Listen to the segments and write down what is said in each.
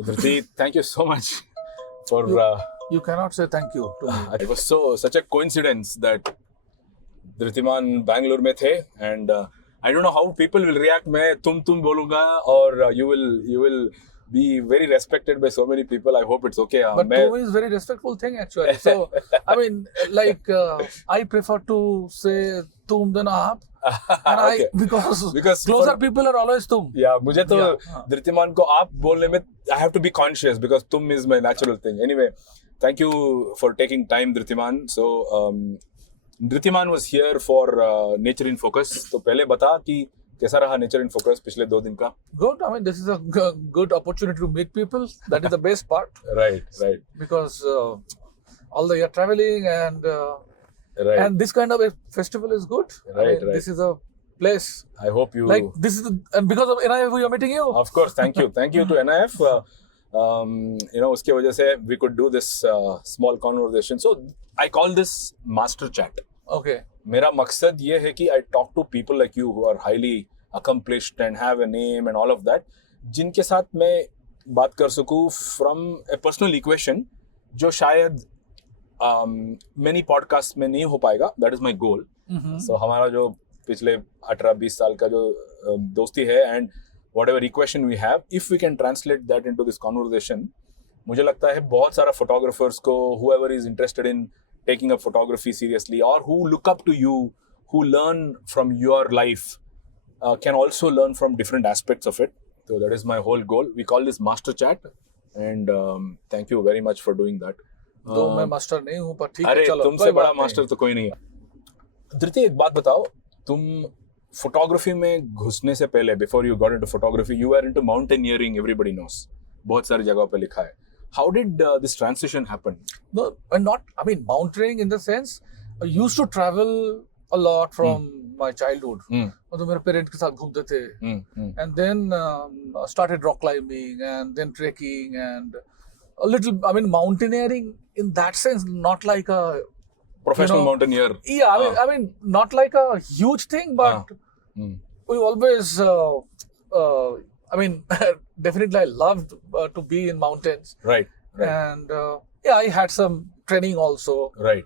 Dhriti, thank you so much for. You cannot say thank you to me. It was such a coincidence that Dhritiman Bangalore में थे, and I don't know how people will react. मैं तुम बोलूँगा और you will be very respected by so many people. I hope it's okay. But to me is very respectful thing actually. So I mean, like I prefer to say tum than aap. And Okay. because closer people are always tum. Yeah, मुझे तो Yeah. Dhritiman को आप बोलने में I have to be conscious because तुम is my natural thing. Anyway, thank you for taking time, Dhritiman. So, Dhritiman was here for Nature in Focus. तो पहले बता कि कैसा रहा Nature in Focus पिछले 2 दिन का? Good. I mean, this is a good opportunity to meet people. That is the best part. Right. Because although you're traveling and Right. and this kind of a festival is good. Right. This is a place I hope you. like this is and because of NIF we are meeting you. Of course, thank you to NIF. उसके वजह से we could do this small conversation. So I call this master chat. Okay. मेरा मकसद ये है कि I talk to people like you who are highly accomplished and have a name and all of that, जिनके साथ मैं बात कर सकूँ from a personal equation जो शायद many podcasts में नहीं हो पाएगा. That is my goal. So हमारा जो पिछले 18-20 साल का जो दोस्ती है and whatever equation we have, if we can translate that into this conversation, मुझे लगता है बहुत सारा photographers को, whoever is interested in taking up photography seriously or who look up to you, who learn from your life, can also learn from different aspects of it. So that is my whole goal. We call this master chat, and thank you very much for doing that. तो मैं master नहीं हूँ पर ठीक है अरे चलो तुमसे कोई बड़ा बात नहीं। मास्टर तो कोई नहीं है। धृति, एक बात बताओ, तुम फोटोग्राफी में घुसने से पहले, before you got into photography, you are into mountaineering, everybody knows, बहुत सारी जगहों पे लिखा है. How did this transition happen? No, and not. I mean, mountaineering in the sense, I used to travel a lot from my childhood. तो मेरे parents के साथ घूमते थे, and then started rock climbing and then trekking and a little. I mean, mountaineering in that sense, not like a Professional you know, mountaineer. Yeah, I mean, not like a huge thing, but we always. I mean, definitely, I loved to be in mountains. Right. And I had some training also. Right.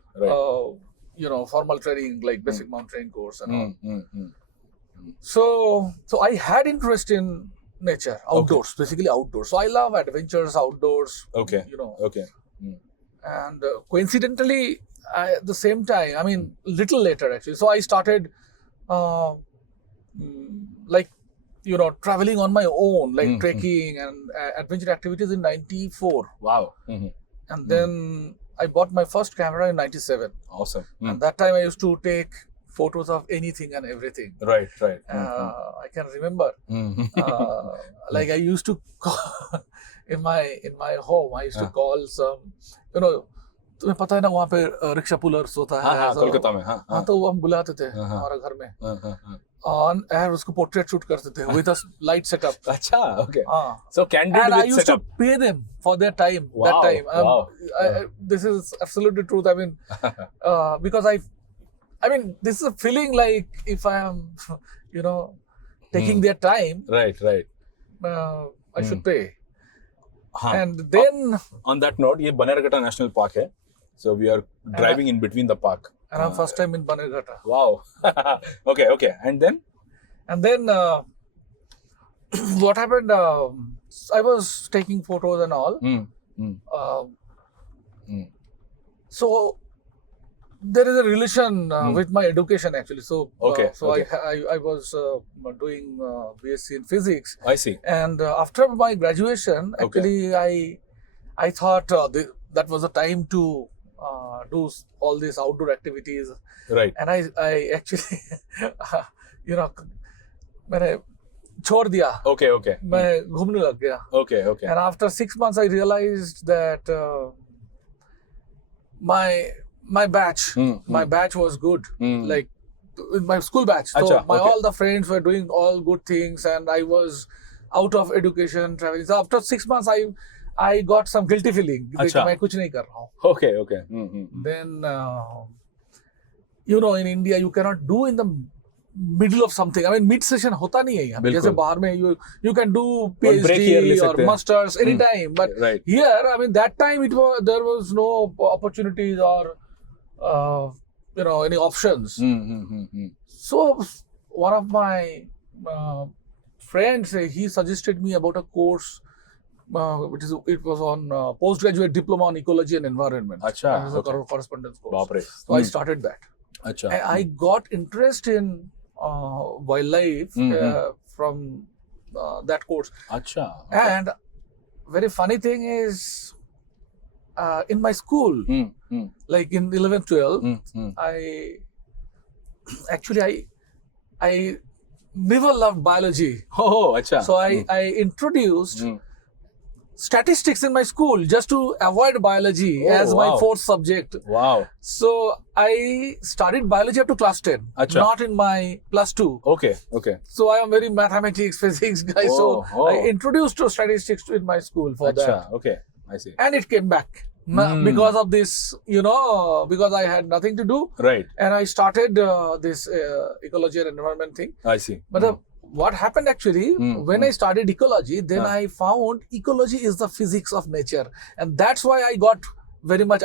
Formal training like basic mountaineering course and all. So I had interest in nature, outdoors, basically outdoors. So I love adventures outdoors. Okay. Okay. And coincidentally, at the same time, I mean, little later actually. So I started, traveling on my own, like trekking and adventure activities in '94. Wow. And then I bought my first camera in '97. Awesome. And that time I used to take photos of anything and everything. Right. I can remember, like I used to call in my home. I used to call some, तुम्हें पता है ना वहाँ पे rickshaw pullers होता है. हाँ, कोलकाता में. हाँ, तो वो हम बुलाते थे हमारा घर में. और उसको पोर्ट्रेट शूट करते थे with a light setup. अच्छा, okay. हाँ. So candid And I with used setup. to pay them for their time. Wow, That time. wow. This is absolutely truth. I mean, because I mean, this is a feeling like if I am, taking their time, Right. I should pay. हाँ. And then, On that note, ये Bannerghatta National Park है. So we are driving in between the park. and I'm first time in Banerghatta. Wow. Okay. And then? And then, what happened? I was taking photos and all. So there is a relation with my education actually. So Okay. I was doing BSc in physics, I see. and after my graduation, actually I thought that was the time to do all these outdoor activities. Right. And I actually मैंने छोड़ दिया. Okay. मैं घूमने लग गया. Okay. And after 6 months, I realized that my batch was good. Like my school batch. So Acha, okay. all the friends were doing all good things, and I was out of education, traveling. So after 6 months, I got some guilty feeling. Acha. मैं कुछ नहीं कर रहा हूँ. Okay. Then in India, you cannot do in the middle of something. I mean, mid session होता नहीं है यहाँ. जैसे बाहर में you can do break here ले PhD or सकते हैं. masters anytime. But Right. here, I mean, that time there was no opportunities or any options. So one of my friends, he suggested me about a course. It was on postgraduate diploma on ecology and environment. Acha, It was a correspondence course. Baapre. So I started that. Acha. I got interest in wildlife from that course. Acha. And very funny thing is, in my school, like in 11th, 12th, I never loved biology. Oh, acha. So I introduced statistics in my school just to avoid biology as my fourth subject. Wow. So I studied biology up to class 10, Acha. not in my plus 2. Okay. So I am very mathematics, physics guy. So I introduced to statistics in my school for Acha. that. Okay. I see. And it came back because of this, because I had nothing to do. Right. And I started this ecology and environment thing. I see. But what happened actually, when I studied ecology, then I found ecology is the physics of nature. And that's why I got very much,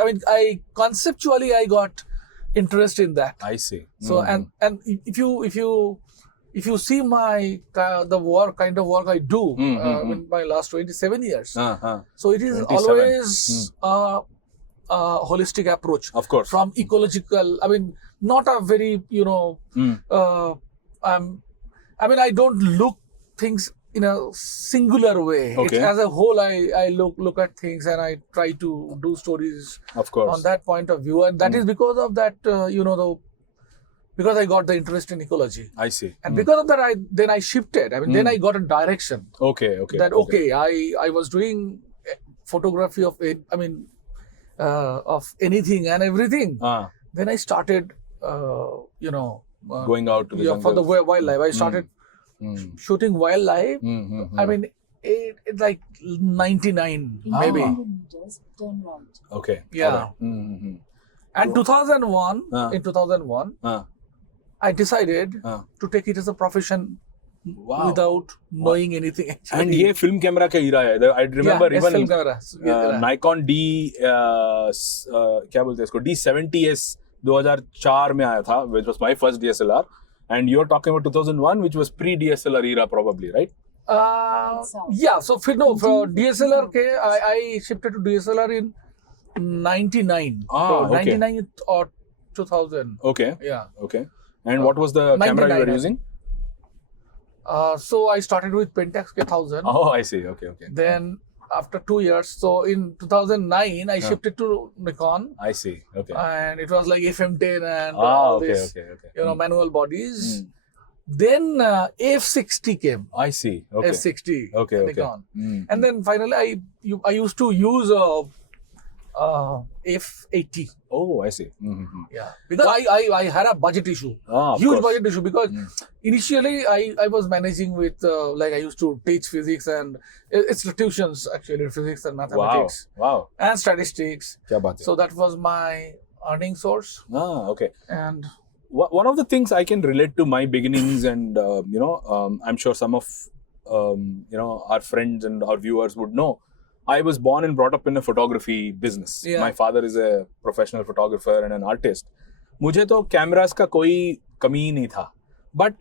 conceptually I got interest in that. I see. So, and if you see my, the work, kind of work I do in my last 27 years. So it is 27. always a holistic approach. Of course. From ecological, not a very, I don't look things in a singular way. Okay. It's, as a whole, I look at things and I try to do stories Of course. on that point of view. And that is because of that, because I got the interest in ecology. I see. And because of that, I shifted. Then I got a direction. Okay. That, I was doing photography of it, of anything and everything. Then I started, going out to the jungle. for the wildlife. I started shooting wildlife. It's like 99 maybe. Turn right. Okay. Yeah. Alright. And 2001, in 2001, I decided to take it as a profession without knowing anything. Actually. And ये film camera का era है. I remember even film camera. Nikon D क्या बोलते हैं इसको D70S 2004 में आया था, which was my first DSLR, and you're talking about 2001, which was pre-DSLR era probably, right? Yeah. So for DSLR, I shifted to DSLR in 99. So 99 or 2000. Okay. Yeah. Okay. And what was the camera you were using? So I started with Pentax K1000. Oh, I see. Okay. Then after 2 years, so in 2009, I shifted to Nikon. I see. Okay. And it was like FM10 and all this, manual bodies. Then F60 came. I see. Okay. F60. Okay. Nikon. And then finally, I used to use F80. Oh, I see. Yeah, because I had a budget issue, huge budget issue, because initially I was managing with I used to teach physics and it's tuitions actually, physics and mathematics. Wow. And statistics. क्या बात है? So that was my earning source. Okay. And one of the things I can relate to my beginnings, and I'm sure some of our friends and our viewers would know, I was born and brought up in a photography business. Yeah. My father is a professional photographer and an artist. मुझे तो cameras का कोई कमी ही नहीं था. But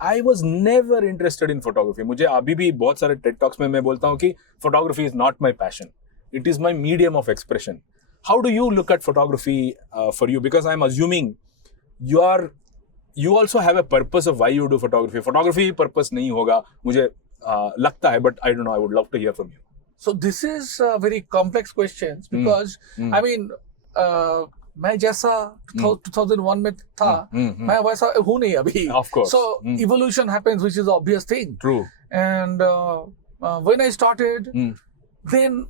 I was never interested in photography. मुझे अभी भी बहुत सारे TED Talks में मैं बोलता हूँ कि photography is not my passion. It is my medium of expression. How do you look at photography for you? Because I'm assuming you also have a purpose of why you do photography. Photography purpose नहीं होगा, मुझे लगता है, but I don't know. I would love to hear from you. so this is very complex questions because मैं जैसा 2001 में था, मैं वैसा हूँ नहीं अभी. Of course. So evolution happens, which is the obvious thing. True. And when I started, then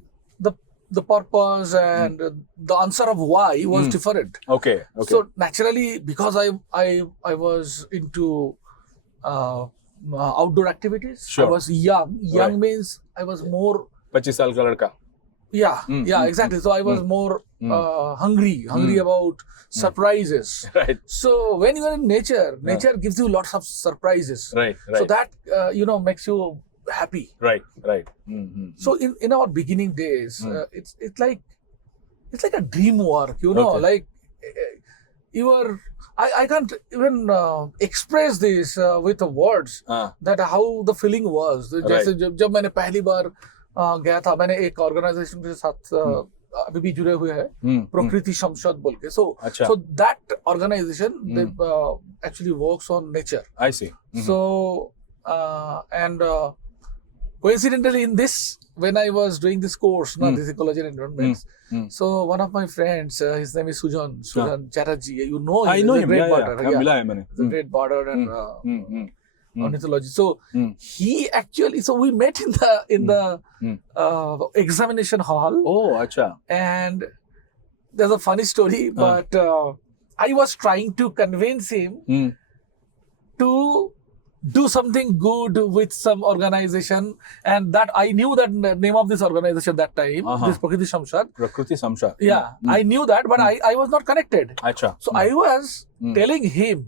the purpose and the answer of why was different. Okay. So naturally, because I was into outdoor activities, Sure. I was young. Young Right. means I was more 25 साल का लड़का. Yeah, exactly. So I was more hungry about surprises. Right. So when you are in nature gives you lots of surprises. Right. So that makes you happy. Right. So in our beginning days, it's like a dream work, Okay. like you are. I can't even express this with the words that how the feeling was. जैसे जब मैंने पहली बार गया था, मैंने एक organisation के साथ अभी भी जुड़े हुए हैं, प्रकृति संसद बोल के. So that organization they actually works on nature. I see. So and coincidentally in this, when I was doing this course, this ecology and environment, so one of my friends, his name is Sujan Chatterjee. You know him. I know him. Great Yeah. birder. मिला है मैंने. He's a great birder and ornithology. So he actually, so we met in the examination hall. Oh, अच्छा. And there's a funny story, but I was trying to convince him to do something good with some organization, and that I knew that the name of this organization that time, this Prakriti Samsad. Prakriti Samsad. Yeah, I knew that, but I was not connected. अच्छा. So I was telling him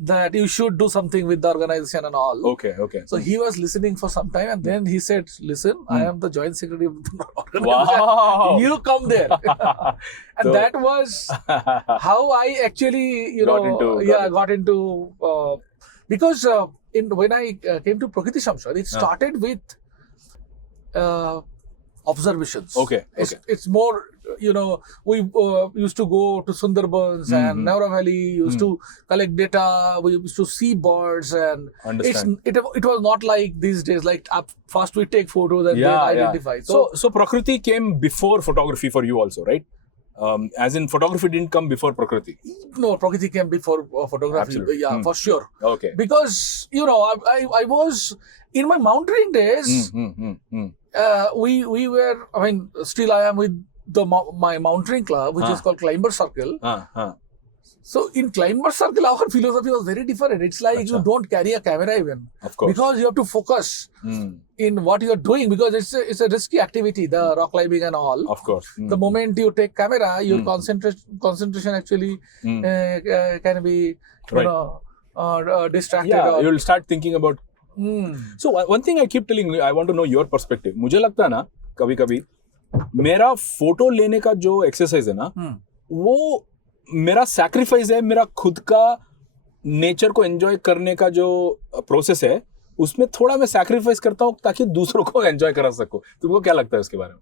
that you should do something with the organization and all. Okay. So he was listening for some time, and then he said, "Listen, I am the joint secretary of the organization. Wow. You come there." And So- that was how I actually, got into because when I came to Prakriti Samsad, it started with observations. Okay. It's more, we used to go to Sundarbans and Newra Valley, used to collect data, we used to see birds, and Understand. it was not like these days, like first we take photos and then identify. So Prakriti came before photography for you also, right? As in photography didn't come before Prakriti. No, Prakriti came before photography. Absolutely. Yeah, for sure. Okay. Because, I was, in my mountaineering days, we were, still I am with my mountaineering club, which is called Climber Circle. So in Climber Circle, our philosophy was very different. It's like you don't carry a camera even. Of course. Because you have to focus in what you're doing, because it's a risky activity, the rock climbing and all. Of course. The moment you take camera, your concentration actually can be, distracted. Yeah, you'll start thinking about. So one thing I keep telling you, I want to know your perspective. मुझे लगता है ना, कभी-कभी मेरा photo लेने का जो exercise है ना, वो मेरा सैक्रिफाइस है, मेरा खुद का नेचर को एंजॉय करने का जो प्रोसेस है, उसमें थोड़ा मैं सैक्रिफाइस करता हूँ ताकि दूसरों को एंजॉय करा सकूं. तुमको क्या लगता है उसके बारे में?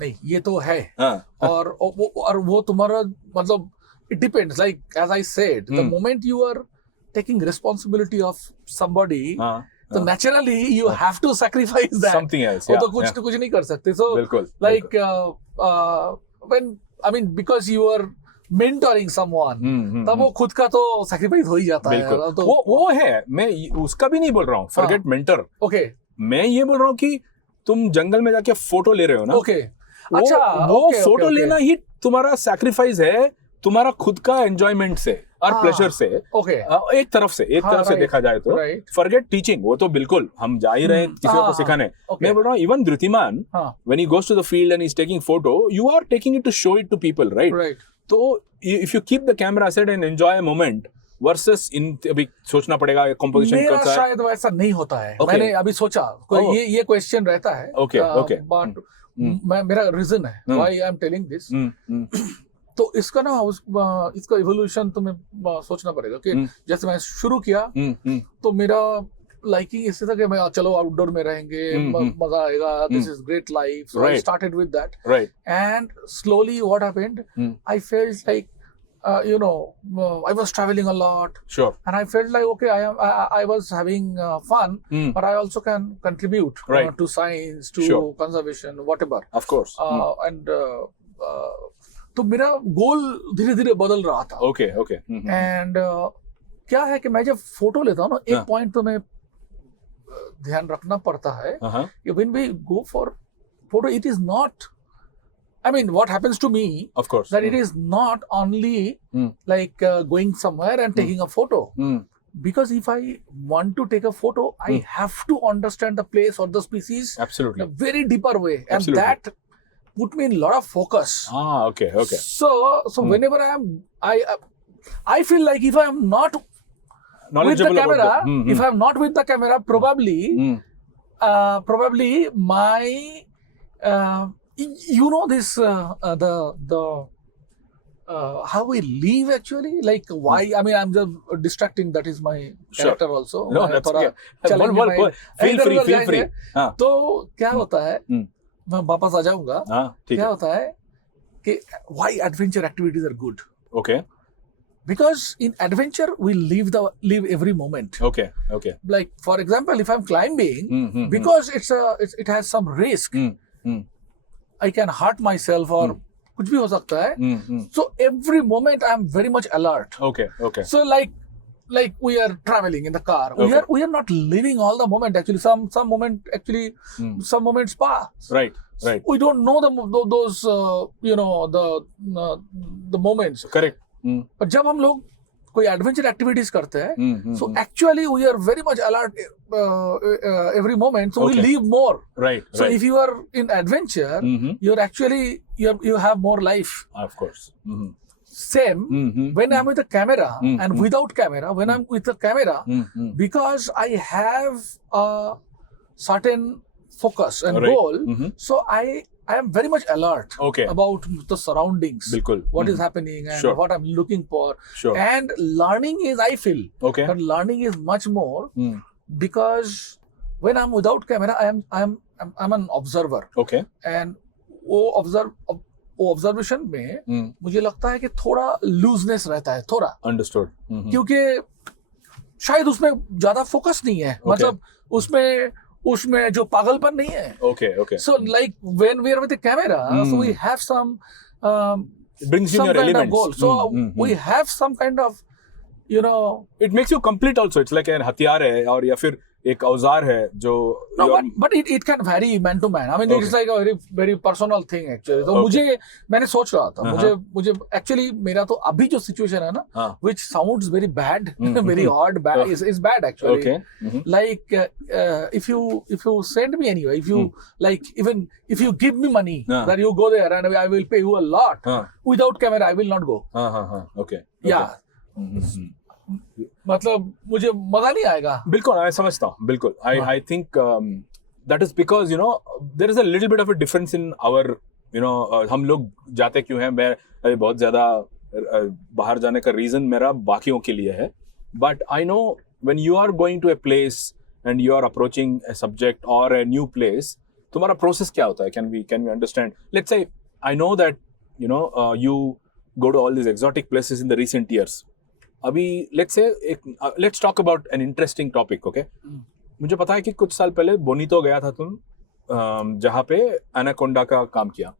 नहीं, ये तो है. और वो तुम्हारा मतलब it depends. Like as I said, the moment you are taking responsibility of somebody, so naturally you have to sacrifice that. Something else. वो तो कुछ नहीं कर सकते. So like because you are mentoring someone, तब वो खुद का तो sacrifice हो ही जाता है. तो वो है, मैं उसका भी नहीं बोल रहा हूँ. Forget mentor. Okay. मैं ये बोल रहा हूँ कि तुम जंगल में जाके फोटो ले रहे हो ना. Okay. वो फोटो लेना ही तुम्हारा सैक्रिफाइस है, तुम्हारा खुद का एंजॉयमेंट से और प्लेजर से. एक तरफ से देखा जाए तो फॉरगेट टीचिंग, वो तो बिल्कुल हम जा ही रहे हैं किसी को सिखाने. मैं बोल रहा हूँ even Dhritiman when he goes to the field and he is taking photo, you are taking it to show it to people, right? तो if you keep the camera set and enjoy a moment versus in, अभी सोचना पड़ेगा composition मेरा शायद वैसा नहीं होता है. मैंने अभी सोचा ये क्वेश्चन रहता है. ओके. बट मेरा रीजन है why I am telling this. तो इसका ना इसका इवोल्यूशन तुम्हें सोचना पड़ेगा कि जैसे मैं शुरू किया तो मेरा लाइकिंग इससे था कि मैं चलो आउटडोर में रहेंगे, मजा आएगा, this is great life. So I started with that, and slowly what happened, I felt like I was traveling a lot. Sure. And I felt like, okay, I was having fun, but I also can contribute to science, to conservation, whatever. Of course. And तो मेरा गोल धीरे धीरे बदल रहा था. Okay. And क्या है कि मैं जब फोटो लेता हूँ ना, एक पॉइंट तो मैं ध्यान रखना पड़ता है कि when we go for photo, it is not, what happens to me, of course, that it is not only like going somewhere and taking a photo. because if I want to take a photo, I have to understand the place or the species Absolutely. in a very deeper way, and Absolutely. that put me in a lot of focus. Okay. So whenever I feel like if I am not with the Knowledgeable camera, about if I am not with the camera, probably my this how we live actually, like why, I mean, I'm just distracting, that is my character also. No, that's थोड़ा okay. challenge बोल, में feel इधर free, उधर feel जाएंगे। free. हाँ। तो क्या होता है, मैं वापस आ जाऊंगा। ठीक क्या है। होता है कि why adventure activities are good, Okay. because in adventure we live every moment. Okay. Like for example, if I'm climbing, because it has some risk, I can hurt myself or कुछ भी हो सकता है. So every moment I'm very much alert. Okay. So like we are traveling in the car. Okay. We are not living all the moment actually. Some moment actually, some moments pass. Right. We don't know those the moments. Correct. पर जब हम लोग कोई adventure activities करते हैं, so actually we are very much alert every moment, so we Okay. live more. Right. So if you are in adventure, you're actually you have more life. Of course. Same when I'm with the camera and without camera. When I'm with the camera, because I have a certain focus and Right. goal, so I am very much alert Okay. about the surroundings, बिल्कुल. what is happening and Sure. what I'm looking for. Sure. And learning is, I feel, Okay. that learning is much more, because when I'm without camera, I'm an observer. Okay. And वो observation में मुझे लगता है कि थोड़ा looseness रहता है, थोड़ा, Understood. क्योंकि शायद उसमें ज्यादा फोकस नहीं है, मतलब उसमें जो पागलपन नहीं है. Okay. So like when we are with the camera, so we have some It brings you some your kind elements. of goal. So we have some kind of, It makes you complete also. It's like an हथियार है और या फिर एक औजार है जो. no, but it can vary man to man. I mean, it's like a very very personal thing actually. तो मैंने सोच रहा था, मुझे actually मेरा तो अभी जो situation है ना, which sounds very bad, very odd, bad, is bad actually. Okay. Like if you send me anywhere, if you like, even if you give me money that you go there and I will pay you a lot, without camera I will not go. Okay. Yeah. मतलब मुझे मजा नहीं आएगा. बिल्कुल, मैं समझता हूँ, बिल्कुल. I think that is because there is a little bit of a difference in our हम लोग जाते क्यों हैं. मैं बहुत ज्यादा बाहर जाने का रीजन मेरा बाकियों के लिए है. But I know when you are going to a place and you are approaching a subject or a new place, तुम्हारा process क्या होता है? Can we understand? Let's say I know that you go to all these exotic places in the recent years. अभी let's talk about an interesting topic, okay? मुझे पता है कि कुछ साल पहले बोनीतो गया था तुम, जहाँ पे एनाकोंडा का काम किया.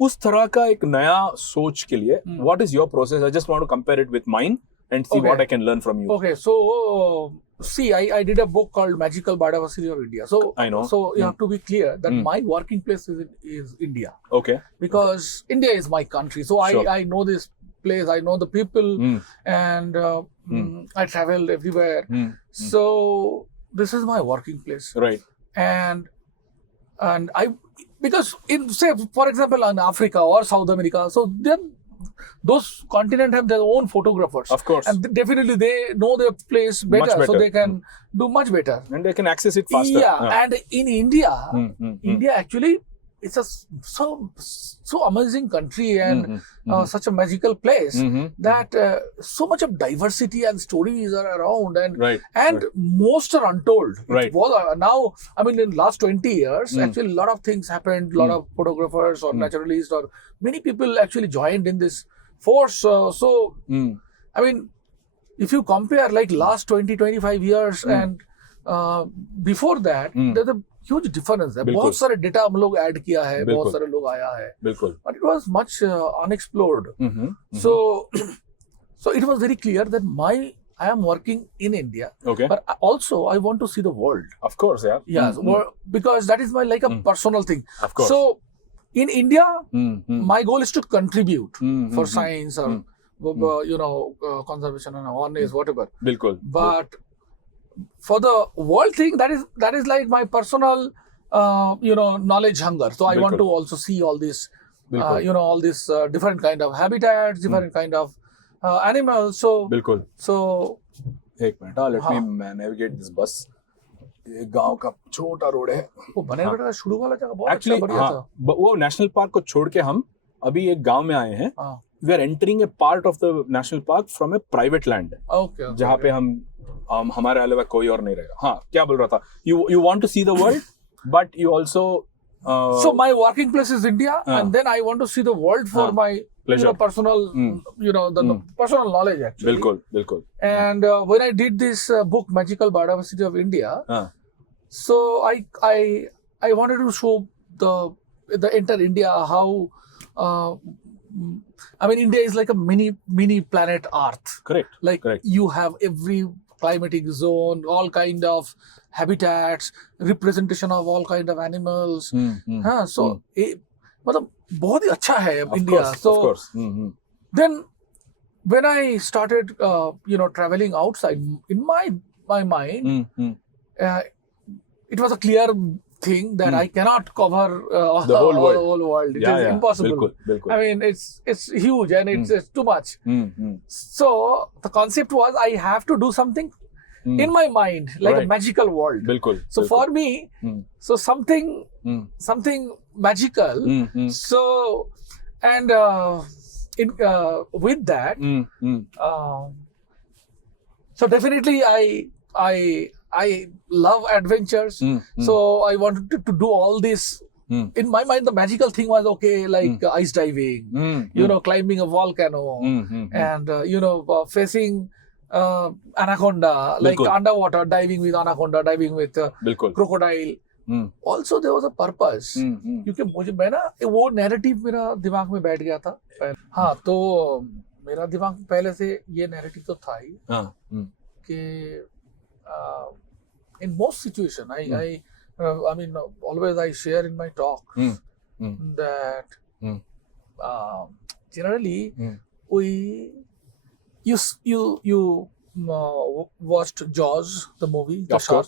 उस तरह का एक नया सोच के लिए, what is your process? I just want to compare it with mine and see what I can learn from you. Okay, so see, I did a book called Magical Biodiversity of India. So I know. So you have to be clear that my working place is India. Okay. Because India is my country. So Sure. I know this place, I know the people, and I travel everywhere. So this is my working place. Right. And I, because in, say for example, in Africa or South America, so then those continents have their own photographers. Of course. And definitely they know their place better, Much better. so they can do much better. And they can access it faster. Yeah. And in India, India actually, it's a so amazing country and such a magical place that so much of diversity and stories are around, and most are untold. Right. Now, I mean, in last 20 years, actually a lot of things happened. A lot of photographers or naturalists or many people actually joined in this force. I mean, if you compare like last 20-25 years and before that, there's a huge difference है. बहुत सारे data हम लोग add किया है, बहुत सारे लोग आया है. बिल्कुल. But it was much unexplored. So it was very clear that I am working in India. Okay. But also I want to see the world. Of course, yeah. Yes, because that is my like a personal thing. Of course. So in India, my goal is to contribute for science or you know, conservation and awareness, whatever. बिल्कुल. But for the world thing, that is like my personal, you know, knowledge hunger. So I want बिल्कुल. to also see all this, बिल्कुल. you know, all this different kind of habitats, different kind of animals. So बिल्कुल. so एक minute, let me navigate this bus. ये गांव का छोटा road है. वो बने बेटा शुरू वाला जगह बहुत Actually, अच्छा बढ़िया था. वो नेशनल पार्क को छोड़ के हम अभी एक गांव में आए हैं. हाँ. We are entering a part of the national park from a private land. Okay. जहाँ पे हम हमारे अलावा कोई और नहीं रहेगा. हाँ, क्या बोल रहा था? You want to see the world, but you also. So my working place is India, and then I want to see the world for my pleasure. You know, personal, you know, the personal knowledge actually. बिल्कुल, बिल्कुल. And when I did this book, Magical Biodiversity of India, so I wanted to show the entire India how. I mean, India is like a mini planet Earth. Correct. Like Correct. you have every climatic zone, all kind of habitats, representation of all kind of animals. हाँ, so मतलब बहुत ही अच्छा है India. So of course. then when I started, you know, traveling outside, in my mind, it was a clear thing that I cannot cover the whole world. whole world. It is impossible. बिल्कुल, बिल्कुल. I mean, it's huge and it's too much. So the concept was I have to do something in my mind, like a magical world. बिल्कुल. So for me, so something magical. So and with that, so definitely I love adventures. So I wanted to do all this. In my mind, the magical thing was okay, like ice diving, you know, climbing a volcano, and you know, facing anaconda, like underwater, diving with anaconda, diving with crocodile. Also, there was a purpose. क्योंकि मुझे मैं ना वो narrative मेरा दिमाग में बैठ गया था. हाँ, तो मेरा दिमाग में पहले से ये narrative तो था ही कि in most situation, I mean, always I share in my talk that generally you watched Jaws, the movie, the shark.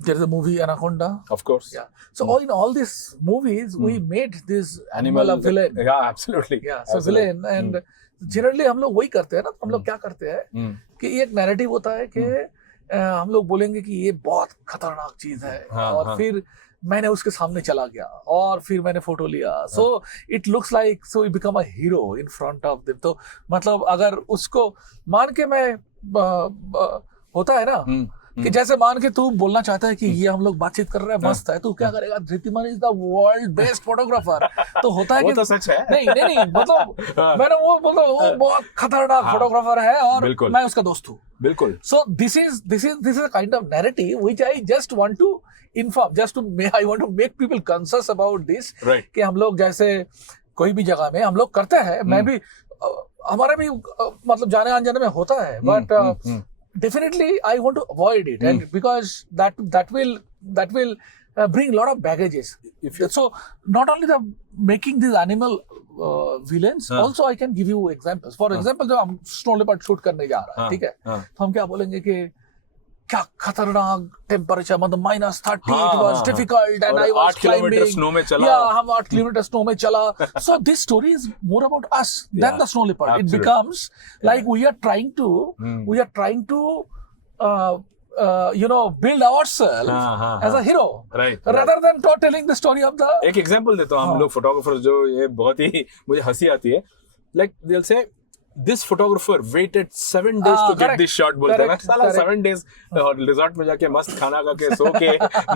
There is a movie Anaconda. Of course. Yeah. So in all these movies, we made this animal a villain. Yeah, absolutely. Yeah. So villain and generally हम लोग वही करते हैं ना. हम लोग क्या करते हैं कि एक narrative होता है कि हम लोग बोलेंगे कि ये बहुत खतरनाक चीज है और फिर मैंने उसके सामने चला गया और फिर मैंने फोटो लिया. So it looks like so you become a hero in front of them. तो मतलब अगर उसको मान के मैं होता है ना कि जैसे मान के तू बोलना चाहता है कि ये हम लोग बातचीत कर रहे हैं मस्त है, तू क्या करेगा, Dhritiman is the world best photographer. तो होता है कि वो तो सच है. नहीं मतलब मैंने वो बहुत खतरनाक फोटोग्राफर है और मैं उसका दोस्त हूँ. बिल्कुल. So this is a kind of narrative which I just want to inform, I want to make people conscious about this कि हम लोग जैसे कोई भी जगह में हम लोग करते हैं. मैं भी हमारा भी मतलब जाने अनजाने में होता है, but definitely I want to avoid it, and because that will bring a lot of baggages. So not only the making these animal villains, also I can give you examples. For example, जब हम snow leopard shoot करने जा रहा है, ठीक है, तो हम क्या बोलेंगे कि क्या खतरनाक टेम्परेचर, मतलब -30 it was difficult and I was climbing. Snow में चला. Yeah, हम 8 किलोमीटर स्नो में चला. So this story is more about us than the snow leopard. Absolutely. It becomes like we are trying to you know, build ourselves as a hero, rather than telling the story of the. एक example देता हूँ. हम लोग photographer जो ये बहुत ही मुझे हंसी आती है. Like they'll say this photographer waited 7 days to get this shot. बोलते हैं ना, साला 7 days रिजॉर्ट में जाके मस्त खाना खा के सो के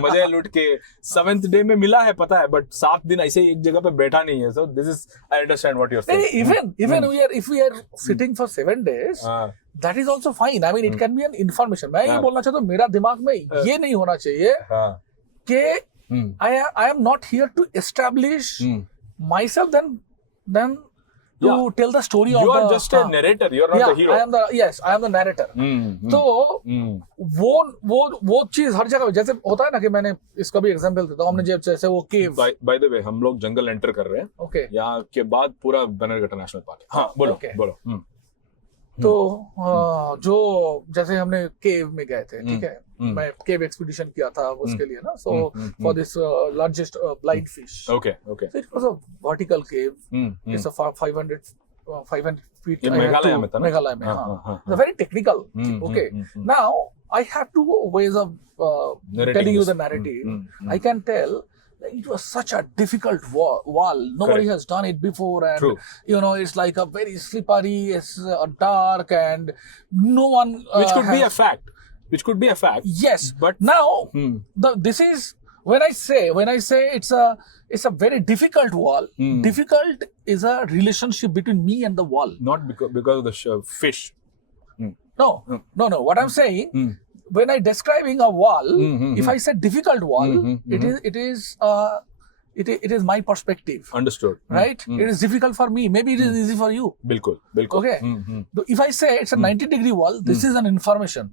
मजे लूट के 7th डे में मिला है, पता है, बट 7 दिन ऐसे एक जगह पे बैठा नहीं है. So this is, I understand what you're saying. Even if we are sitting for 7 days, that is also fine. I mean, it can be an information. मैं ये बोलना चाहता हूँ, मेरा दिमाग में ये नहीं होना चाहिए कि I am not here to establish myself, then to tell the story of You are the, just a narrator. You are not the hero. I am the narrator. तो वो चीज हर जगह जैसे होता है ना कि मैंने इसका भी एग्जांपल देता हूँ, हमने जैसे वो केव. By the way, हम लोग जंगल एंटर कर रहे हैं. ओके. यहाँ के बाद पूरा बनरघट्टा नेशनल पार्क. हाँ, बोलो. तो जो जैसे हमने केव में गए थे, ठीक है, मैं केव एक्सपीडिशन किया था उसके लिए ना, so for this largest blind fish. Okay. So it was a vertical cave. It's a 500 feet. Meghalaya में था ना? मेघालय में, हाँ. It's very technical. Okay. Now I have two ways of telling you the narrative. I can tell that it was such a difficult wall. Nobody has done it before, and True. you know, it's like a very slippery, it's dark, and no one. Which could be a fact. Yes, But now this is when I say it's a very difficult wall. Difficult is a relationship between me and the wall. not because of the fish. No. What I'm saying, when I describing a wall, if I say difficult wall, it is my perspective, Understood. right? It is difficult for me. Maybe it is easy for you. बिल्कुल. Okay. So if I say it's a 90-degree wall, this is an information.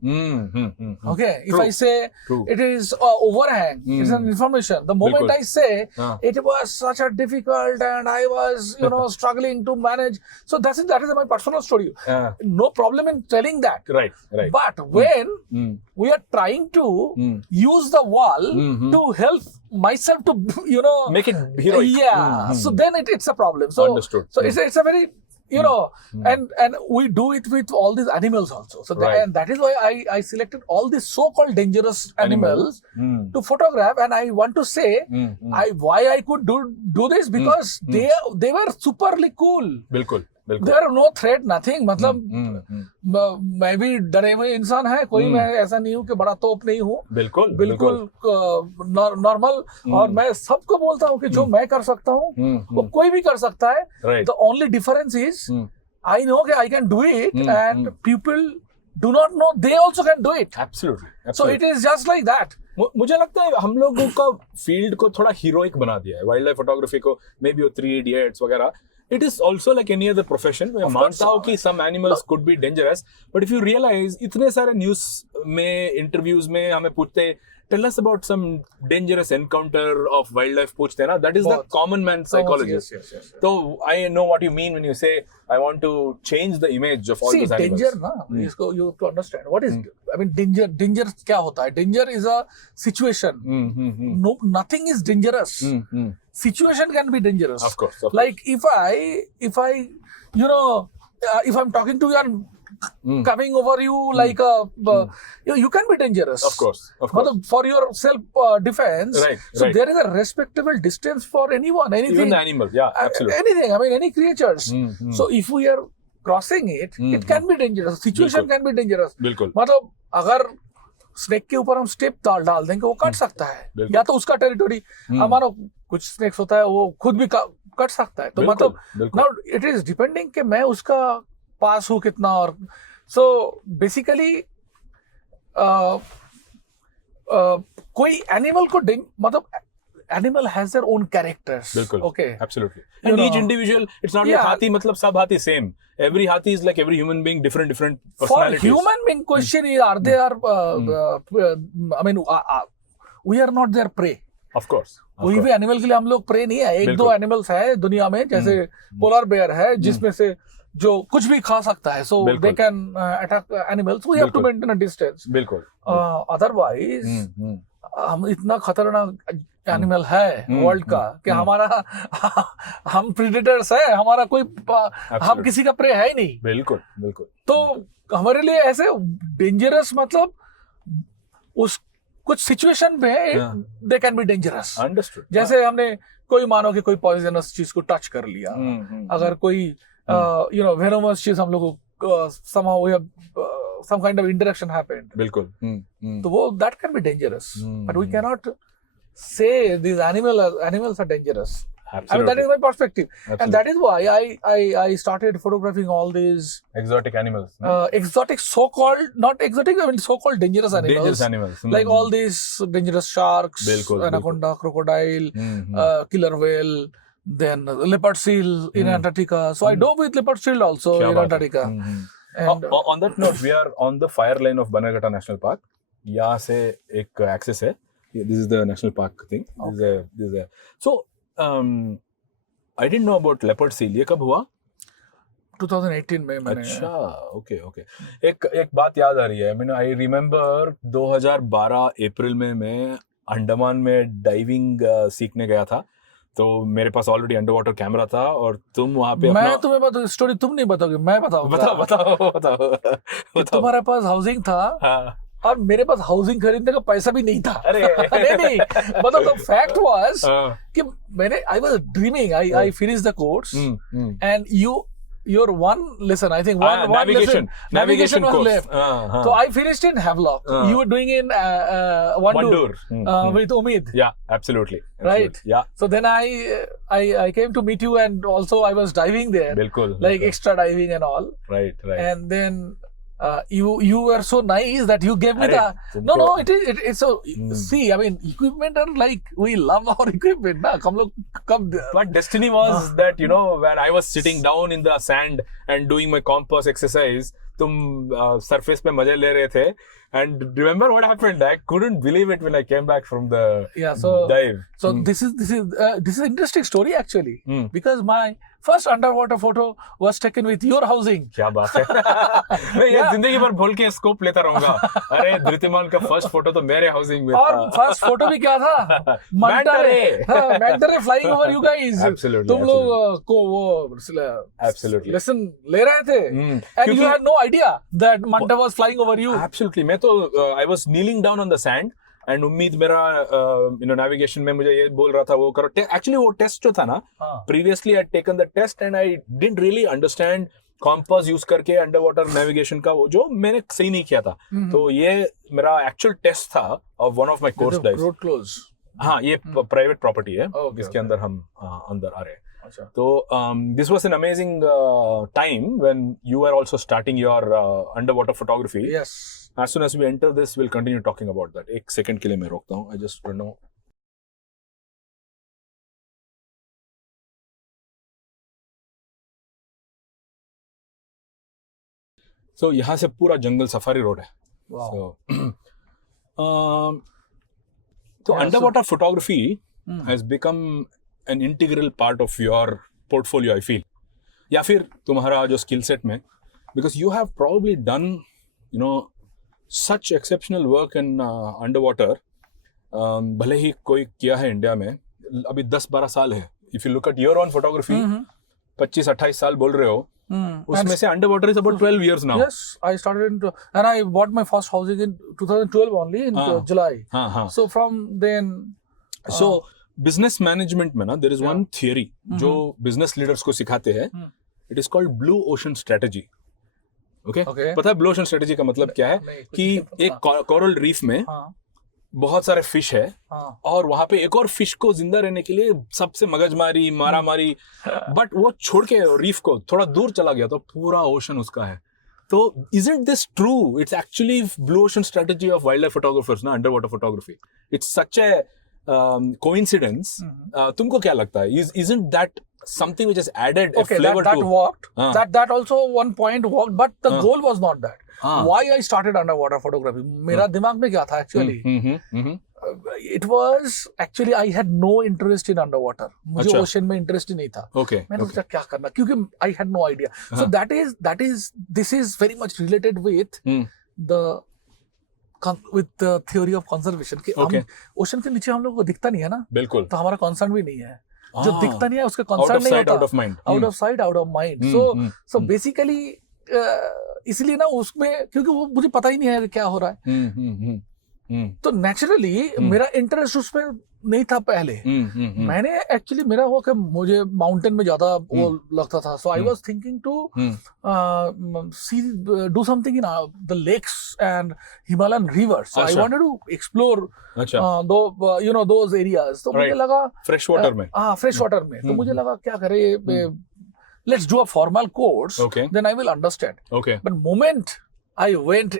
Okay. If I say True. it is overhang, it's an information. The moment Bilkul. I say it was such a difficult and I was, struggling to manage. So that is my personal story. No problem in telling that. Right. But when we are trying to use the wall to help myself to, Make it heroic. yeah. So then it's a problem. So Understood. So it's a very, and we do it with all these animals also. So Right. and that is why I selected all these so-called dangerous animals to photograph. And I want to say why I could do this, because they were superly cool. बिल्कुल. There are no threat, nothing. मतलब मैं भी डरे हुए इंसान है, कोई मैं ऐसा नहीं हूँ कि बड़ा तोप नहीं हूँ. बिल्कुल नॉर्मल. और मैं सबको बोलता हूँ कि जो मैं कर सकता हूँ वो कोई भी कर सकता है. Right. The only difference is I know that I can do it, and people do not know they also can do it. Absolutely. So it is just like that. मुझे लगता है हम लोगों का फील्ड को थोड़ा हीरोइक बना दिया है, वाइल्ड लाइफ फोटोग्राफी को. मे बी वो 3 Idiots वगैरह. It is also like any other profession. मैं मानता हूँ कि some animals could be dangerous, but if you realize इतने सारे न्यूज़ में, इंटरव्यूज में हमें पूछते, tell us about some dangerous encounter of wildlife पूछते हैं ना. That is the common man psychology. Yes. So I know what you mean when you say I want to change the image of all those animals. danger ना, इसको you have to understand what is. I mean, danger क्या होता है? Danger is a situation. No, nothing is dangerous. Situation can be dangerous. Of course. Like if I if I'm talking to you and coming over you like you can be dangerous. Of course. For your self defense. Right. So there is a respectable distance for anyone, anything. Even the animal. Yeah, absolutely. Anything. I mean, any creatures. So if we are crossing it, it can be dangerous. Situation can be dangerous. बिल्कुल. मतलब अगर snake के ऊपर हम step डाल देंगे, वो काट सकता है, या तो उसका टेरिटोरी. हमारा कुछ स्नेक्स होता है वो खुद भी कट सकता है. तो मतलब नाउ इट इज डिपेंडिंग कि मैं उसका पास हूँ कितना. और सो बेसिकली कोई एनिमल को मतलब animal has their own characters. बिल्कुल. Okay. Absolutely. And each individual, it's not like हाथी मतलब सब हाथी same. Every हाथी is like every human being, different personalities. For human being, question is, are they I mean, we are not their prey. Of course. कोई भी animal के लिए हम लोग प्रे नहीं है. एक दो एनिमल्स है दुनिया में, जैसे पोलर बेयर है, जिसमें से जो कुछ भी खा सकता है. So they can attack animals. We have to maintain a distance. बिल्कुल. Otherwise, हम इतना खतरनाक एनिमल है वर्ल्ड का कि हम प्रेडेटर्स है. हमारा कोई हम किसी का प्रे है ही नहीं. बिल्कुल. तो हमारे लिए ऐसे डेंजरस मतलब उस कुछ सिचुएशन में they can be dangerous. Understood. जैसे हमने कोई मानो कि कोई पॉइजनस चीज को टच कर लिया, अगर कोई वेनोमस चीज हम लोग को somehow we have some kind of interaction happened. बिल्कुल. तो वो that can be dangerous. But we cannot say these animals are dangerous. Absolutely. I mean, that is my perspective. Absolutely. And that is why I started photographing all these exotic animals. Exotic, so-called, not exotic, I mean so-called dangerous animals. Like all these dangerous sharks, anaconda, crocodile, killer whale, then leopard seal in Antarctica. So I dove with leopard seal also क्या in बात है। Antarctica. And On that note, we are on the fire line of Bannerghatta National Park. यहाँ से एक access है. This is the national park thing. This is a. So I didn't know about leopard seal. ये कब हुआ? 2018 में मैंने. अच्छा, ओके. एक बात याद आ रही है. I remember 2012 अप्रैल में मैं अंडमान में डाइविंग सीखने गया था. तो मेरे पास ऑलरेडी अंडर वाटर कैमरा था और तुम वहाँ पे मैं तुम्हें बताऊँ स्टोरी, तुम नहीं बताओगे, मैं बताऊंगा. बताओ. तुम्हारे पास हाउसिंग था. हाँ. और मेरे पास हाउसिंग खरीदने का पैसा भी नहीं था. अरे नहीं मतलब द फैक्ट वाज कि मैंने I was dreaming, I finish the course and your one lesson, I think one navigation was course. left. So I finished in Havelock. You were doing in Wandur with Umid. Yeah, absolutely. Right. Yeah. So then I came to meet you, and also I was diving there. Bilkul. Like extra diving and all. Right. And then you were so nice that you gave me no it's so see, I mean equipment are like, we love our equipment na, come but destiny was that, you know, when I was sitting down in the sand and doing my compass exercise, तुम surface पे मजे ले रहे थे. And remember what happened? I couldn't believe it when I came back from the dive. So this is an interesting story actually, because my first underwater photo was taken with your housing. क्या बात है. मैं ये जिंदगी भर भूल के scope लेता रहूंगा. अरे धृतिमान का फर्स्ट फोटो तो मेरे हाउसिंग में था. और फर्स्ट फोटो भी क्या था? मैंटरे फ्लाइंग ओवर यू गाइस. तुम लोग को वो लेसन ले रहे थे, and you had no idea that Manta was flying over you. Absolutely. मैं तो I was kneeling down on the sand and उम्मीद मेरा navigation में मुझे ये बोल रहा था वो करो. Actually वो टेस्ट जो था ना, previously I had taken the test and I didn't really understand compass use करके underwater navigation का वो जो मैंने सही नहीं किया था. तो ये मेरा actual test था of one of my course dives. Road close. हाँ, ये private property है जिसके अंदर हम अंदर आ रहे हैं. So this was an amazing time when you were also starting your underwater photography. Yes. As soon as we enter this, we'll continue talking about that. एक second के लिए मैं रोकता हूँ. I just don't know. So यहाँ से पूरा जंगल safari road है. Wow. So underwater photography has become an integral part of your portfolio, I feel. या फिर तुम्हारा जो skill set में, because you have probably done, you know, such exceptional work in underwater. भले ही कोई किया है इंडिया में, अभी 10-12 साल है. If you look at your own photography, 25-28 साल बोल रहे हो, उसमें से underwater is about 12 years now. Yes, I started and I bought my first housing in 2012 only in July. So from then. So business management में ना, there is one theory जो business leaders को सिखाते हैं. It is called blue ocean strategy. Okay? पता है blue ocean strategy का मतलब क्या है? कि एक coral reef में बहुत सारे fish है और वहाँ पे एक और fish को जिंदा रहने के लिए सबसे मगजमारी, मारामारी, but वो छोड़ के reef को थोड़ा दूर चला गया तो पूरा ocean उसका है. तो isn't this true? It's actually blue ocean strategy of wildlife photographers ना, underwater photography. It's such a coincidence. तुमको क्या लगता है? Isn't that something which has added a flavor that to? worked. That also one point worked, but the goal was not that. Why I started underwater photography? मेरा दिमाग में क्या था actually? It was actually I had no interest in underwater. मुझे ocean में interest ही नहीं था. मैंने सोचा क्या करना, क्योंकि I had no idea. So this is very much related with the theory of conservation. कि हम ocean के नीचे हम लोगों को दिखता नहीं है ना, बिल्कुल, तो हमारा concern भी नहीं है. जो दिखता नहीं है उसका कंसर्न नहीं होता. out of sight out of mind. So basically इसलिए ना उसमें, क्योंकि वो मुझे पता ही नहीं है क्या हो रहा है, तो नेचुरली मेरा इंटरेस्ट उसमें नहीं था पहले. मैंने एक्चुअली मेरा वो कि मुझे माउंटेन में ज्यादा वो लगता था. So I was thinking to do something in the lakes and Himalayan rivers. So I wanted to explore those areas. तो मुझे लगा फ्रेश वाटर में, फ्रेश वाटर में, तो मुझे लगा क्या करे, let's do a formal course, then I will understand. But moment I went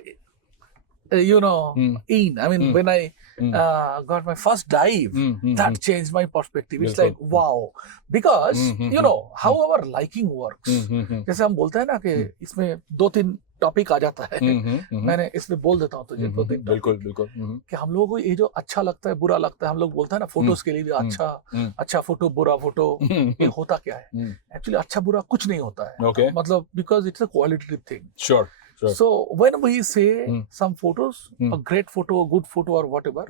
in, I mean when I got my first dive, that changed my perspective. It's like, wow. Because, you know, how our liking works. जैसे हम बोलते हैं ना कि इसमें 2-3 topic आ जाता है, मैंने इसमें बोल देता हूँ तुझे 2-3 बिल्कुल बिल्कुल कि हम लोगों को ये जो अच्छा लगता है बुरा लगता है, हम लोग बोलते हैं ना फोटोज के लिए भी अच्छा फोटो बुरा फोटो, ये होता क्या है एक्चुअली? अच्छा बुरा कुछ नहीं होता है, Okay. मतलब because it's a qualitative thing. Sure. So when we say some photos, a great photo, a good photo, or whatever,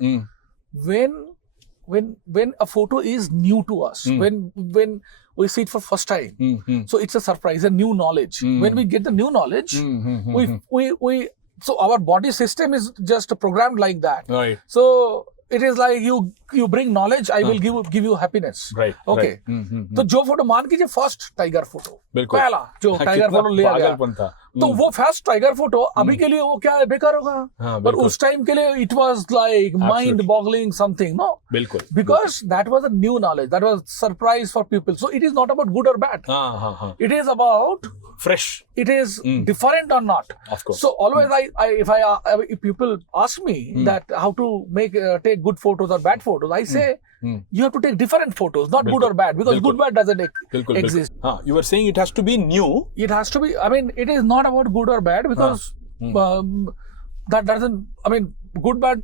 when a photo is new to us, when we see it for first time, so it's a surprise, a new knowledge. When we get the new knowledge, we so our body system is just programmed like that. Right. So it is like you bring knowledge, I will give you happiness. Right. Okay. Right. तो जो photo मान कीजिए first tiger photo, बिल्कुल पहला जो tiger photo लिया गया, था तो वो फर्स्ट टाइगर फोटो अभी के लिए वो क्या है, बेकार होगा. हाँ, पर उस टाइम के लिए it was like mind boggling something, no? बिल्कुल. Because that was a new knowledge, that was surprise for people. So it is not about good or bad. हाँ. It is about Fresh. it is different or not. Of course. So always if people ask me that how to take good photos or bad photos, I say you have to take different photos, not good or bad, because good bad doesn't exist. You were saying it has to be new. It has to be, I mean, it is not about good or bad, because that doesn't, I mean, good bad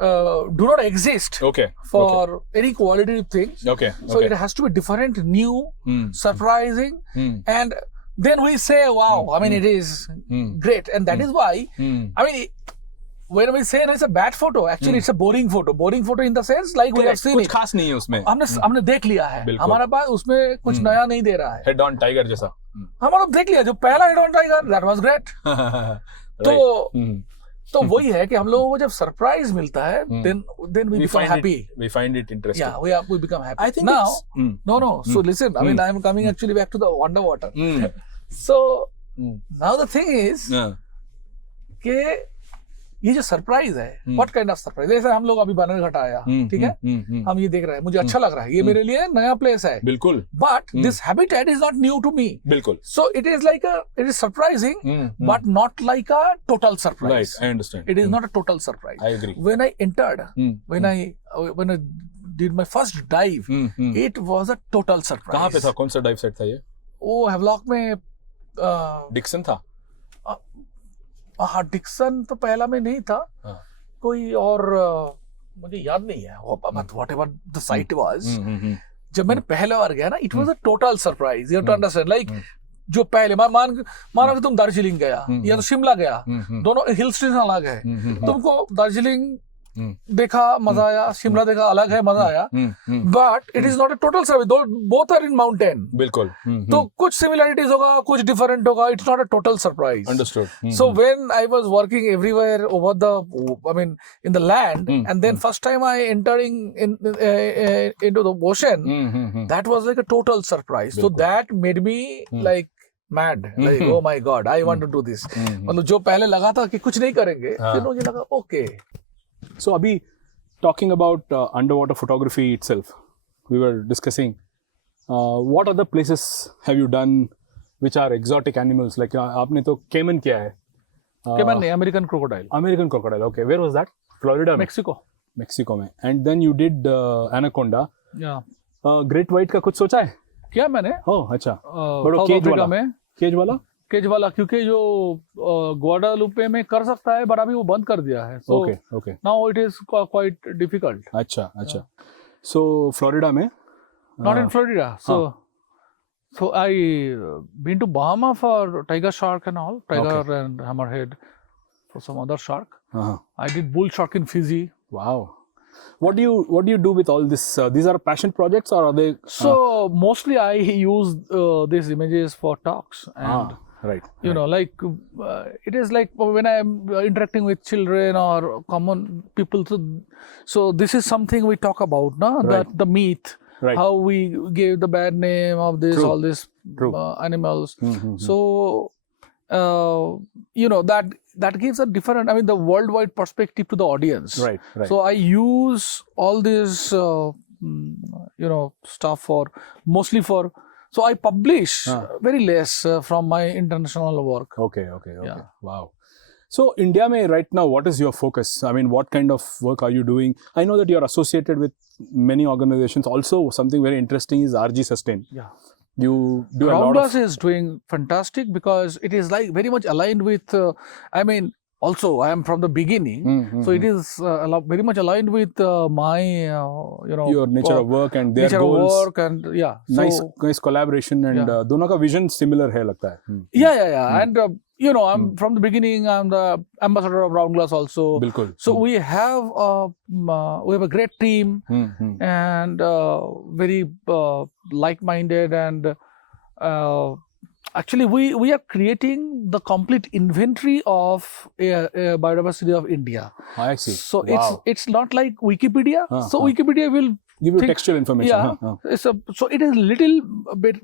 do not exist for any qualitative things. So it has to be different, new, surprising, and then we say, wow, I mean, it is great. And that is why, I mean, when we say it's a bad photo, actually it's a boring photo. Boring photo in the sense like we have seen कुछ it. खास नहीं है उसमें. हमने देख लिया है. हमारा पास उसमें कुछ नया नहीं दे रहा है. Head on tiger जैसा. हमारा देख लिया जो पहला head on tiger, that was great. तो वही है कि हम लोगों को जब सरप्राइज मिलता है, then we become happy. We find it interesting. Yeah, we become happy. I think now, no. So listen, I mean, I am coming actually back to the underwater. So now the thing is कि ये जो surprise है, what kind of surprise, जैसे हम लोग अभी बनरघाट आया, ठीक है, हम ये देख रहे हैं, मुझे अच्छा लग रहा है, ये मेरे लिए नया प्लेस है, बिल्कुल, but this habitat is not new to me, बिल्कुल, so it is like it is surprising but not like a total surprise. Right, I understand. It is not a total surprise. I agree. When I entered, when I did my first dive, it was a total surprise. कहाँ पे था, कौन सा dive set था ये? वो Havelock में Dixon था. हाँ, डिक्सन तो पहला में नहीं था, कोई और मुझे याद नहीं है, whatever the site was. जब मैंने पहले बार गया ना, it was a total surprise. You have to understand, like जो पहले मानो कि तुम दार्जिलिंग गया या तो शिमला गया, दोनों हिल स्टेशन अलग है. तुमको दार्जिलिंग देखा मजा आया, शिमला देखा अलग है मजा आया, but it is not a total service. Both are in mountain. बिल्कुल. तो कुछ सिमिलरिटीज होगा, कुछ डिफरेंट होगा. It's not a total surprise. Understood. So when I was working everywhere over in the land, and then first time I entering into the ocean, that was like a total surprise. So that made me like mad, like oh my god, I want to do this. मतलब जो पहले लगा था कि कुछ नहीं करेंगे, फिर मुझे लगा okay. So Abhi, talking about underwater photography itself, we were discussing what other places have you done which are exotic animals, like आपने तो caiman किया है. Caiman नहीं, American crocodile. American crocodile, okay. Where was that? Florida में? Mexico में. And then you did anaconda. Yeah. Great white का कुछ सोचा है? क्या मैंने? Oh, अच्छा. South Africa में. केज वाला क्योंकि जो ग्वाडालुपे में कर सकता है, बट अभी वो बंद कर दिया है. So okay. Now it is quite difficult. अच्छा. सो फ्लोरिडा में? Not in Florida. So I been to Bahama for tiger shark and all, tiger and hammerhead for some other shark. I did bull shark in Fiji. Wow. What do you do with all this? These are passion projects, or are they? So mostly I use these images for talks, and you know, like it is like when I am interacting with children or common people. So this is something we talk about, no? That the myth, how we gave the bad name of this, all these animals. So you know, that gives a different, I mean, the worldwide perspective to the audience. Right. So I use all this you know, stuff for mostly for. So I publish very less from my international work. Okay. Yeah. Wow. So India mein right now, what is your focus? I mean, what kind of work are you doing? I know that you are associated with many organizations. Also, something very interesting is RG Sustain. Yeah. You do a lot Rounders of... is doing fantastic because it is like very much aligned with, I mean, also I am from the beginning, so it is very much aligned with my, your nature of work and their nature goals. of work, and yeah. Nice collaboration, and दोनों का vision similar है लगता है. Yeah. And I'm from the beginning. I'm the ambassador of Roundglass also. बिल्कुल. So we have a great team, and very like-minded, and actually we are creating the complete inventory of biodiversity of India. I see. So it's not like Wikipedia. So Wikipedia will give you textual information. Yeah. So it is little bit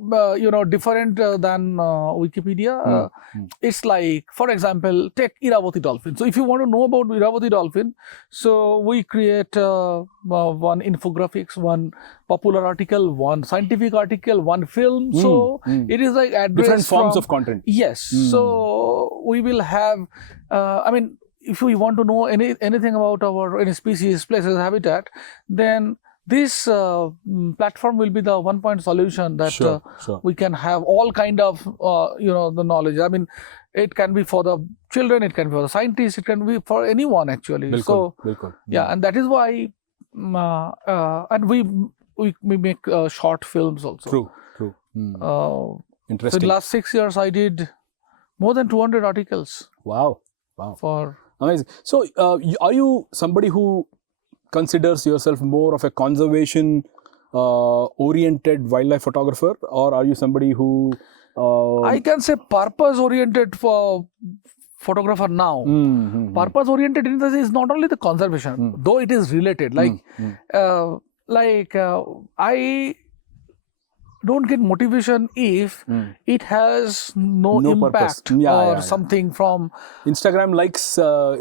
different than Wikipedia. It's like, for example, take Irrawaddy dolphin. So if you want to know about Irrawaddy dolphin, so we create one infographics, one popular article, one scientific article, one film. So it is like different forms of content. Yes. So we will have, I mean, if we want to know anything about any species, places, habitat, then this platform will be the one-point solution that we can have all kind of the knowledge. I mean, it can be for the children, it can be for the scientists, it can be for anyone actually. Bilkul. Yeah, and that is why, and we make short films also. True. Interesting. So in the last 6 years, I did more than 200 articles. Wow. For amazing. So, are you somebody who considers yourself more of a conservation oriented wildlife photographer, or are you somebody who I can say purpose oriented for photographer now? Purpose oriented in the sense is not only the conservation, though it is related. I don't get motivation if it has no impact or something from Instagram likes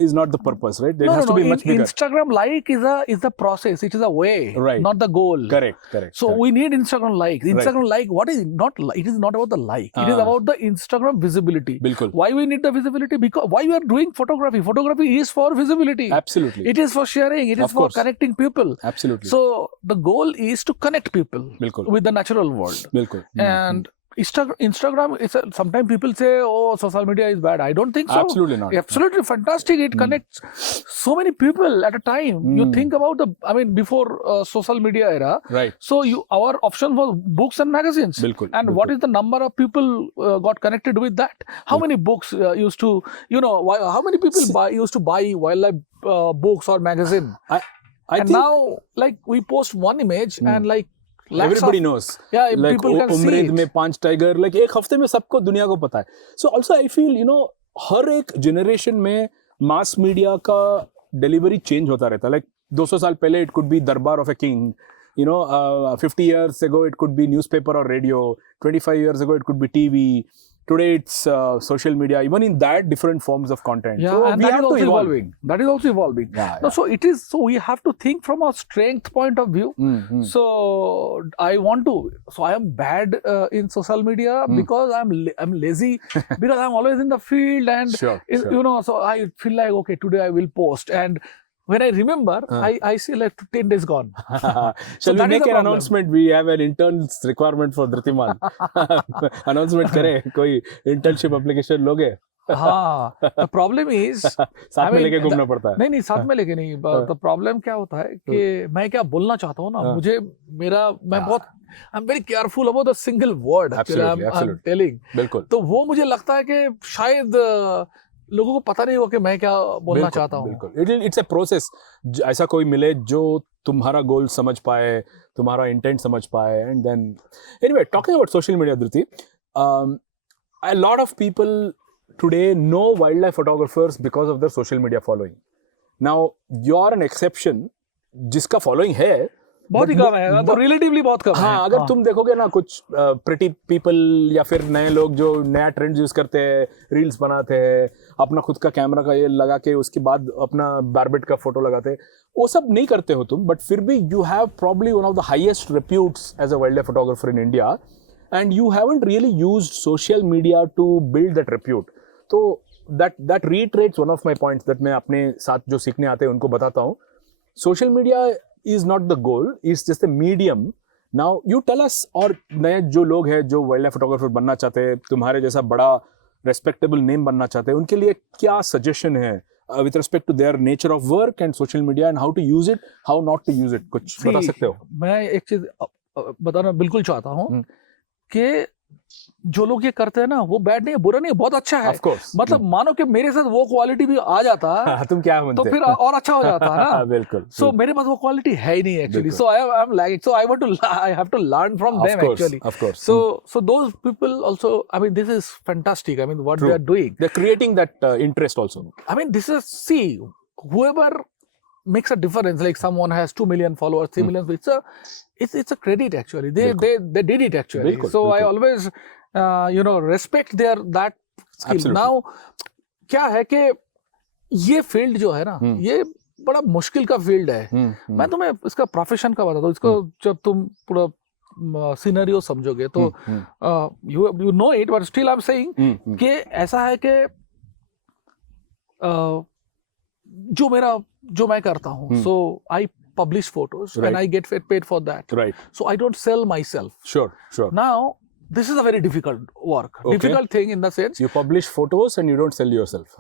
is not the purpose, right? It has to be much bigger. Instagram like is the process. It is a way, not the goal. Correct. So we need Instagram like. Instagram like, what is it? Not like. It is not about the like. It is about the Instagram visibility. Bilkul. Why we need the visibility? Because why we are doing photography? Photography is for visibility. Absolutely. It is for sharing. It is for connecting people. Absolutely. So the goal is to connect people with the natural world. Bilkul. And Instagram is sometimes people say, oh, social media is bad. I don't think so. Absolutely not. Absolutely fantastic. It connects so many people at a time. You think about before social media era. Right. So our option was books and magazines. Bilkul. And what is the number of people got connected with that? How many books used to, how many people used to buy wildlife books or magazine? I think now, like, we post one image and like, everybody knows. Yeah, like people can see it. में 5 tiger, like एक हफ्ते में सबको दुनिया को पता है. So also I feel, हर एक generation में mass media का delivery change होता रहता है. Like 200 साल पहले it could be दरबार of a king. 50 years ago it could be newspaper or radio. 25 years ago it could be TV. Today it's social media. Even in that, different forms of content. Yeah, so and we that have is to also evolve. evolving. That is also evolving. Yeah. So it is. So we have to think from a strength point of view. So I want to. So I am bad in social media because I'm lazy because I'm always in the field and So I feel like, okay, today I will post, and when I remember, I see like 10 days gone. Shall we make an announcement? We have an intern's requirement for Dhritiman. Announcement करें, कोई internship application लोगे? हाँ, the problem is साथ में लेके घूमना पड़ता है. नहीं साथ में लेके नहीं. The problem क्या होता है कि मैं क्या बोलना चाहता हूँ ना, I'm very careful about the single word. Absolutely. I'm telling. बिल्कुल. तो वो मुझे लगता है कि शायद लोगों को पता नहीं हो कि मैं क्या बोलना चाहता हूँ. बिल्कुल. It's a process. ऐसा कोई मिले जो तुम्हारा गोल समझ पाए, तुम्हारा इंटेंट समझ पाए, and then anyway, talking about social media, Dhriti, a lot of people today know wildlife photographers because of their social media following. Now you're an exception जिसका following है. बहुत ही कम है, तो रिलेटिवली बहुत कम है. हाँ, अगर तुम देखोगे ना कुछ प्रिटी पीपल या फिर नए लोग जो नया ट्रेंड यूज करते हैं, रील्स बनाते हैं, अपना खुद का कैमरा का ये लगा के उसके बाद अपना बारबेट का फोटो लगाते हैं, वो सब नहीं करते हो तुम, बट फिर भी you have probably one of the highest reputes as a wildlife photographer in India, and you haven't really used social media to build that repute. तो that reiterates one of my points that मैं अपने साथ जो सीखने आते हैं उनको बताता हूँ. Social media is not the goal, it's just a medium. Now you tell us, और नए जो लोग हैं जो वाइल्ड लाइफ फोटोग्राफर बनना चाहते हैं, तुम्हारे जैसा बड़ा रेस्पेक्टेबल नेम बनना चाहते हैं, उनके लिए क्या सजेशन है with respect to their nature of work and social media and how to use it, how not to use it? कुछ बता सकते हो? मैं एक चीज बताना बिल्कुल चाहता हूँ कि जो लोग ये करते हैं ना वो बैड नहीं है, बुरा नहीं है, बहुत अच्छा है. Of course. मतलब मानो कि मेरे साथ वो क्वालिटी भी आ जाता तुम क्या तो फिर और अच्छा हो जाता है ना. बिल्कुल. So मेरे पास वो क्वालिटी है ही नहीं actually. So I'm lagging. So I have to learn from them actually. Of course. So those people also, I mean, this is fantastic. I mean, what they are doing. They're creating that interest also. I mean, this is, see, whoever makes a difference, like someone has 2 million followers, 3 million, it's a credit actually. They did it actually. So I always respect that skill. Absolutely. Now क्या है कि ये field जो है ना ये बड़ा मुश्किल का फील्ड है. मैं तुम्हें इसका प्रोफेशन का बताता हूँ. इसको जब तुम पूरा सिनेरियो समझोगे तो you know it, but still I am saying कि ऐसा है कि जो मैं करता हूँ, सो आई publish photos and I get paid for that. Right. So I don't sell myself. Sure. Now, this is a very difficult work. Okay. Difficult thing in the sense. You publish photos and you don't sell yourself.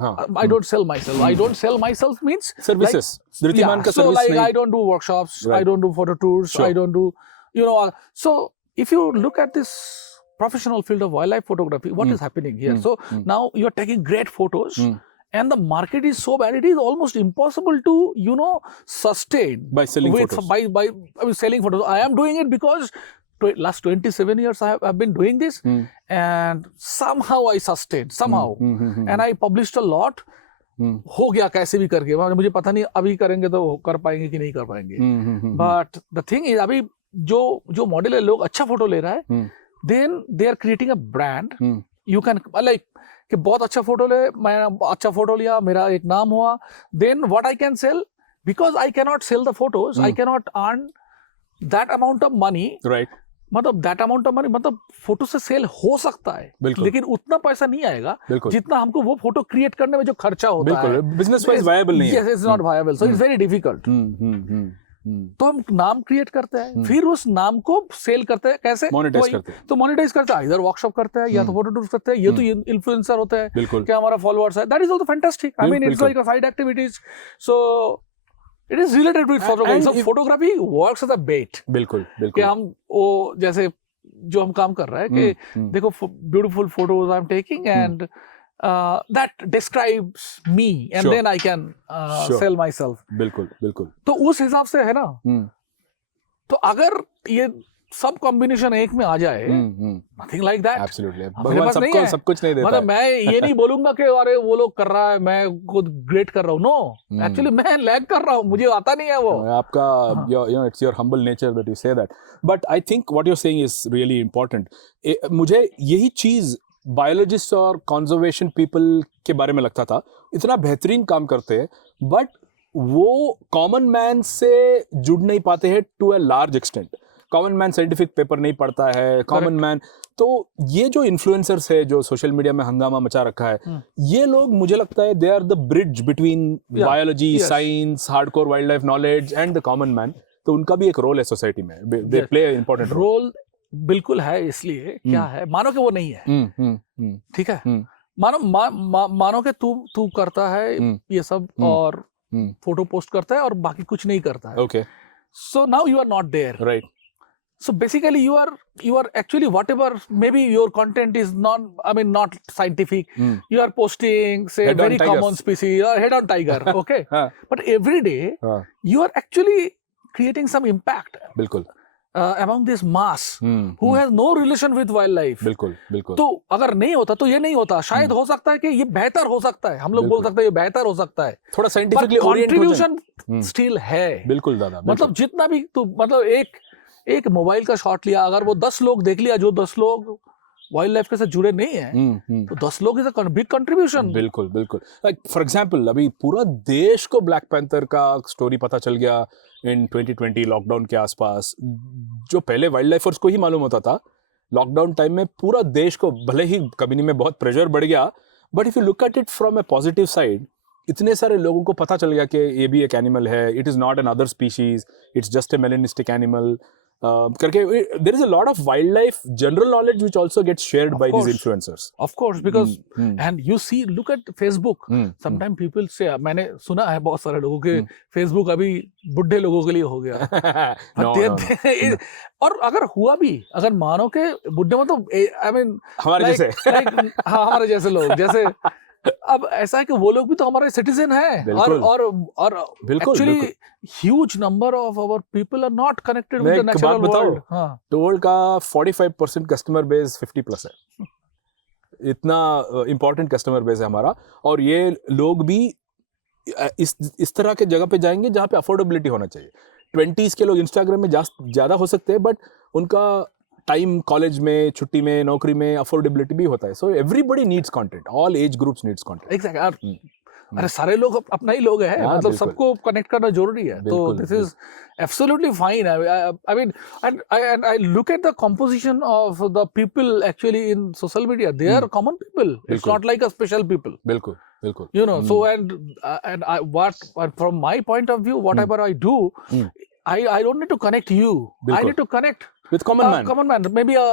I don't sell myself. I don't sell myself means services. Like, so like I don't do workshops. Right. I don't do photo tours. Sure. I don't do, so if you look at this professional field of wildlife photography, what is happening here? So now you are taking great photos. And the market is so bad, it is almost impossible to, sustain by selling photos. By selling photos. I am doing it because last 27 years I have been doing this, and somehow I sustained, and I published a lot. हो गया कैसे भी करके, मुझे पता नहीं अभी करेंगे तो कर पाएंगे कि नहीं कर पाएंगे. But the thing is, अभी जो मॉडल है, लोग अच्छा फोटो ले रहा है, then they are creating a brand. You can like कि बहुत अच्छा फोटो ले, मैं अच्छा फोटो लिया, मेरा एक नाम हुआ. Then what I can sell, because I cannot sell the photos, I cannot earn that amount of money. Right. मतलब that amount of money, मतलब फोटो से सेल हो सकता है, लेकिन उतना पैसा नहीं आएगा जितना हमको वो फोटो क्रिएट करने में जो खर्चा होता है. बिजनेस वाइज वायबल नहीं है. Yes, it's not viable. So it's very difficult. तो हम नाम क्रिएट करते हैं, फिर उस नाम को सेल करते हैं. कैसे? मोनेटाइज करते हैं. तो मोनेटाइज करते हैं, इधर वर्कशॉप करते हैं या तो फोटो टूर करते हैं, ये तो इन्फ्लुएंसर होते हैं, क्या हमारा फॉलोअर्स है. That is also fantastic. I mean it's like a side activities. So it is related to photography. So photography works as a bet. बिल्कुल. कि हम वो जैसे जो हम काम कर रहे हैं कि देखो beautiful photos I am taking and that describes me and then I can sell myself. बिल्कुल. तो उस हिसाब से है ना. तो अगर ये सब कॉम्बिनेशन एक में आ जाए, nothing like that. Absolutely. भगवान सबको सब कुछ नहीं देता. मतलब मैं ये नहीं बोलूंगा कि अरे वो लोग कर रहा है, मैं खुद ग्रेट कर रहा हूँ. नो, एक्चुअली मैं लैग कर रहा हूँ, मुझे आता नहीं है वो. आपका it's your humble nature that you say that. But I think what you're saying is really important. मुझे यही चीज बायोलॉजिस्ट और कंजर्वेशन पीपल के बारे में लगता था. इतना बेहतरीन काम करते हैं, बट वो कॉमन मैन से जुड़ नहीं पाते हैं to a large extent. Common man scientific paper नहीं पढ़ता है. कॉमन मैन तो ये जो इन्फ्लुएंसर्स है जो सोशल मीडिया में हंगामा मचा रखा है, ये लोग मुझे लगता है they are the bridge between biology, science, hardcore wild life knowledge and the common man. तो उनका भी एक रोल है सोसाइटी में. They play important role. बिल्कुल है. इसलिए क्या है, मानो कि वो नहीं है, ठीक है, मानो कि तू करता है ये सब और फोटो पोस्ट करता है और बाकी कुछ नहीं करता है. Okay. So now you are not there. Right. So basically you are actually whatever, maybe your content is not scientific. You are posting say head very common species or head on tiger. Okay. But every day you are actually creating some impact. बिल्कुल. Among this mass who has no relation with wildlife. बिल्कुल. तो अगर नहीं होता तो ये नहीं होता. शायद हो सकता है कि ये बेहतर हो सकता है. हम लोग बोल सकते हैं ये बेहतर हो सकता है. थोड़ा साइंटिफिकली ओरिएंटेड कंट्रीब्यूशन स्टिल है. बिल्कुल दादा. मतलब जितना भी तू मतलब एक मोबाइल का शॉट लिया, अगर वो 10 लोग देख लिया, जो 10 लोग वाइल्ड लाइफ के साथ जुड़े नहीं है, तो 10 लोग इज अ बिग कंट्रीब्यूशन. बिल्कुल. लाइक फॉर एग्जांपल अभी पूरा देश को ब्लैक पैंथर का स्टोरी पता चल गया इन 2020 लॉकडाउन के आसपास. जो पहले वाइल्ड लाइफर्स को ही मालूम होता था, लॉकडाउन टाइम में पूरा देश को, भले ही कम्युनिटी में बहुत प्रेशर बढ़ गया, but if you look at it from A positive side, इतने सारे लोगों को पता चल गया कि ये भी एक एनिमल है, it is not another species, it's just a melanistic animal करके, there is a lot of wildlife general knowledge which also gets shared by these influencers. Of course, because and you see, look at Facebook. Sometimes people say, मैंने सुना है बहुत सारे लोगों के Facebook अभी बुढ़े लोगों के लिए हो गया. No. और अगर हुआ भी, अगर मानो के बुढ़े में तो I mean हमारे जैसे. हाँ, हमारे जैसे लोग, जैसे अब ऐसा है कि वो लोग भी तो हमारे सिटीजन हैं, और actually huge number of our people are not connected with the natural world. हाँ, टोल का 45% कस्टमर बेस 50+ है. इतना इंपॉर्टेंट कस्टमर बेस है हमारा. और ये लोग भी इस तरह के जगह पे जाएंगे जहाँ पे अफोर्डेबिलिटी होना चाहिए. 20s के लोग इंस्टाग्राम में ज्यादा हो सकते हैं, बट उनका टाइम कॉलेज में, छुट्टी में, नौकरी में अफोर्डेबिलिटी भी होता है. So everybody needs content, all age groups needs content. Exactly. अरे सारे लोग अपना ही लोग हैं, मतलब सबको कनेक्ट करना जरूरी है. तो this is absolutely fine. I mean and I look at the composition of the people actually in social media. They are common people. It's not like a special people. बिल्कुल बिल्कुल. You know, so and from my point of view, whatever I do, I don't need to connect you. I need to connect with common man. Maybe a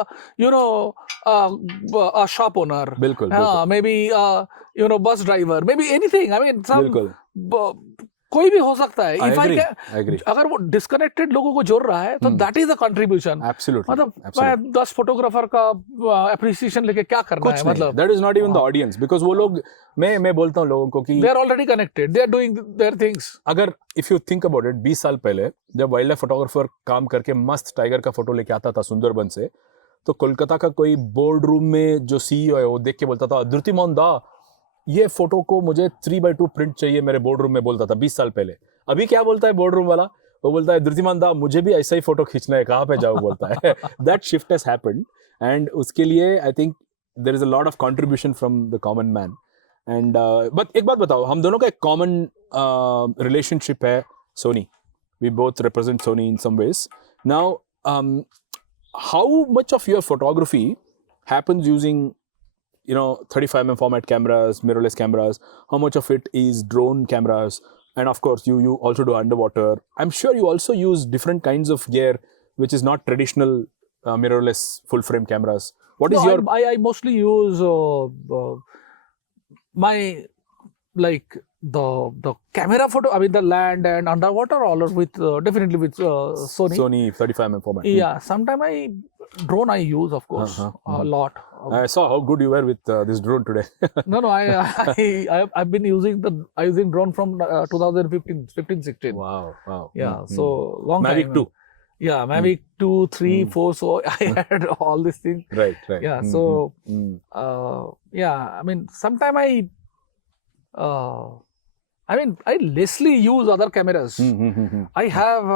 shop owner. बिल्कुल. Maybe bus driver. Maybe anything. I mean, some कोई भी हो सकता है. If I agree. अगर वो disconnected लोगों को जोड़ रहा है तो that is a contribution. Absolutely. मतलब मैं 10 फोटोग्राफर का अप्रिसिएशन लेके क्या करना है, मतलब that is not even the audience, because वो लोग, मैं बोलता हूँ लोगों को कि they are already connected, they are doing their things. अगर if you think about it, 20 साल पहले जब वाइल्ड लाइफ फोटोग्राफर काम करके मस्त टाइगर का फोटो लेके आता था सुंदरबन से, तो कोलकाता का कोई बोर्ड रूम में जो सीईओ है वो देख के बोलता था, धृतिमान दा ये फोटो को मुझे 3x2 प्रिंट चाहिए मेरे बोर्ड रूम में, बोलता था 20 साल पहले. अभी क्या बोलता है बोर्ड रूम वाला? वो बोलता है, धृतिमान दा मुझे भी ऐसा ही फोटो खींचना है, कहाँ पे जाऊँ, बोलता है. That shift has happened, and उसके लिए I think there is a lot of contribution from the common man. And but एक बात बताओ, हम दोनों का एक कॉमन रिलेशनशिप है Sony. We both represent Sony in some ways. Now how much of your photography happens using 35mm format cameras, mirrorless cameras? How much of it is drone cameras? And of course, you also do underwater. I'm sure you also use different kinds of gear, which is not traditional mirrorless full frame cameras. What is your? I mostly use my the camera photo. I mean the land and underwater, all with definitely with Sony. Sony 35mm format. Yeah, sometimes drone I use, of course, a lot. I saw how good you were with this drone today. No, I've been using drone from 2015-16. Wow. Yeah, so long Mavic time. 2. Yeah, Mavic 2, 3, 4. So I had all these things. Right. Yeah, so yeah, I mean, sometimes I lessly use other cameras. I have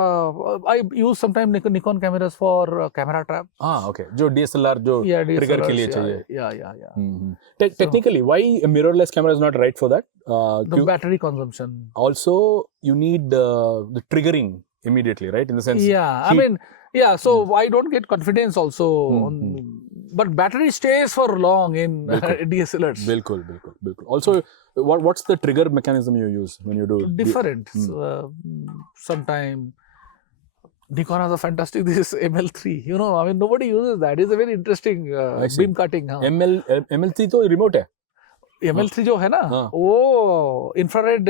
I use sometimes Nikon cameras for camera trap. Okay. जो DSLR जो trigger के लिए चाहिए. Yeah. Technically, why a mirrorless camera is not right for that? The battery consumption. Also, you need the triggering immediately, right? In the sense. Yeah, I mean, yeah. So I don't get confidence also but battery stays for long in DSLRs. बिल्कुल. Also, what's the trigger mechanism you use when you do? Different. Sometime Nikon has a fantastic this ML3. I mean, nobody uses that. It's a very interesting beam cutting. ML3 तो remote है. ML3 जो है ना, वो infrared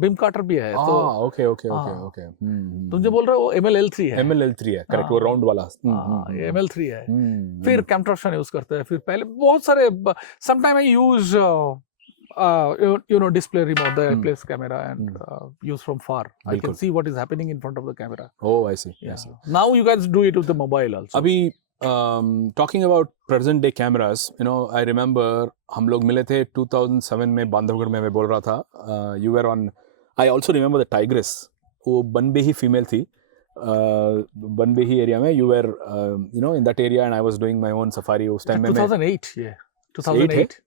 beam cutter भी है. तो okay. तुम जो बोल रहे हो वो MLL3 है. MLL3 है, करेक्ट. वो राउंड वाला. ML3 है. फिर कैमट्रैप्शन यूज करते हैं. फिर पहले बहुत सारे, sometime I use display remote, the place camera, and use from far. I can see what is happening in front of the camera. Oh, I see. Now you guys do it with the mobile also. अभी talking about present day cameras, I remember हम लोग मिले थे 2007 में बांधवगढ़ में. मैं बोल रहा था you were on. I also remember the Tigress. वो बनबेही फीमेल थी. बनबेही एरिया में you were in that area, and I was doing my own safari उस टाइम में. 2008 ये 2008.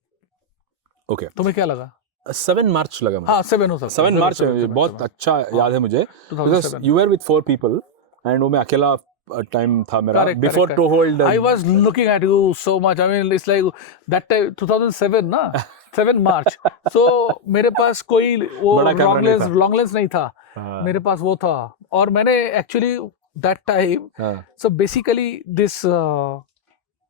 Okay. तुम्हें क्या लगा? 7 मार्च लगा मुझे. 7 हो सकता है. 7 मार्च बहुत अच्छा याद है मुझे, because you were with 4 people, and वो मैं अकेला टाइम था मेरा. Before Toehold. I was looking at you so much. I mean, it's like that time 2007 ना. 7 मार्च। सो मेरे पास कोई वो बड़ा कैमरा नहीं था। लॉन्ग लेंस नहीं था, मेरे पास वो था। और मैंने actually that time, so basically this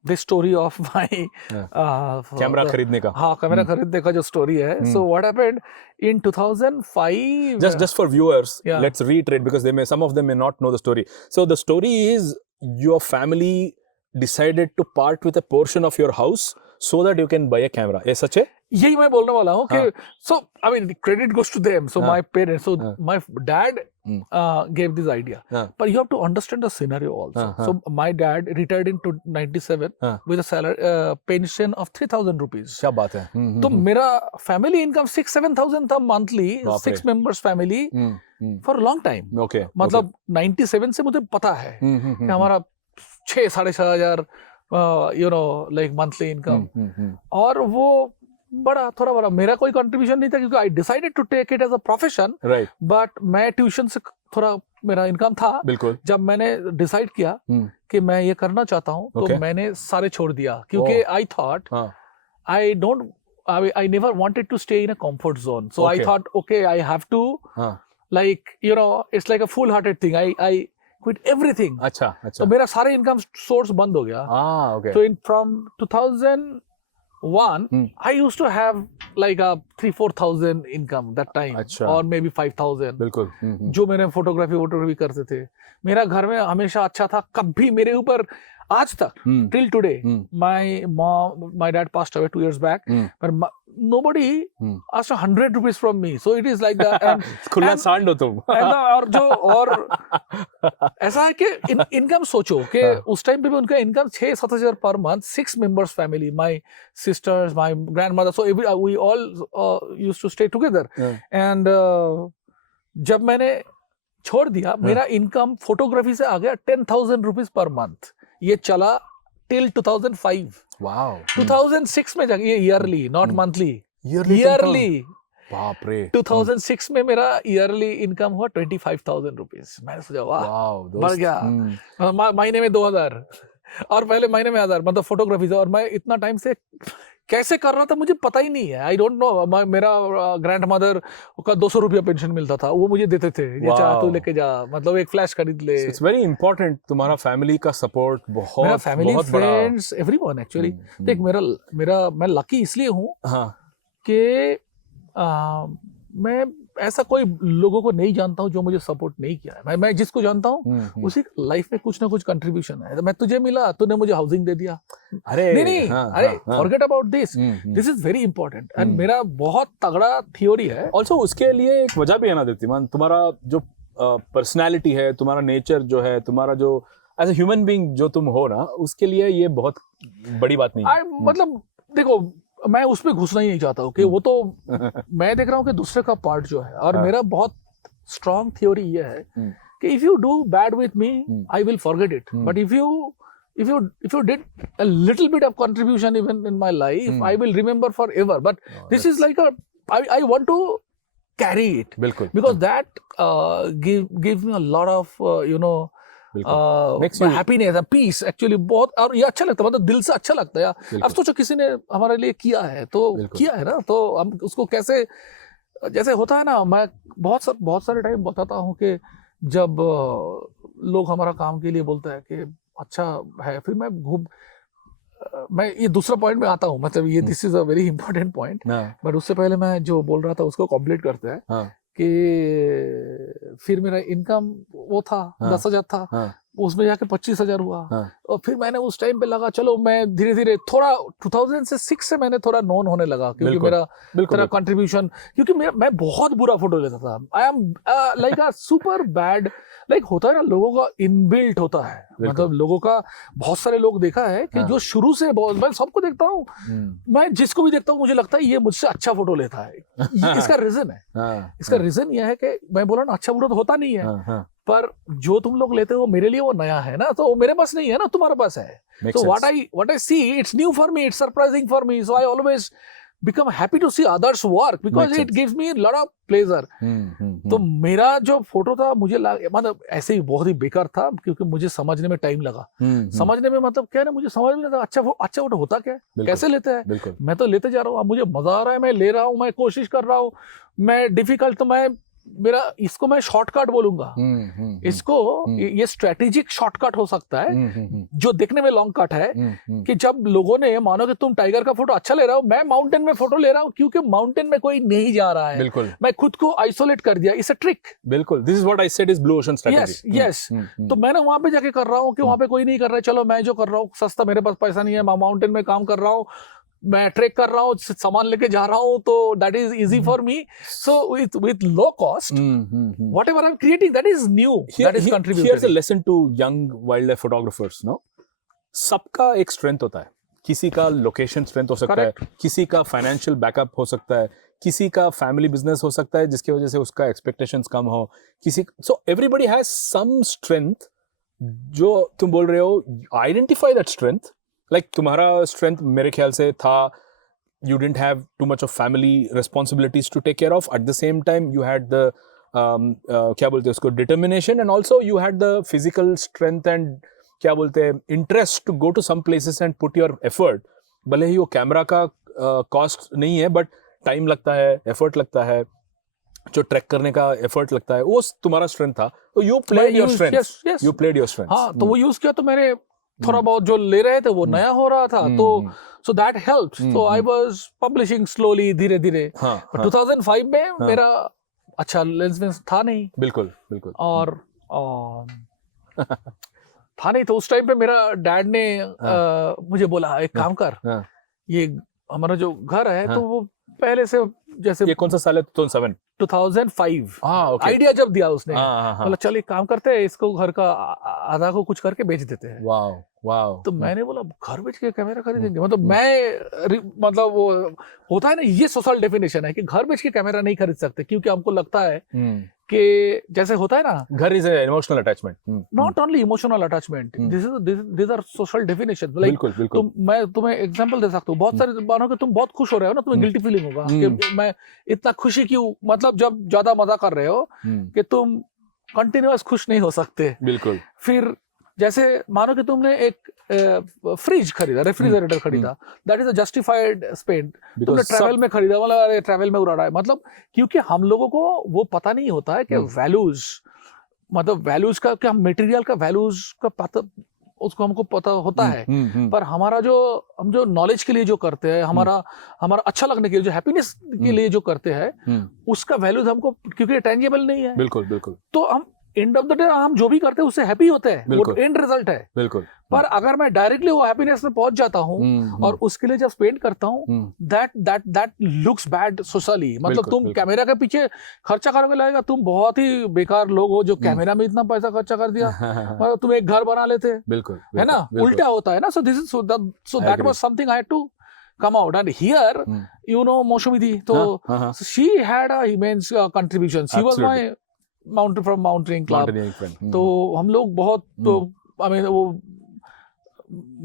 story of my camera खरीदने का। हाँ, कैमरा खरीदने का जो स्टोरी है। So what happened in 2005, just for viewers, Yeah. let's reiterate because some of them may not know the story. So the story is your family decided to part with a portion of your house so that you can buy a camera. ये सच है? यही मैं बोलने वाला हूँ कि so I mean credit goes to them. So my parents, so my dad gave this idea. But you have to understand the scenario also. So my dad retired in 97 with a salary pension of 3,000 rupees. क्या बात है? तो मेरा family income 6-7,000 था monthly, 6 members family for a long time. Okay. मतलब 97 से मुझे पता है कि हमारा 6,500 like monthly income. और वो थोड़ा बड़ा मेरा कोई कंट्रीब्यूशन नहीं था, क्योंकि I decided to take it as a profession. Right. But मैं ट्यूशन से थोड़ा मेरा इनकम था। बिल्कुल। जब मैंने डिसाइड किया कि मैं ये करना चाहता हूँ, तो मैंने सारे छोड़ दिया, क्योंकि I thought I never wanted to stay in a comfort zone. So I thought okay, I have to like it's like a full hearted thing, I quit everything. अच्छा। तो मेरा सारे इनकम सोर्स बंद हो गया। तो from 2001 I used to have like a 3-4,000 income that time, or maybe 5,000। बिल्कुल। जो मैंने फोटोग्राफी करते थे, मेरा घर में हमेशा अच्छा था। कभी मेरे ऊपर आज तक till today, my dad passed away 2 years back, but nobody asked 100 rupees from me. So it is like that। खुला सांड हो तुम। और ऐसा है कि इनकम सोचो कि उस टाइम पे भी उनका इनकम 6-7 हजार per month, 6 members family, my sisters, my grandmother, so we all used to stay together। and जब मैंने छोड़ दिया, मेरा इनकम फोटोग्राफी से आ गया 10,000 rupees पर मंथ। ये चला till 2005। वाओ। 2006 में जाके, ये ईयरली, नॉट मंथली, ईयरली। बाप रे। 2006 में मेरा ईयरली इनकम हुआ 25,000 रुपीज। मैंने सोचा वाह, बढ़ गया। महीने में 2,000 और पहले महीने में 1,000, मतलब फोटोग्राफी से। और मैं इतना टाइम से कैसे कर रहा था मुझे पता ही नहीं है, आई डोंट नो। मेरा ग्रैंड मदर का 200 रुपया पेंशन मिलता था, वो मुझे देते थे, ये चाह तू लेके जा, मतलब एक फ्लैश खरीद ले। इट्स वेरी इंपॉर्टेंट, तुम्हारा फैमिली का सपोर्ट बहुत, मेरा फैमिली, फ्रेंड्स, एवरीवन एक्चुअली। देख मैं लकी इसलिए हूँ कि मैं ऐसा कोई लोगों को नहीं जानता हूँ जो मुझे सपोर्ट नहीं किया है। मैं जिसको जानता हूँ उसी लाइफ में कुछ ना कुछ कंट्रीब्यूशन है। मैं तुझे मिला, तूने मुझे हाउसिंग दे दिया। नहीं, अरे forget about this is very important. And मेरा बहुत तगड़ा थियोरी है। ऑल्सो उसके लिए एक वजह भी है ना दीप्तिमान, तुम्हारा जो पर्सनैलिटी है, तुम्हारा नेचर जो है, तुम्हारा जो एज ए ह्यूमन बीइंग जो तुम हो ना, उसके लिए ये बहुत बड़ी बात नहीं है। मतलब देखो, मैं उसमें घुसना ही नहीं चाहता हूँ कि वो तो मैं देख रहा हूँ कि दूसरे का पार्ट जो है। और मेरा बहुत स्ट्रॉन्ग थियोरी ये है कि if you do bad with me, I will forget it, but if you did a little bit of contribution even in my life, I will remember forever. But this is like I want to carry it, because that gives me a lot of happiness, peace actually बहुत। और ये अच्छा लगता है, मतलब दिल से अच्छा लगता है यार। अब सोचो किसी ने हमारे लिए किया है, तो किया है ना, तो हम उसको कैसे, जैसे होता है ना, मैं बहुत सारे टाइम बताता हूँ कि जब लोग हमारा काम के लिए बोलते हैं कि अच्छा है, फिर मैं ये दूसरा पॉइंट में आता हूँ, मतलब ये this is a very important point. But उससे पहले मैं जो बोल रहा था उसको कंप्लीट करते हैं कि फिर मेरा इनकम वो था 10,000 था, उसमें जाके 25,000 हुआ। और फिर मैंने उस टाइम पे लगा चलो मैं धीरे धीरे थोड़ा 2006 से मैंने थोड़ा नोन होने लगा, क्योंकि मेरा कंट्रीब्यूशन, क्योंकि मैं बहुत बुरा फोटो लेता था। I am like a super bad, like होता है ना, लोगों का इनबिल्ट होता है, मतलब लोगों का, बहुत सारे लोग देखा है कि जो शुरू से बहुत, मैं सबको देखता हूँ, मैं जिसको भी देखता हूँ मुझे लगता है ये मुझसे अच्छा फोटो लेता है। इसका रीजन है, इसका रीजन ये है कि मैं बोला ना, अच्छा फोटो तो होता नहीं है, पर जो तुम लोग लेते हो मेरे लिए वो नया है ना, तो मेरे पास नहीं है ना, तुम्हारे पास है। So what I see, it's new for me, it's surprising for me, so I always become happy to see others work because Makes it gives me a lot of pleasure. तो मेरा जो फोटो था मुझे मतलब ऐसे ही बहुत ही बेकार था क्योंकि मुझे समझने में टाइम लगा. समझने में मतलब क्या है ना, मुझे समझ में नहीं था अच्छा फोटो होता क्या है, कैसे लेते हैं. मैं तो लेते जा रहा हूँ, अब मुझे मजा आ रहा है, मैं ले रहा हूँ, मैं कोशिश कर रहा हूँ, मैं डिफिकल्ट तो मैं मेरा इसको मैं शॉर्टकट बोलूंगा. इसको ये स्ट्रेटेजिक शॉर्टकट हो सकता है जो देखने में लॉन्ग कट है कि जब लोगों ने मानो कि तुम टाइगर का फोटो अच्छा ले रहा हो, मैं माउंटेन में फोटो ले रहा हूँ क्योंकि माउंटेन में कोई नहीं जा रहा है. बिल्कुल. मैं खुद को आइसोलेट कर दिया. It's a trick. बिल्कुल. This is what I said is blue ocean strategy. Yes. तो मैंने वहां पे जाके कर रहा हूँ कि वहां पे कोई नहीं कर रहा है, चलो मैं जो कर रहा हूँ सस्ता, मेरे पास पैसा नहीं है, मैं माउंटेन में काम कर रहा हूँ, मैं ट्रेक कर रहा हूँ, सामान लेके जा रहा हूँ, तो that is easy for me. So with low cost whatever I am creating that is new, that is contributing. Here's a lesson to young wild life photographers. No, सबका एक स्ट्रेंथ होता है. किसी का लोकेशन स्ट्रेंथ हो सकता है, किसी का फाइनेंशियल बैकअप हो सकता है, किसी का फैमिली बिजनेस हो सकता है जिसकी वजह से उसका एक्सपेक्टेशंस कम हो, किसी. So everybody has some strength. जो तुम बोल रहे हो, आइडेंटिफाई दैट स्ट्रेंथ. लाइक तुम्हारा स्ट्रेंथ मेरे ख्याल से था, you didn't have too much of family responsibilities to take care of. At the same time, you had the क्या बोलते हैं उसको, determination, and also you had the physical strength and क्या बोलते हैं interest to go to some places and put your effort. भले ही वो camera का कॉस्ट नहीं है, बट टाइम लगता है, एफर्ट लगता है, जो ट्रैक करने का एफर्ट लगता है, वो तुम्हारा स्ट्रेंथ था. तो you played your strength. You played your strength. हाँ, तो वो यूज किया. तो मैंने थोड़ा बहुत जो ले रहे थे वो नया हो रहा था, तो so that helps. So I was publishing slowly, धीरे धीरे. 2005 में मेरा अच्छा लेंस में था नहीं. बिल्कुल बिल्कुल. और था नहीं, तो उस टाइम पे मेरा डैड ने मुझे बोला एक काम कर, ये हमारा जो घर है तो वो पहले से जैसे. ये कौन सा साल है? 2005. आइडिया जब दिया उसने, बोला चल एक काम करते हैं, इसको घर का आधा को कुछ करके बेच देते हैं. वाओ. तो मैंने बोला घर बेच के कैमरा खरीदेंगे? मतलब मतलब वो होता है ना, ये सोशल डेफिनेशन है कि घर बेच के कैमरा नहीं खरीद सकते, क्योंकि हमको लगता है कि जैसे होता है ना, घर is emotional attachment. Not only emotional attachment, this are social definition. Like मैं तुम्हें एग्जांपल दे सकता हूँ. बहुत सारे मानो कि तुम बहुत खुश हो रहे हो ना, तुम्हें गिल्टी फीलिंग होगा कि मैं इतना खुशी क्यों, मतलब जब ज्यादा मजा कर रहे हो कि तुम कंटिन्यूअस खुश नहीं हो सकते. बिल्कुल. फिर जैसे मानो कि तुमने एक फ्रिज खरीदा, रेफ्रिजरेटर खरीदा, that is a justified spend. तुमने ट्रैवल में खरीदा, मतलब अरे ट्रैवल में उड़ा रहा है, मतलब क्योंकि हम लोगों को वो पता नहीं होता है कि वैल्यूज, मतलब वैल्यूज का क्या, मटेरियल का वैल्यूज का पता उसको हमको पता होता है, पर हमारा हम जो नॉलेज के लिए जो करते हैं, हमारा अच्छा लगने के लिए, जो हैप्पीनेस के लिए जो करते हैं, उसका वैल्यूज हमको, क्योंकि टेंजिबल नहीं है. बिल्कुल. तो हम एंड ऑफ द डे हम जो भी करते हैं उससे हैप्पी होते हैं, वो एंड रिजल्ट है. बिल्कुल. पर अगर मैं डायरेक्टली वो हैप्पीनेस में पहुंच जाता हूँ और उसके लिए जब स्पेंड करता हूँ, दैट लुक्स बैड सोशली. मतलब तुम कैमरा के पीछे खर्चा करोगे, लगेगा तुम बहुत ही बेकार लोग हो जो कैमरा में इतना पैसा खर्चा कर दिया. मतलब तुम एक घर बना लेते. बिल्कुल. है ना, उल्टा होता है ना. So this is so that was something I had to come out. And here, you know, Moshumidi, so she had a immense contribution. She was my mountaineering club. तो हम लोग बहुत, I mean, वो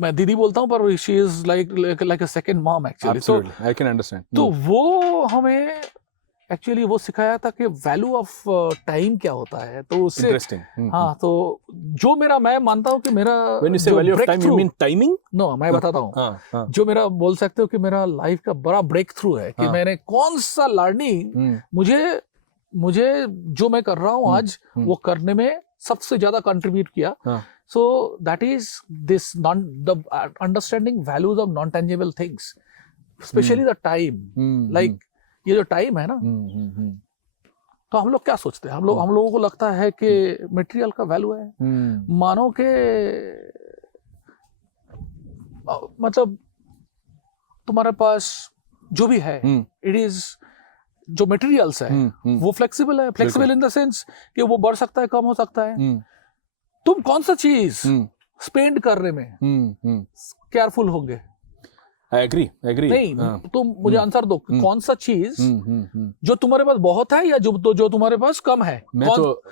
मैं दीदी बोलता हूँ, पर she is like a second mom actually. Absolutely. I can understand. तो वो हमें एक्चुअली वो सिखाया था कि वैल्यू ऑफ टाइम क्या होता है. तो उससे इंटरेस्टिंग. हाँ, तो जो मेरा, मैं मानता हूँ कि मेरा, When you say value of time, you mean timing? No, मैं बताता हूँ. जो मेरा बोल सकते हो कि मेरा लाइफ का बड़ा ब्रेक थ्रू है कि मैंने कौन सा लर्निंग मुझे जो मैं कर रहा हूँ आज, वो करने में सबसे ज्यादा कंट्रीब्यूट किया. So that is this the understanding values of non tangible things, specially the time. Like ये जो टाइम है ना, तो हम लोग क्या सोचते हैं, हम लोगों को लगता है कि मटेरियल का वैल्यू है. मानो के मतलब तुम्हारे पास जो भी है, इट इज जो मटेरियल्स है वो फ्लेक्सिबल है. फ्लेक्सिबल इन द सेंस कि वो बढ़ सकता है, कम हो सकता है. तुम कौन सा चीज स्पेंड करने में केयरफुल होंगे? आई एग्री नहीं, तुम मुझे आंसर दो, कौन सा चीज जो तुम्हारे पास बहुत है या जो तुम्हारे पास कम है? मैं तो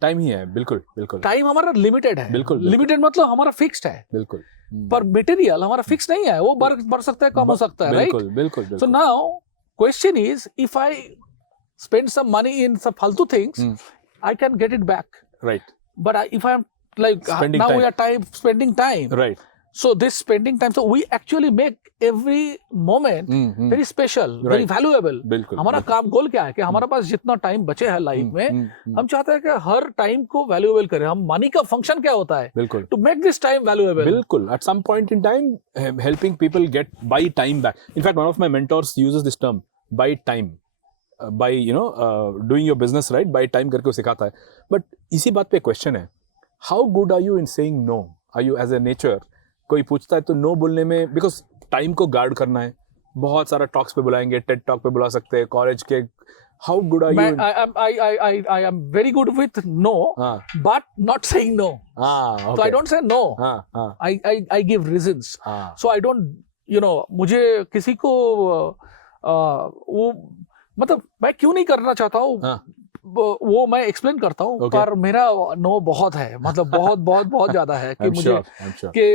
टाइम ही है, बिल्कुल बिल्कुल। टाइम हमारा लिमिटेड है, बिल्कुल। लिमिटेड मतलब हमारा फिक्स्ड है, बिल्कुल। पर मटेरियल हमारा फिक्स नहीं है, वो बढ़ सकता है, कम हो सकता है, राइट? बिल्कुल बिल्कुल। So now question is, if I spend some money in some faltu things, I can get it back. Right. But if I'm like Spending now time. we are spending time. Right. So this spending time, so we actually make every moment very special, very Right. valuable. बिल्कुल। हमारा काम गोल क्या है कि हमारा पास जितना time बचे है लाइफ में, हम चाहते हैं कि हर टाइम को वैल्यूएबल करें। हम मनी का फंक्शन क्या होता है? बिल्कुल। To make this time valuable. बिल्कुल। At some point in time, helping people buy time back. In fact, one of my mentors uses this term, buy time. by doing your business right, by time करके वो सिखाता है। But इसी बात पे question है, how good are you in saying no? Are you as a nature, कोई पूछता है तो नो बोलने में, बिकॉज टाइम को गार्ड करना है, बहुत सारा टॉक्स पे बुलाएंगे, टेड टॉक पे बुला सकते हैं, कॉलेज के, how good are you? I am very good with no, but not saying no. Okay. So I don't say no. I give reasons. So I don't, मुझे किसी को वो मतलब मैं क्यों नहीं करना चाहता हूँ, वो मैं एक्सप्लेन करता हूँ। पर मेरा नो बहुत है, मतलब बहुत ज्यादा है कि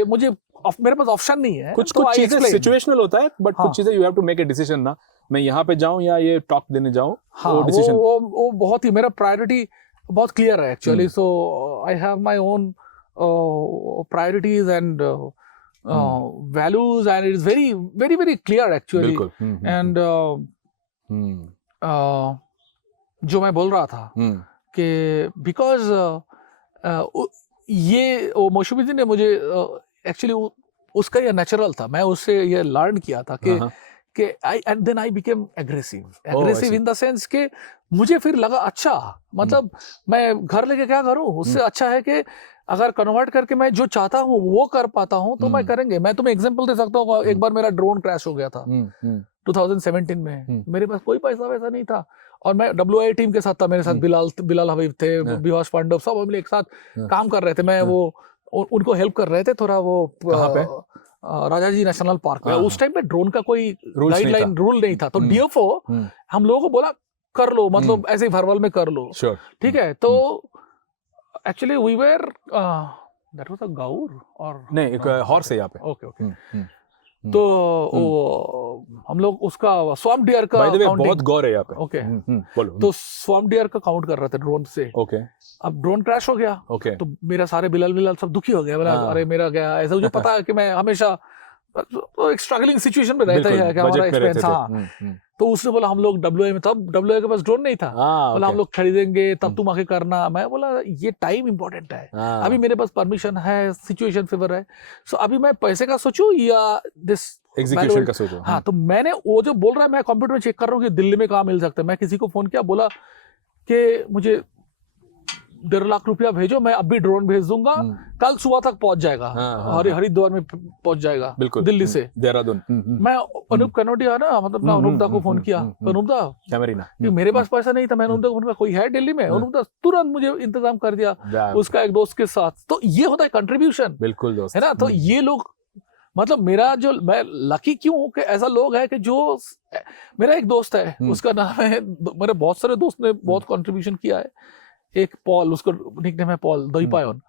मुझे मेरे पास ऑप्शन नहीं है। कुछ चीजें सिचुएशनल होता है, बट कुछ चीजें you have to make a decision ना, मैं यहाँ पे जाऊँ या ये टॉक देने जाऊँ। वो बहुत ही, मेरा प्रायोरिटी बहुत क्लियर है actually. So I have my own priorities and values, and it is very clear actually. And जो मैं बोल रहा था कि because ये मोशुबुद्दीन ने मुझे एक्चुअली उसका ये नेचुरल था, मैं उससे ये लर्न किया था कि and then I became aggressive in the sense कि मुझे फिर लगा अच्छा, मतलब मैं घर लेके क्या करूं, उससे अच्छा है कि अगर कन्वर्ट करके मैं जो चाहता हूँ वो कर पाता हूँ तो मैं करेंगे। मैं तुम्हें एग्जांपल दे सकता हूँ, एक बार मेरा ड्रोन क्रैश हो गया था 2017 में, मेरे पास कोई पैसा वैसा नहीं था, और मैं WI टीम के साथ था, मेरे साथ बिलाल हबीब थे, विवास पांडव, सब हम एक साथ काम कर रहे थे। मैं वो उनको हेल्प कर रहे थे थोड़ा, वो राजाजी नेशनल पार्क में। उस टाइम पे ड्रोन का कोई गाइडलाइन रूल नहीं था, तो DFO हम लोगों को बोला कर लो, मतलब ऐसे ही भरवल में कर लो, ठीक है। तो actually we were that was a gaur और नहीं, एक हॉर्स है यहाँ पे। ओके तो हम लोग उसका स्वैम्प डियर का बहुत गौर है यहाँ पे। ओके बोलो। तो स्वैम्प डियर का काउंट कर रहे थे ड्रोन से। ओके अब ड्रोन क्रैश हो गया, तो मेरा सारे बिलाल सब दुखी हो गया, बोला अरे मेरा गया ऐसा। मुझे पता है कि मैं हमेशा एक स्ट्रगलिंग सिचुएशन में रहता है कि हमारा एक्सपेंस। तो उसने बोला हम लोग WI में, तब WI के पास ड्रोन नहीं था, बोला हम लोग खरीदेंगे तब तुम आके करना। मैं बोला ये टाइम इंपॉर्टेंट है, अभी मेरे पास परमिशन है, सिचुएशन फेवर है, सो अभी मैं पैसे का सोचूं या दिस एग्जीक्यूशन का सोचूं। हाँ, तो मैंने वो जो बोल रहा है, मैं कंप्यूटर में चेक कर रहा हूँ कि दिल्ली में कहाँ मिल सकता है। मैं किसी को फोन किया, बोला कि मुझे 1.5 लाख रुपया भेजो, मैं अभी ड्रोन भेज दूंगा, कल सुबह तक पहुंच जाएगा, हरिद्वार में पहुंच जाएगा दिल्ली से देहरादून। मैं अनूप कनोडिया ना, मतलब मैं अनूप दा को फोन किया, अनूप दा कि मेरे पास पैसा नहीं था, मैंने अनूप दा को फोन किया, कोई है दिल्ली में? अनूप दा तुरंत मुझे इंतजाम कर दिया उसका एक दोस्त के साथ। तो ये होता है कंट्रीब्यूशन, बिल्कुल दोस्त, है ना। तो ये लोग, मतलब मेरा जो, मैं लकी क्यों हूँ कि ऐसा लोग है कि जो, मेरा एक दोस्त है, उसका नाम है, मेरे बहुत सारे दोस्त ने बहुत कंट्रीब्यूशन किया है। एक पॉल, उसको निकनेम है पॉल दईपायोन।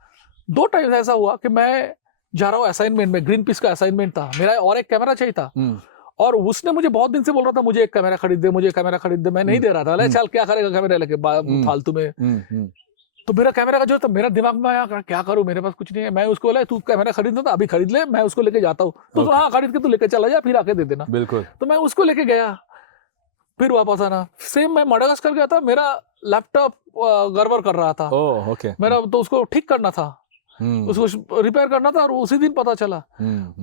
2 टाइम ऐसा हुआ कि मैं जा रहा हूँ असाइनमेंट में, ग्रीन पीस का असाइनमेंट था मेरा, और एक कैमरा चाहिए था, और उसने मुझे बहुत दिन से बोल रहा था मुझे एक कैमरा खरीद दे, मुझे कैमरा खरीद दे। मैं नहीं दे रहा था, चल क्या करेगा कैमरा लेके फालतू में। तो मेरा कैमरा का जो था, मेरा दिमाग में आया क्या करूं, मेरे पास कुछ नहीं है। मैं उसको बोला तू कैमरा खरीदना था, अभी खरीद ले, मैं उसको लेके जाता हूँ। तो हाँ, खरीद के तू लेके चला जा, फिर आके दे देना। बिल्कुल। तो मैं उसको लेके गया, फिर वापस आना। सेम मैं मडागास्कर गया था, मेरा लैपटॉप गड़बड़ कर रहा था, मेरा तो उसको ठीक करना था, उसको रिपेयर करना था, और उसी दिन पता चला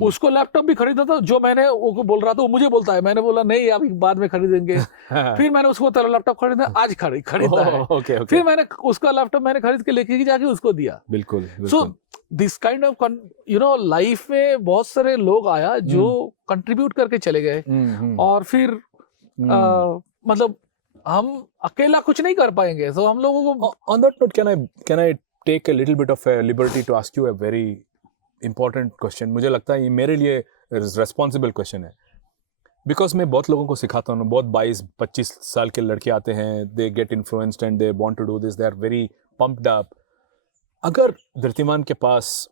उसको लैपटॉप भी खरीदना था जो मैंने वो बोल रहा था, वो मुझे बोलता है, मैंने बोला नहीं अभी बाद में खरीदेंगे। फिर मैंने उसको तेरा लैपटॉप खरीदना, आज खरीदा है। फिर मैंने उसका लैपटॉप मैंने खरीद के लेके जाके उसको दिया। बिल्कुल। So this kind of life में बहुत सारे लोग आया जो कंट्रीब्यूट करके चले गए, और फिर मतलब हम अकेला कुछ नहीं कर पाएंगे। तो हम लोगों को, on that note, can I take a little bit of a liberty to ask you a very important question? मुझे लगता है ये मेरे लिए रेस्पॉन्सिबल क्वेश्चन है, बिकॉज मैं बहुत लोगों को सिखाता हूँ, बहुत 22-25 साल के लड़के आते हैं, they get influenced and they want to do this, they are very pumped up. अगर धृतिमान के पास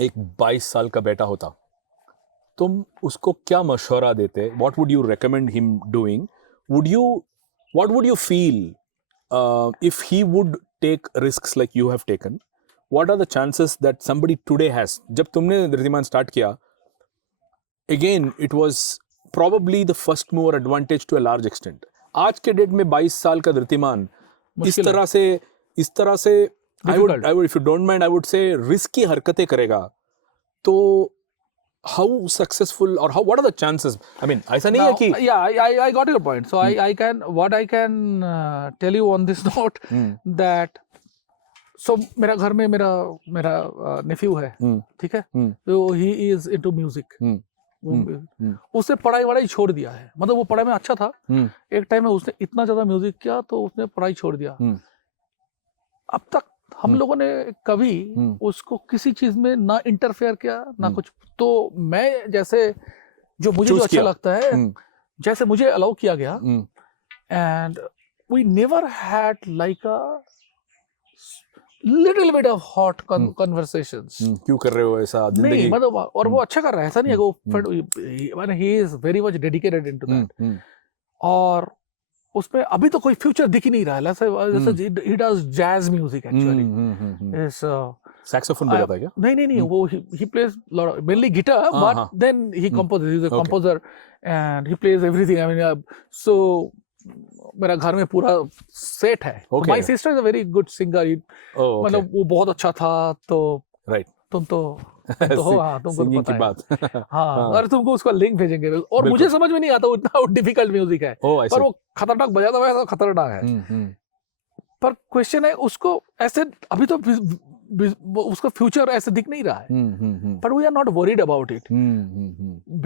एक 22 साल का बेटा होता, तुम उसको क्या मशवरा देते? What would you recommend him doing? What would you feel if he would take risks like you have taken? What are the chances that somebody today has? जब तुमने धृतिमान स्टार्ट किया, again it was probably the first mover advantage to a large extent. आज के date में 22 साल का धृतिमान इस तरह से I would if you don't mind I would say risky हरकतें करेगा, तो how successful or what are the chances? I mean, ऐसा नहीं है कि I got your point. So I can tell you on this note that so मेरा घर में मेरा nephew है, ठीक है, तो he is into music. उसने पढ़ाई छोड़ दिया है, मतलब वो पढ़ाई में अच्छा था, एक टाइम में उसने इतना ज्यादा म्यूजिक किया तो उसने पढ़ाई छोड़ दिया. अब तक हम लोगों ने कभी उसको किसी चीज में ना इंटरफेयर किया ना कुछ. तो मैं जैसे मुझे जो अच्छा लगता है, जैसे मुझे अलाउ किया गया, and we never had like a little bit of hot conversations. क्यों कर रहे हो ऐसा जिंदगी? नहीं मतलब, और वो अच्छा कर रहा है, ऐसा नहीं है वो, he is very much dedicated into that. और उसमें अभी तो कोई फ्यूचर दिख ही नहीं रहा है. जैसे he does jazz music actually. Is saxophone बजाता है क्या? नहीं, वो he plays lot of, mainly guitar, but then he composes. He's a composer and he plays everything. I mean, so मेरा घर में पूरा सेट है. My sister is a very good singer. मतलब वो बहुत अच्छा था, तो तुम तो हाँ, तुमको पता है. हाँ, और तुमको उसका लिंक भेजेंगे. और मुझे समझ में नहीं आता, वो इतना डिफिकल्ट म्यूजिक है, पर वो खतरनाक बजाता हुआ है, खतरनाक है. पर क्वेश्चन है, उसको ऐसे अभी तो उसका फ्यूचर ऐसे दिख नहीं रहा है, पर we are not worried about it,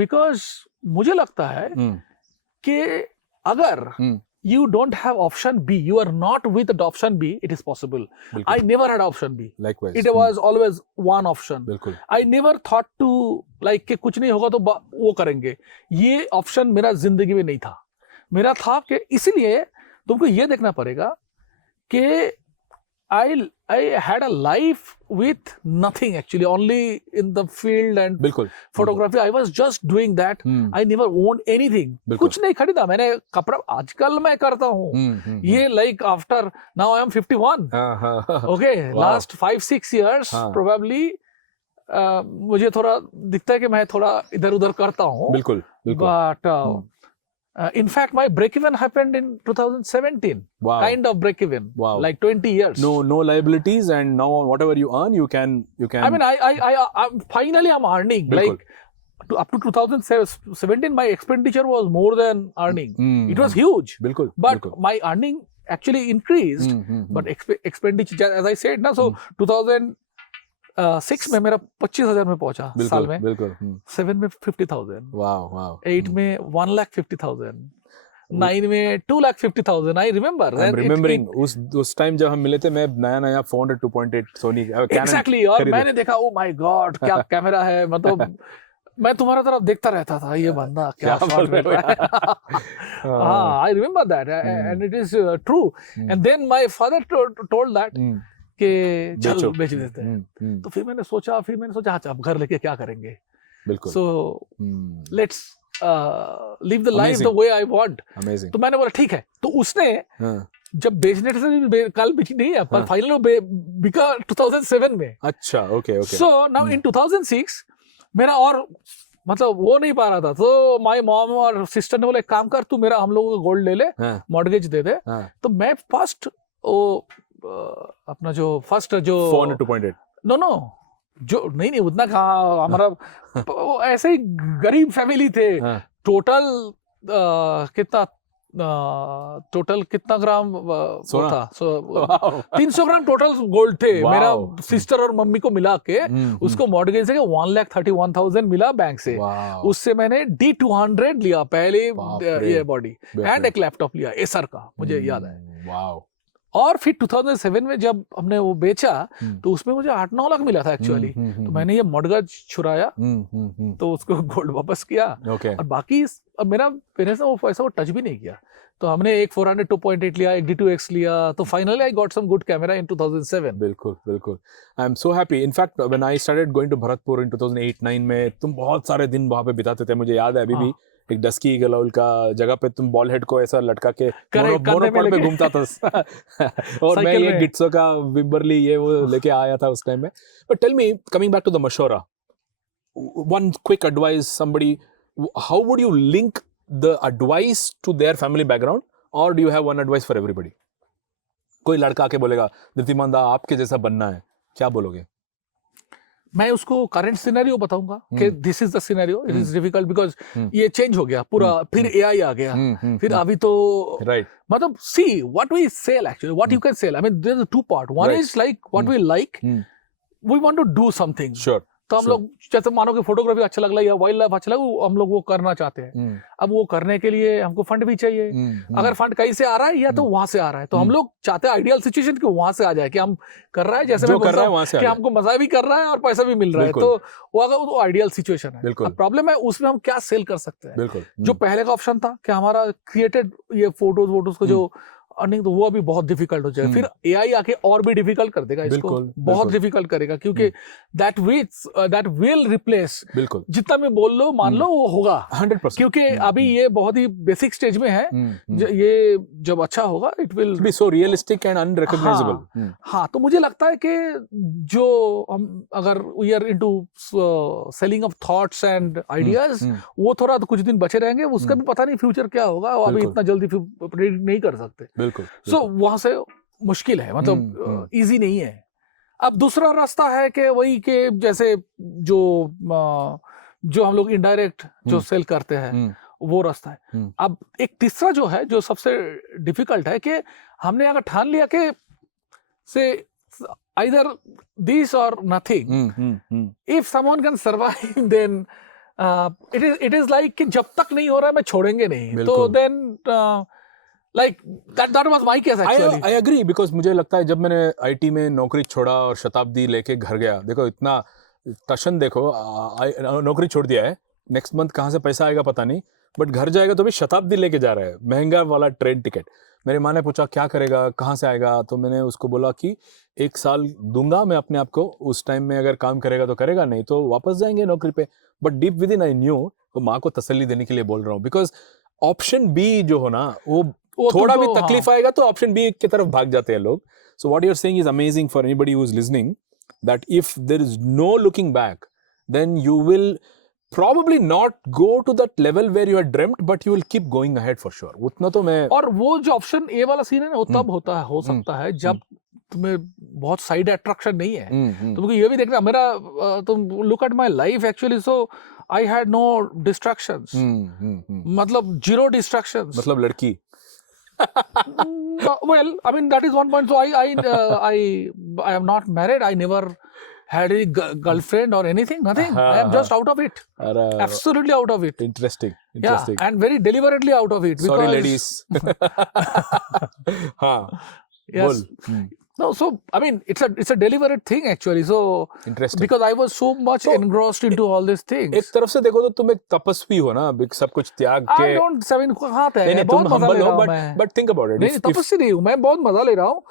because मुझे लगता है कि अगर you don't have option B, you are not with the option B, it is possible. I never had option B. Likewise. It was always one option. बिल्कुल. I never thought to like कि कुछ नहीं होगा तो वो करेंगे. ये option मेरा जिंदगी में नहीं था. मेरा था कि इसलिए तुमको ये देखना पड़ेगा कि I had a life with nothing actually, only in the field and photography. I was just doing that. I never owned anything. कुछ नहीं खरीदा मैंने. कपड़ा आजकल मैं करता हूँ. ये like after now I am 51. Okay, last 5-6 years probably मुझे थोड़ा दिखता है कि मैं थोड़ा इधर उधर करता हूँ. बिल्कुल. But in fact, my break-even happened in 2017. Wow. Kind of break-even. Wow. Like 20 years. No liabilities, and now whatever you earn, you can. I mean, I'm finally I'm earning. Bilkul. Like up to 2017, my expenditure was more than earning. It was huge. Bilkul. But my earning actually increased. But expenditure, as I said, na, so 2006 में मेरा 25,000 में पहुंचा साल में. 7 में 50,000. वाव. 8 में 1,50,000. 9 में 2,50,000. I remember. I'm remembering उस टाइम जब हम मिले थे, मैं नया 400 2.8 सोनी Exactly. और मैंने देखा, ओ माय गॉड, क्या कैमरा है. मतलब मैं तुम्हारा तरफ देखता रहता था, ये बंदा क्या शॉट ले रहा है. हाँ, I remember that and it is true. And then my father told that कि चल बेच देते हैं. तो फिर मैंने सोचा अच्छा अब घर लेके क्या करेंगे. बिल्कुल. So let's live the life the way I want. Amazing. तो मैंने बोला ठीक है. तो उसने जब बेचने से कल बेची नहीं है, पर फाइनल बिका 2007 में. अच्छा, ओके. So now in 2006 मेरा और मतलब वो नहीं पा रहा था, तो माय मॉम और सिस्टर ने बोला एक काम कर, तू मेरा हम लोगों का गोल्ड ले ले, मॉर्गेज दे दे. तो मैं फर्स्ट अपना जो फर्स्ट जो 400 2.8 नो जो नहीं उतना कहा, हमारा ऐसे ही गरीब फैमिली थे. टोटल कितना ग्राम था? 300 ग्राम टोटल गोल्ड थे. मेरा सिस्टर और मम्मी को मिला के उसको मॉर्गेज से 1,31,000 मिला बैंक से. उससे मैंने D200 लिया पहले, ये बॉडी, एंड एक लैपटॉप लिया एसर का, मुझे याद है. और फिर 2007 में जब हमने वो बेचा तो उसमें मुझे 8-9 लाख मिला था एक्चुअली। तो मैंने ये मॉडगेज छुड़ाया, तो उसको गोल्ड वापस किया। और बाकी अब मेरा पेरेंट्स ने वो पैसा वो टच भी नहीं किया। तो हमने एक 400 2.8 लिया, एक D2X लिया, तो finally I got some good camera in 2007। बिल्कुल I am so happy. In fact when I started going to Bharatpur in 2008-9 में तुम बहुत सारे दिन वहाँ पे बिताते थे, मुझे याद है अभी भी। एक डस्की गलाउल का जगह पे तुम बॉल हेड को ऐसा लटका के मोनोपॉड पे घूमता था और मैं ये गिट्सो का विम्बरली ये वो लेके आया था उस टाइम में। But tell me, coming back to the मशोरा, one quick advice, somebody, how would you link the advice to their family background, or do you have one advice for everybody? कोई लड़का आके बोलेगा धृतिमान दा आपके जैसा बनना है, क्या बोलोगे? मैं उसको करंट सिनेरियो बताऊंगा कि this is the scenario, it is difficult because ये चेंज हो गया पूरा, फिर एआई आ गया, फिर अभी तो राइट मतलब see what we sell actually, what you can sell, I mean there is two part, one is like what we like, we want to do something, sure, तो हम लोग जैसे मानो कि फोटोग्राफी अच्छा लग रहा है या वाइल्ड लाइफ अच्छा लगा, हम लोग वो करना चाहते हैं। अब वो करने के लिए हमको फंड भी चाहिए, अगर फंड कहीं से आ रहा है या तो वहां से आ रहा है, तो हम लोग चाहते हैं आइडियल सिचुएशन कि वहां से आ जाए, कि हम कर रहा है जैसे मैं बोलता हूं कि हमको मजा भी कर रहा है और पैसा भी मिल रहा है, तो वो अगर वो आइडियल सिचुएशन है। अब प्रॉब्लम है उसमें हम क्या सेल कर सकते हैं। जो पहले का ऑप्शन था कि हमारा क्रिएटेड ये फोटोज को जो अर्निंग, तो वो अभी बहुत डिफिकल्ट हो जाएगा, फिर एआई आके और भी डिफिकल्ट कर देगा इसको, बहुत डिफिकल्ट करेगा, क्योंकि दैट विल रिप्लेस, जितना भी बोल लो मान लो वो होगा 100%, क्योंकि अभी ये बहुत ही बेसिक स्टेज में है, ये जब अच्छा होगा it will be so realistic and unrecognizable. हाँ, तो मुझे लगता है कि जो हम अगर we are into selling of thoughts and ideas, वो थोड़ा तो कुछ दिन बचे रहेंगे, उसका भी पता नहीं फ्यूचर क्या होगा, अभी इतना जल्दी प्रेडिक्ट नहीं कर सकते। सो वहां से मुश्किल है, मतलब इजी नहीं है। अब दूसरा रास्ता है कि वही के जैसे जो हम लोग इनडायरेक्ट जो सेल करते हैं, वो रास्ता है। अब एक तीसरा जो है, जो सबसे डिफिकल्ट है, कि हमने अगर ठान लिया कि से either this or nothing, if someone can survive then it is like कि जब तक नहीं हो रहा है मैं छोड़ेंगे नहीं, तो then like that was my case actually. I agree, because मुझे लगता है जब मैंने आईटी में नौकरी छोड़ा और शताब्दी लेके घर गया, देखो इतना टशन, देखो नौकरी छोड़ दिया है, नेक्स्ट मंथ कहाँ से पैसा आएगा पता नहीं, बट घर जाएगा तो भी शताब्दी लेके जा रहा है, महंगा वाला ट्रेन टिकट। मेरी माँ ने पूछा क्या करेगा, कहाँ से आएगा, तो मैंने उसको बोला कि 1 साल दूंगा मैं अपने आप को, उस टाइम में अगर काम करेगा तो करेगा, नहीं तो वापस जाएंगे नौकरी पे। But deep with in I knew, तो माँ को तसल्ली देने के लिए बोल रहा हूँ, बिकॉज ऑप्शन बी जो हो ना, वो थोड़ा भी तकलीफ आएगा तो ऑप्शन बी की तरफ भाग जाते हैं लोग। So what you are saying is amazing for anybody who is listening, that if there is no looking back, then you will probably not go to that level where you had dreamt, but you will keep going ahead for sure. उतना तो मैं, और वो जो option A वाला scene है ना, वो तब होता है, हो सकता है जब तुम्हें बहुत साइड अट्रैक्शन नहीं है। तुमको ये भी देखना, मेरा तुम look at my life actually, so I had no distractions, मतलब जीरो डिस्ट्रैक्शंस, मतलब लड़की well, I mean that is one point. So I am not married. I never had a girlfriend or anything, nothing. I am just out of it. Absolutely out of it. Interesting. Yeah, and very deliberately out of it. Sorry, ladies. Yes. No, so I mean it's a deliberate thing actually. So interesting, because I was so much engrossed into all these things. एक तरफ से देखो तो तुम एक तपस्वी हो ना, सब कुछ त्याग के। I don't say कहाँ थे, नहीं, बहुत मजा ले रहा हूँ मैं। But think about it. नहीं, तपस्वी नहीं हूँ मैं, बहुत मजा ले रहा हूँ,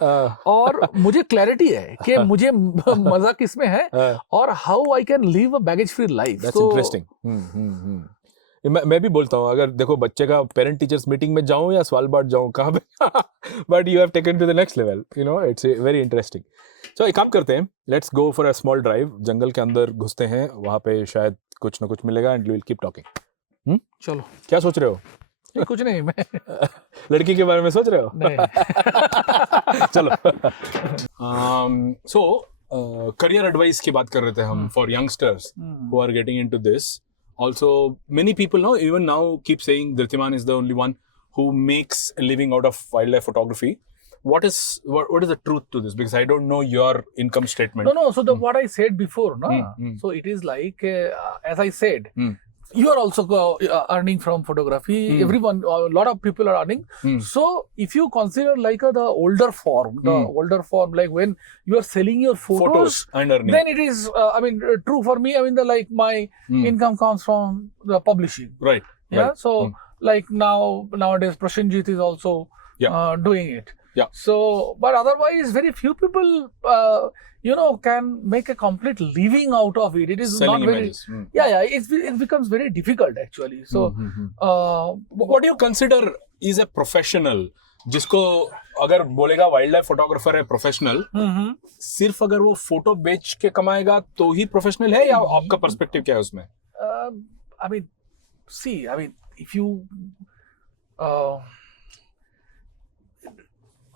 और मुझे क्लैरिटी है कि मुझे मजा किस में है, और how I can live a baggage free life. That's interesting. मैं भी बोलता हूँ, अगर देखो बच्चे का पेरेंट टीचर्स मीटिंग में जाऊँ या स्वालबार्ड जाऊँ, कहाँ पे, but you have taken to the next level, you know, it's very interesting. So एक काम करते हैं, let's go for a small drive, जंगल के अंदर घुसते हैं, वहाँ पे शायद कुछ ना कुछ मिलेगा, and we will keep talking. चलो, क्या सोच रहे हो? कुछ नहीं, मैं लड़की के बारे में सोच रहे हो? नहीं। चलो। सो करियर एडवाइस की बात कर रहे थे हम, for youngsters who are getting into this. Also, many people now, even now, keep saying Dhritiman is the only one who makes a living out of wildlife photography. What is the truth to this? Because I don't know your income statement. No. So what I said before, no. So it is like, as I said, you are also earning from photography. Everyone, a lot of people are earning. So if you consider like the older form, like when you are selling your photos and earning, then it is true for me. I mean, my income comes from the publishing, right? So like nowadays Prashanjit is also doing it. So but otherwise very few people can make a complete living out of it. It is selling not very images. it becomes very difficult actually. So what do you consider is a professional? जिसको अगर बोलेगा wild life photographer है professional, सिर्फ अगर वो photo बेच के कमाएगा तो ही प्रोफेशनल है, या आपका पर्सपेक्टिव क्या है उसमें? I mean, see, I mean, if you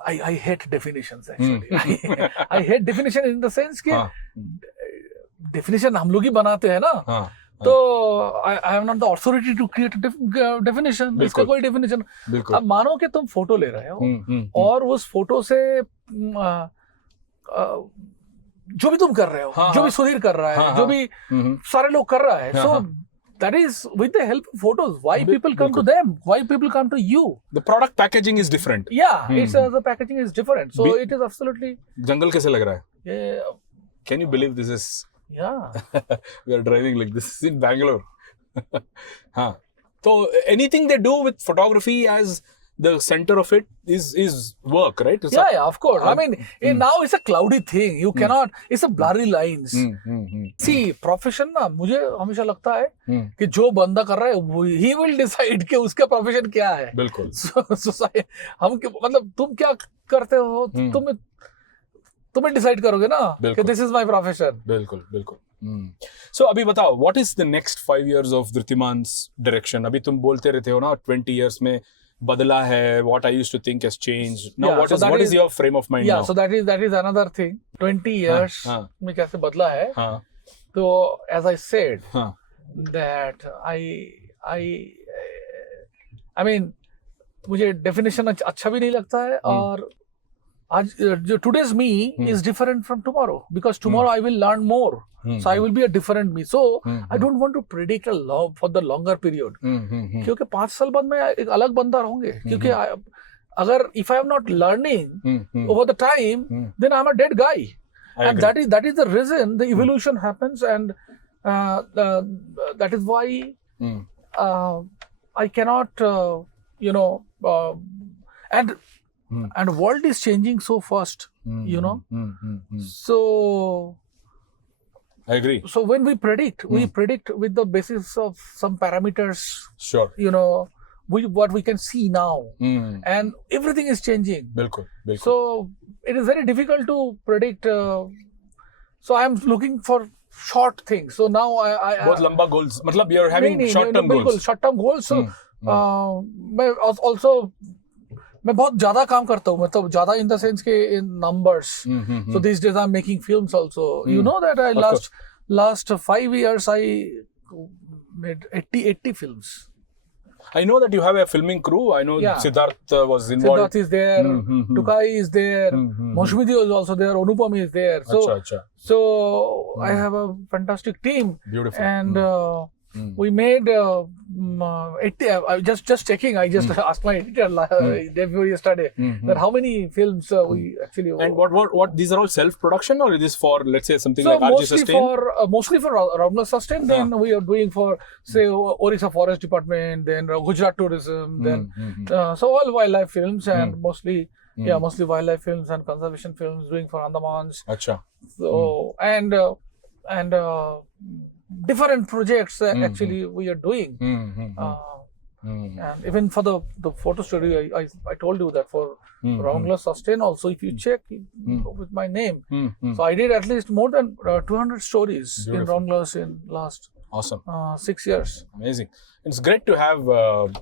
I hate definitions actually. I hate definition in the sense कि definition हम लोग ही बनाते हैं ना, तो I am not the authority to create a definition. इसका कोई definition. अब मानो कि तुम फोटो ले रहे हो और उस फोटो से जो भी तुम कर रहे हो, जो भी सुधीर कर रहा है, जो भी सारे लोग कर रहा है, so that is with the help of photos. Why people come to them? Why people come to you? The product packaging is different. Yeah, it's the packaging is different. So it is absolutely. Jungle कैसे लग रहा है? Yeah. Can you believe this is? Yeah. We are driving like this in Bangalore. हाँ. So anything they do with photography as the center of it is work, right? It's yeah, of course. I mean, now it's a cloudy thing. You cannot. It's a blurry lines. See, profession ना मुझे हमेशा लगता है कि जो बंदा कर रहा है he will decide कि उसका profession क्या है. बिल्कुल. हम मतलब तुम क्या करते हो, तुम्हें डिसाइड करोगे ना कि दिस इज माय प्रोफेशन. बिल्कुल बिल्कुल. So अभी बताओ, what is the next 5 years of Dhritiman's direction? अभी तुम बोलते रहते हो ना 20 years में बदला है, what I used to think has changed. Now what is your frame of mind now? Yeah, so that is another thing. 20 years में कैसे बदला है? तो as I said that I mean मुझे definition अच्छा भी नहीं लगता है, और आज today's me is different from tomorrow, because tomorrow I will learn more. So I will be a different me. So I don't want to predict for the longer period. क्योंकि 5 साल बाद मैं एक अलग बंदा रहूंगे. क्योंकि अगर if I am not learning over the time, then I'm a dead guy. And that is the reason the evolution happens, and that is why I cannot and world is changing so fast, so I agree. So when we predict, we predict with the basis of some parameters. Sure. What we can see now, and everything is changing. बिल्कुल. So it is very difficult to predict. So I am looking for short things. So now I बहुत लंबा goals. मतलब you're having short-term goals. Short-term goals. So मैं also मैं बहुत ज्यादा काम करता हूँ, मतलब ज्यादा in the sense के in numbers. So these days I'm making films also. You know that I last 5 years I made 80 films. I know that you have a filming crew. I know Siddharth was involved. Siddharth is there, Tukai is there, Moshmidi is also there, Anupam is there. So I have a fantastic team. Beautiful. And we made 80. Just checking. I just asked my editor yesterday that how many films we actually. And what these are all self-production, or is this for, let's say, something like RG Sustain? Mostly for Ramla Sustain. Then we are doing for, say, Orissa Forest Department, then Gujarat Tourism, then so all wildlife films, and mostly wildlife films and conservation films doing for Andamans. Acha. So and different projects actually we are doing. And even for the photo studio, I told you that for Roundless Sustain also, if you check with my name, so I did at least more than 200 stories in Roundless in last 6 years. Amazing. It's great to have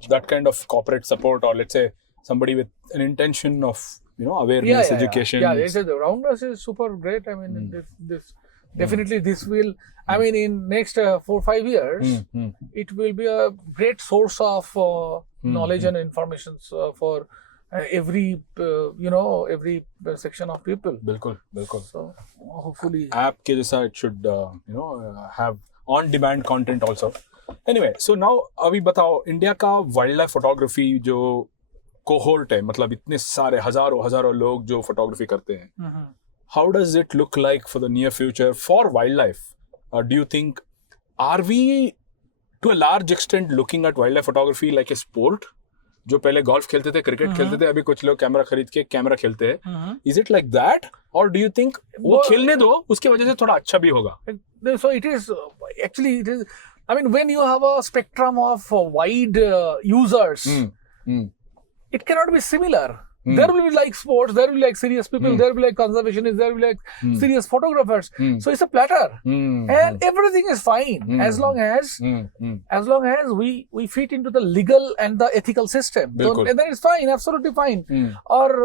that kind of corporate support, or let's say somebody with an intention of awareness, education. The Roundless is super great. I mean, this definitely this will. I mean, in next 4-5 years, it will be a great source of knowledge and information for every every section of people. बिल्कुल. So hopefully app के जैसा it should have on-demand content also. Anyway so now अभी बताओ India का wild life photography जो cohort है, मतलब इतने सारे हजारों लोग जो फोटोग्राफी करते हैं, how does it look like for the near future for wildlife? Do you think are we to a large extent looking at wildlife photography like a sport? जो पहले गोल्फ खेलते थे, cricket खेलते थे, अभी कुछ लोग camera खरीद के कैमरा खेलते हैं. इज इट लाइक दैट और डू यू थिंक वो खेलने दो, उसकी वजह से थोड़ा अच्छा भी होगा? So it is actually it is. I mean, when you have a spectrum of wide users, it cannot be similar. There will be like sports, there will be like serious people, there will be like conservationists, there will be like serious photographers. So it's a platter, and everything is fine as long as we fit into the legal and the ethical system. So, and then it's fine, absolutely fine. और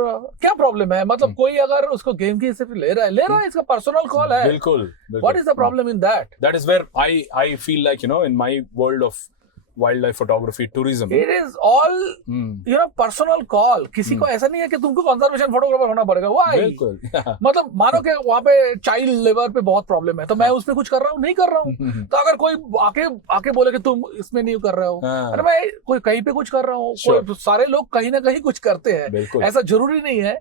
क्या problem है? मतलब कोई अगर उसको game के हिस्से पे ले रहा है, इसका personal call है. बिल्कुल. What is the problem in that? That is where I feel like, you know, in my world of wildlife photography, tourism, it is all you know personal call. किसी को ऐसा नहीं है कि तुमको कंजर्वेशन फोटोग्राफर होना पड़ेगा. Why? बिल्कुल. मतलब मानो कि वहाँ पे चाइल्ड लेबर पे बहुत प्रॉब्लम है, तो मैं उस पे कुछ कर रहा हूँ? नहीं कर रहा हूँ. तो अगर कोई आके बोले कि तुम इसमें नहीं कर रहे हो, अरे मैं कोई कहीं पे कुछ कर रहा हूँ. सारे लोग कहीं ना कहीं कुछ करते हैं. ऐसा जरूरी नहीं है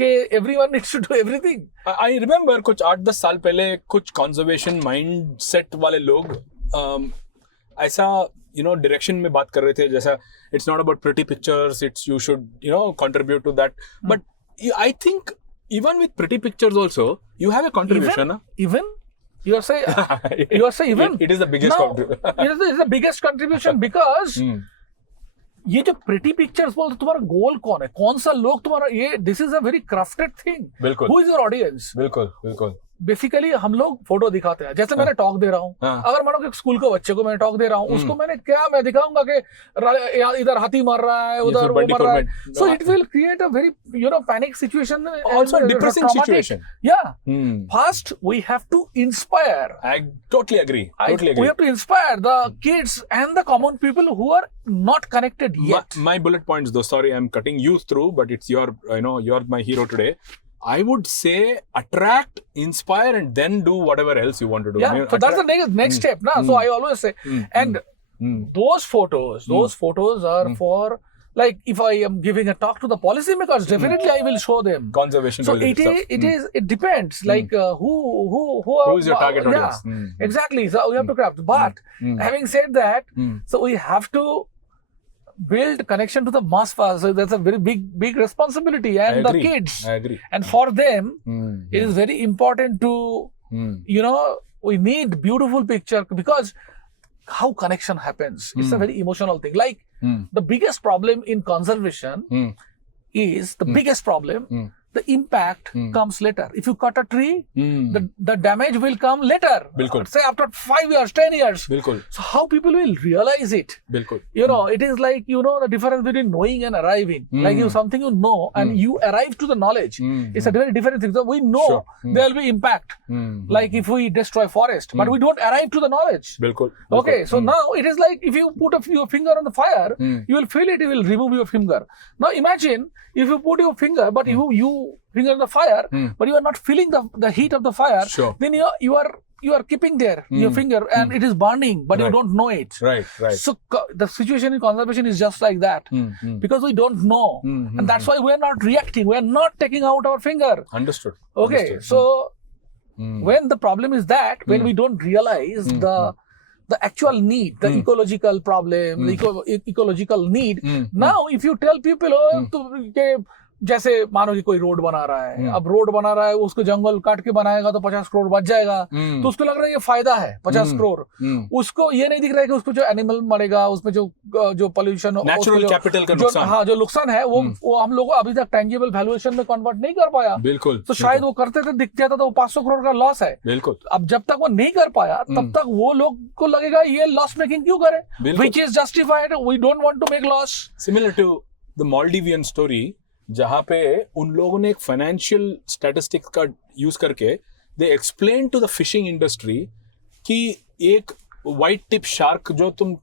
कि everyone needs to do everything. I remember कुछ 8-10 साल पहले कुछ कंजर्वेशन माइंडसेट वाले लोग ऐसा you know direction में बात कर रहे थे, जैसा it's not about pretty pictures, it's you should you know contribute to that. But I think even with pretty pictures also you have a contribution. Even you are say even it is the biggest contribution. It is the biggest contribution because ये जो pretty pictures बोलते, तुम्हारा गोल कौन है? कौन सा लोग तुम्हारा ये? This is a very crafted thing. बिल्कुल. Who is your audience? बिल्कुल. बेसिकली हम लोग फोटो दिखाते हैं. जैसे मैंने टॉक दे रहा हूँ, अगर मानो कि स्कूल के बच्चे को मैंने टॉक दे रहा हूँ, उसको मैं दिखाऊंगा कि इधर हाथी मार रहा है, उधर वो मार रहा है. So it will create a very you know panic situation, also depressing situation. First we have to inspire. I totally agree. We have to inspire the kids and the common people who are not connected yet. My bullet points though, sorry I'm cutting you through, but it's your, you know, you're my hero today. I would say attract, inspire, and then do whatever else you want to do. Yeah, so that's the next step, na? So I always say, and those photos are for, like, if I am giving a talk to the policymakers, definitely I will show them conservation. So it depends, like who is your target audience? Exactly. So we have to craft. But having said that, so we have to build connection to the mass mass. So that's a very big responsibility, and the kids. I agree. And for them, it is very important to, you know, we need beautiful picture, because how connection happens. It's a very emotional thing. Like the biggest problem in conservation is the biggest problem. The impact comes later. If you cut a tree, the damage will come later. Bilkul. Say after 5 years, 10 years. Bilkul. So how people will realize it? Bilkul. You know, it is like, you know, the difference between knowing and arriving. Like something you know and you arrive to the knowledge. It's a very different thing. So we know there will be impact. Like if we destroy forest, but we don't arrive to the knowledge. Bilkul. Okay, so now it is like if you put your finger on the fire, you will feel it, you will remove your finger. Now imagine if you put your finger, but you finger on the fire, but you are not feeling the heat of the fire, then you are keeping there your finger and it is burning, but you don't know it. Right. So the situation in conservation is just like that, because we don't know, and that's why we are not reacting. We are not taking out our finger. Understood. Okay. So when the problem is that when we don't realize the actual need, the ecological problem, the ecological need. Now, if you tell people, जैसे मानो कि कोई road बना रहा है, अब road बना रहा है, उसको जंगल काट के बनाएगा तो 50 करोड़ बच जाएगा, तो उसको लग रहा है ये फायदा है 50 करोड़. उसको ये नहीं दिख रहा है कि उसको जो एनिमल मरेगा, उसमें जो पोल्यूशन, नेचुरल कैपिटल का नुकसान, जो नुकसान है वो हम लोग अभी तक टेंजिबल वैल्यूएशन में कन्वर्ट नहीं कर पाया. बिल्कुल. तो शायद वो करते थे, दिख जाता तो वो 500 करोड़ का लॉस है. बिल्कुल. अब जब तक वो नहीं कर पाया तब तक वो लोग को लगेगा ये लॉस मेकिंग क्यों करे, which is justified. We don't want to make loss. Similar to the Maldivian story, जहाँ पे उन लोगों ने एक फाइनेंशियल स्टैटिस्टिक्स का यूज करके they explain to the fishing industry कि एक व्हाइट टिप शार्क जो तुम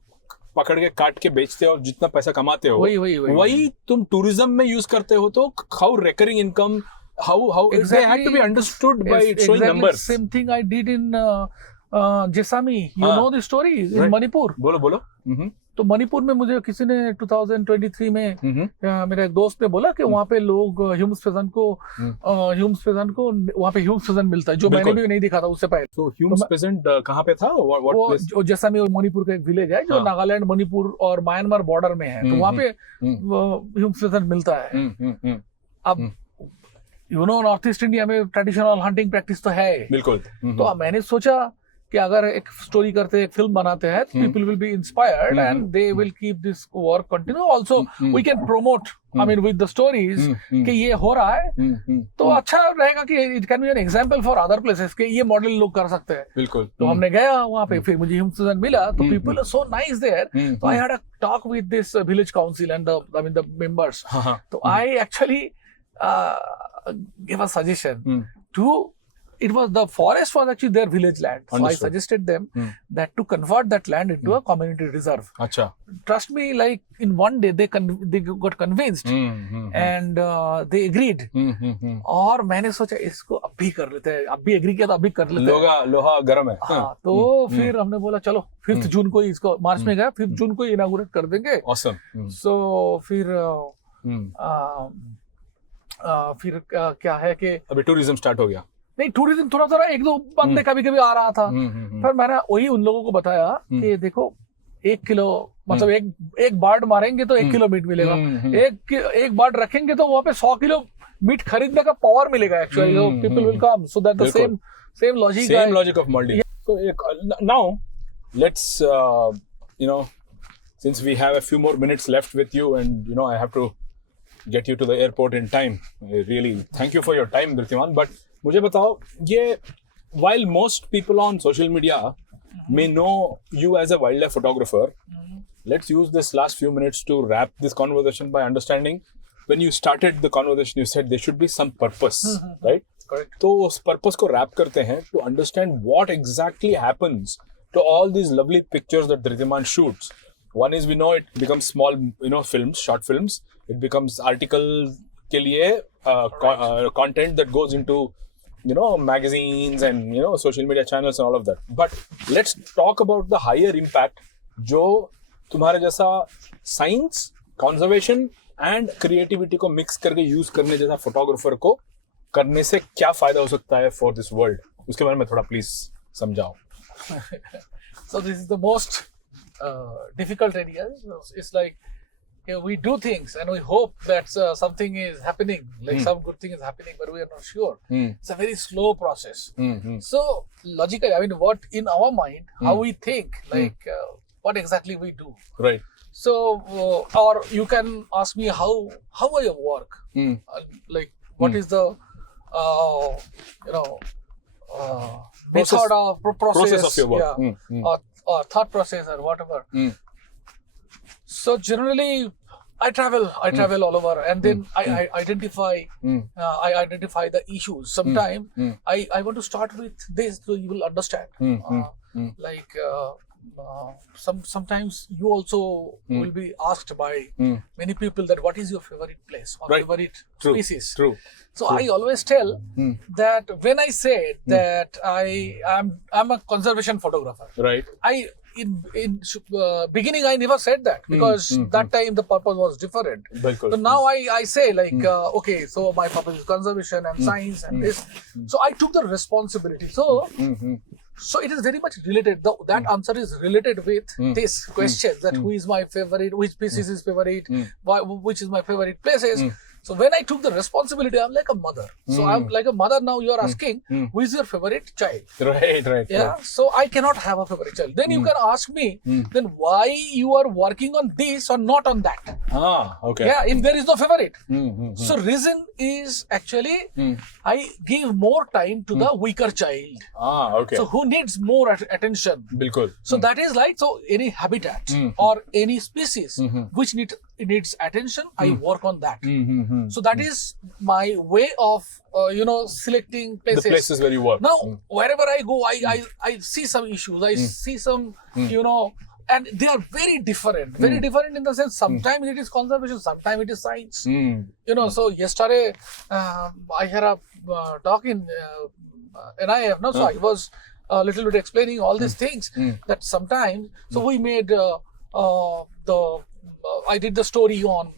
पकड़ के काट के बेचते हो और जितना पैसा कमाते हो वही तुम टूरिज्म में यूज करते हो, तो how recurring income, how exactly, they had to be understood by showing numbers. Same thing I did in जेसामी, you हाँ. know the story in Right. Manipur. बोलो तो मणिपुर में मुझे किसी ने 2023 में मेरा एक दोस्त ने बोला कि वहाँ पे लोग ह्यूमस फेजन को वहाँ पे ह्यूमस फेजन मिलता है, जो मैंने बिल्कुल. भी नहीं देखा था उससे पहले. तो ह्यूमस पेजेंट कहाँ पे था? What वो place? जो जेसामी मणिपुर का एक विलेज है जो हाँ. नागालैंड, मणिपुर और म्यांमार बॉर्डर में है. तो वहाँ पे ह्यूमस फेजन मिलता है. अब you know north east India में ट्रेडिशनल हंटिंग प्रैक्टिस तो है. बिल्कुल. तो मैंने सोचा कि अगर एक स्टोरी करते हैं, एक फिल्म बनाते हैं, people will be inspired and they will keep this work continue. Also we can promote, I mean with the stories कि ये हो रहा है. तो अच्छा रहेगा कि it can be an example for other places कि ये मॉडल लोग कर सकते हैं. बिल्कुल. तो हमने गया वहाँ पे, फिर मुझे ह्यूमस मिला. तो people are so nice there. So I had a talk with this village council and the members. So I actually gave a suggestion to. It was the forest was actually their village land. So Understood. I suggested them that to convert that land into a community reserve. अच्छा. Trust me, like in one day they got convinced and they agreed. और मैंने सोचा इसको अभी कर लेते हैं, अभी एग्री किया तो अभी कर लेते हैं. लोहा गर्म है. हाँ. तो फिर हमने बोला चलो 5 जून को इसको, मार्च में गया, 5 जून को इनागुरेट कर देंगे. Awesome. So फिर क्या है कि अभी टूरिज्म स्टार्ट हो गया. नहीं, टूरिज्म थोड़ा थोड़ा एक दो बंदे कभी कभी आ रहा था. फिर मैंने वही उन लोगों को बताया कि देखो 1 किलो मतलब एक बार्ड मारेंगे तो 1 किलो मीट मिलेगा. एक बार्ड रखेंगे तो वहाँ पे 100 किलो मीट खरीदने का पावर मिलेगा actually. People will come. So that the same logic of multi. So now let's since we have a few more minutes left with you and I have to get you to the airport in time. Really thank you for your time, Dhritiman. But मुझे बताओ, ये while most people on social media may know you as a wildlife photographer, let's use this last few minutes to wrap this conversation by understanding when you started the conversation you said there should be some purpose, right? Correct. तो उस purpose को wrap करते हैं to understand what exactly happens to all these lovely pictures that Dhritiman shoots. One is we know it becomes small films, short films. It becomes article के लिए content that goes into magazines and social media channels and all of that. But let's talk about the higher impact जो तुम्हारे जैसा science, conservation and creativity को mix करके use करने जैसा photographer को करने से क्या फायदा हो सकता है for this world. उसके बारे में थोड़ा please समझाओ. So this is the most difficult area. It's like we do things and we hope that something is happening, like some good thing is happening, but we are not sure. It's a very slow process. So logically, I mean, what in our mind, how we think, like what exactly we do. Right. So, or you can ask me how are your work? Like what is the method of process of your work. Or thought process or whatever. So generally, I travel all over, and then I identify the issues. Sometimes I want to start with this, so you will understand. Sometimes you also will be asked by many people that what is your favorite place or favorite species. True. So I always tell that when I say that I'm a conservation photographer, right? In beginning I never said that because that time the purpose was different. So now I say like okay, so my purpose is conservation and science and this. So I took the responsibility. So it is very much related. That answer is related with this question that who is my favorite, which species is favorite, which is my favorite places. So when I took the responsibility, I'm like a mother. So I'm like a mother now. You are asking who is your favorite child? Right. Yeah. Right. So I cannot have a favorite child. Then you can ask me, then why you are working on this or not on that? Okay. Yeah. If there is no favorite. So reason is actually I give more time to the weaker child. Okay. So who needs more attention? Bilkul. So that is like, so any habitat or any species which needs attention, I work on that. So that is my way of selecting places. The places where you work. Now wherever I go, I see some issues. I see some and they are very different. Very different in the sense sometimes it is conservation, sometimes it is science. So yesterday I had a talk in NIF. So I was a little bit explaining all these things that sometimes. So we made I did the story on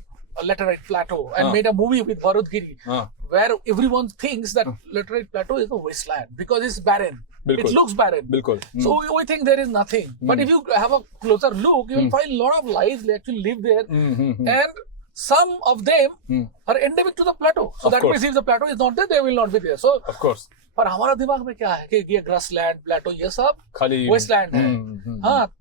Laterite Plateau and made a movie with Varud Giri where everyone thinks that Laterite Plateau is a wasteland because it's barren. It looks barren. So we think there is nothing. But if you have a closer look, you will find a lot of lives they actually live there. And some of them are endemic to the plateau. So that means if the plateau is not there, they will not be there. So of course. पर हमारा दिमाग में क्या है कि ये grassland, plateau, ये सब wasteland है. हाँ,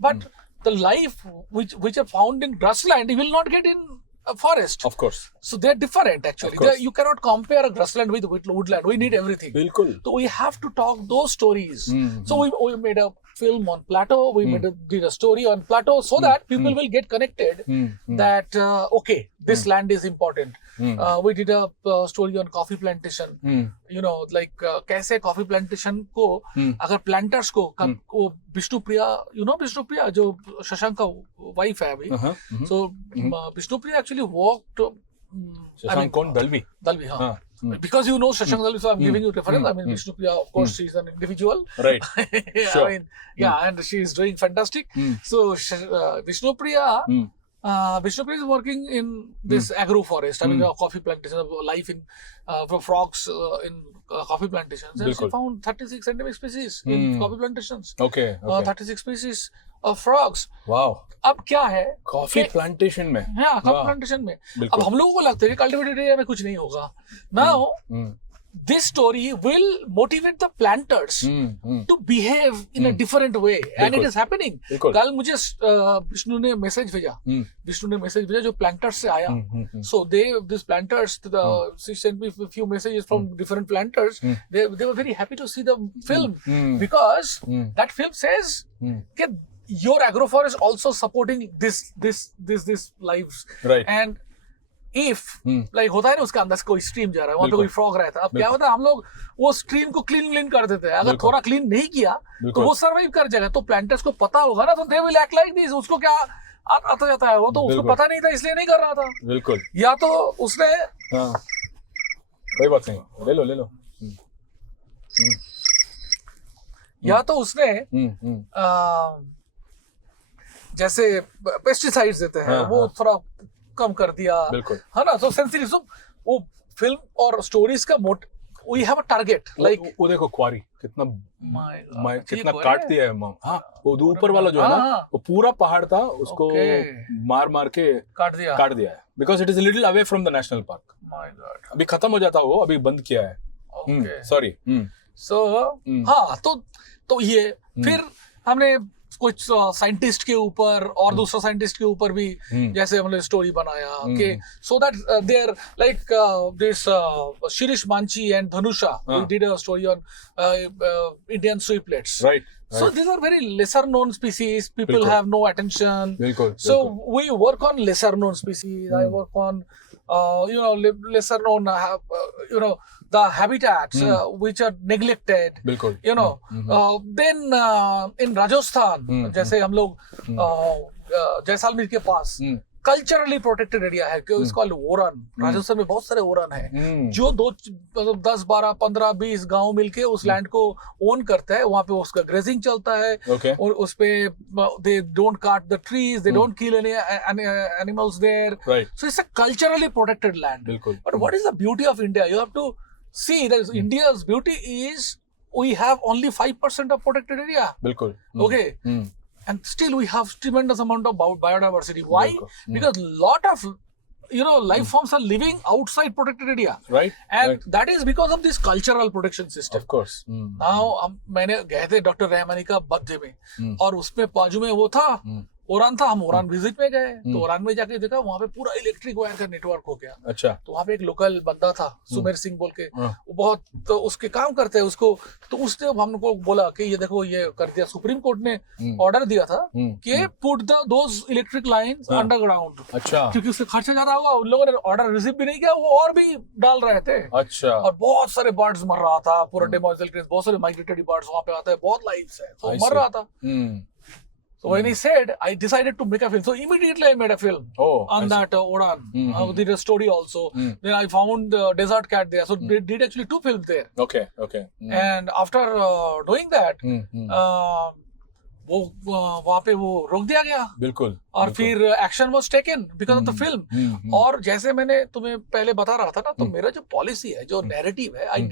but the life which are found in grassland, you will not get in a forest. Of course. So they're different actually. You cannot compare a grassland with woodland. We need everything. बिल्कुल. So we have to talk those stories. So we made a film on plateau. We did a story on plateau so that people will get connected. That okay, this land is important. We did a story on coffee plantation. You know, like कैसे coffee plantation को अगर planters को वो Vishnupriya, you know Vishnupriya जो शशांक का wife है अभी. So Vishnupriya actually walked. Shashank कौन? दलवी. दलवी, हाँ. Because you know Shashank Dalvi, so I'm giving you reference. I mean, Vishnupriya, of course, she's an individual. Right. I mean, and she's doing fantastic. So Vishnupriya is working in this agroforest. I mean, coffee plantation, life in for frogs in coffee plantations. And she found 36 endemic species in coffee plantations. Okay. 36 species of frogs. Wow. अब क्या है coffee plantation में? हाँ, coffee plantation में. अब हम लोगों को लगता है कि कल्टिवेटेड एरिया में कुछ नहीं होगा. Now this story will motivate the planters to behave in a different way, and it is happening. कल मुझे विष्णु ने मैसेज भेजा जो planters से आया. So these planters, she sent me a few messages from different planters. They were very happy to see the film because that film says that your agroforest also supporting this lives. Right. And if like होता है ना उसके अंदर से कोई stream जा रहा है, वहाँ पे कोई फ्रॉग रहता है. अब क्या होता है, हम लोग वो स्ट्रीम को क्लीन कर देते हैं. अगर थोड़ा क्लीन नहीं किया तो वो सर्वाइव कर जाएगा. तो प्लांटर्स को पता होगा ना, तो they will act like this. उसको क्या आता जाता है, वो तो उसको पता नहीं था इसलिए नहीं कर रहा था. बिल्कुल. या तो उसने कोई बात नहीं, ले लो. या तो उसने जैसे पेस्टिसाइड्स देते हैं वो थोड़ा कम कर दिया, है ना. सो सेंसिटिव वो फिल्म और स्टोरीज का we have a target. Like वो देखो क्वारी कितना काट दिया है. हाँ, वो ऊपर वाला जो है ना, वो पूरा पहाड़ था, उसको मार के काट दिया है. Because it is little away from the national park. My God, अभी खत्म हो जाता वो, अभी बंद किया है. सॉरी. सो हाँ, तो ये फिर हमने कुछ साइंटिस्ट के ऊपर और दूसरा साइंटिस्ट के ऊपर भी जैसे हमने स्टोरी बनाया कि so that there like this Shirish Manchi and Dhanusha we did a story on Indian swiftlets. Right. So these are very lesser known species. People have no attention. So we work on lesser known species. I work on lesser known the habitats which are neglected. You know, then in Rajasthan, जैसे हम लोग जैसलमेर के पास culturally protected area है, it's called Oran. Rajasthan में बहुत सारे ओरन है जो 10, 12, 15, 20 गांव मिलके उस लैंड को ओन करता है. वहां पे उसका ग्रेजिंग चलता है और उस पे they don't cut the trees, they don't kill any animals there. So it's a culturally protected land. But what is the beauty of India? You have to see that India's beauty is we have only 5% of protected area. Okay. And still we have tremendous amount of biodiversity. Why? Because lot of life forms are living outside protected area. Right. And that is because of this cultural protection system. Of course. Now मैंने गए थे doctor Rahmani का birthday में और उसमें बाजू में वो था ओरान था. हम ओरान विजिट में गए तो ओरान में जाके देखा वहाँ पे पूरा इलेक्ट्रिक वायर का नेटवर्क हो गया. अच्छा. तो वहाँ पे एक लोकल बंदा था सुमेर सिंह बोल के, वो बहुत तो उसके काम करते हैं उसको. तो उसने हमको बोला कि ये देखो ये कर दिया. सुप्रीम कोर्ट ने ऑर्डर दिया था कि put those electric lines underground. अच्छा. क्योंकि उससे खर्चा ज्यादा होगा. उन लोगों ने ऑर्डर रिसीव भी नहीं किया, वो और भी डाल रहे थे. अच्छा. और बहुत सारे बर्ड्स मर रहा था. पूरा डेमोजल, बहुत सारे माइग्रेटरी बर्ड्स वहाँ पे आते हैं, बहुत लाइव्स है, तो मर रहा था. So when he said, I decided to make a film. So immediately I made a film on that Udan. Did a story also. Then I found Desert Cat there. So they did actually 2 films there. Okay. And after doing that, वो वहाँ पे वो रोक दिया गया. बिल्कुल. और फिर action was taken because of the film. और जैसे मैंने तुम्हें पहले बता रहा था ना, तो मेरा जो पॉलिसी है, जो नैरेटिव है, आई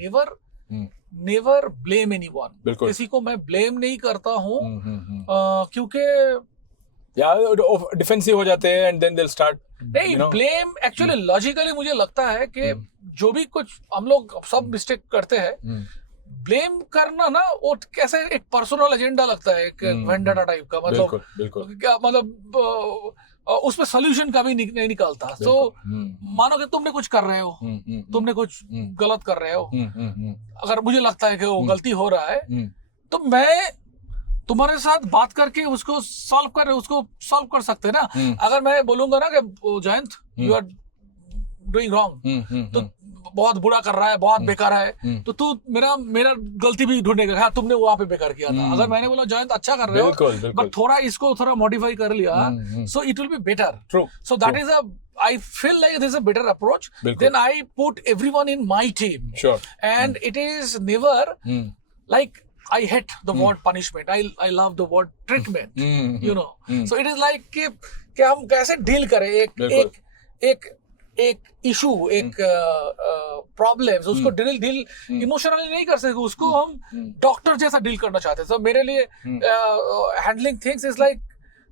नेवर ब्लेम एनीवन. किसी को मैं ब्लेम नहीं करता हूँ, क्योंकि डिफेंसिव हो जाते हैं and then they will start. नहीं, ब्लेम एक्चुअली लॉजिकली मुझे लगता है कि जो भी कुछ हम लोग सब मिस्टेक करते हैं, ब्लेम करना ना वो कैसे एक पर्सनल एजेंडा लगता है, एक वेंडटा टाइप का. मतलब क्या मतलब उसमें सोल्यूशन कभी नहीं निकलता. तो मानो कि तुमने कुछ कर रहे हो, तुमने कुछ गलत कर रहे हो, अगर मुझे लगता है कि वो गलती हो रहा है, तो मैं तुम्हारे साथ बात करके उसको सॉल्व कर सकते हैं ना. अगर मैं बोलूंगा ना कि Jayant you are doing wrong, तो बहुत बुरा कर रहा है, बहुत बेकार है, तो तू मेरा गलती भी ढूंढेगा. हाँ, तुमने वहां पे बेकार किया था. अगर मैंने बोला जयंत अच्छा कर रहे हो, बट थोड़ा इसको थोड़ा मॉडिफाई कर लिया, so it will be better. So that is I feel like this is a better approach. Then I put everyone in my team. Sure. And it is never like I hate the word punishment. I love the word treatment. You know. So it is like कि हम कैसे deal करें एक issue, एक problems, उसको deal emotionally नहीं कर सकते, उसको हम डॉक्टर जैसा डील करना चाहते हैं. So मेरे लिए handling things is like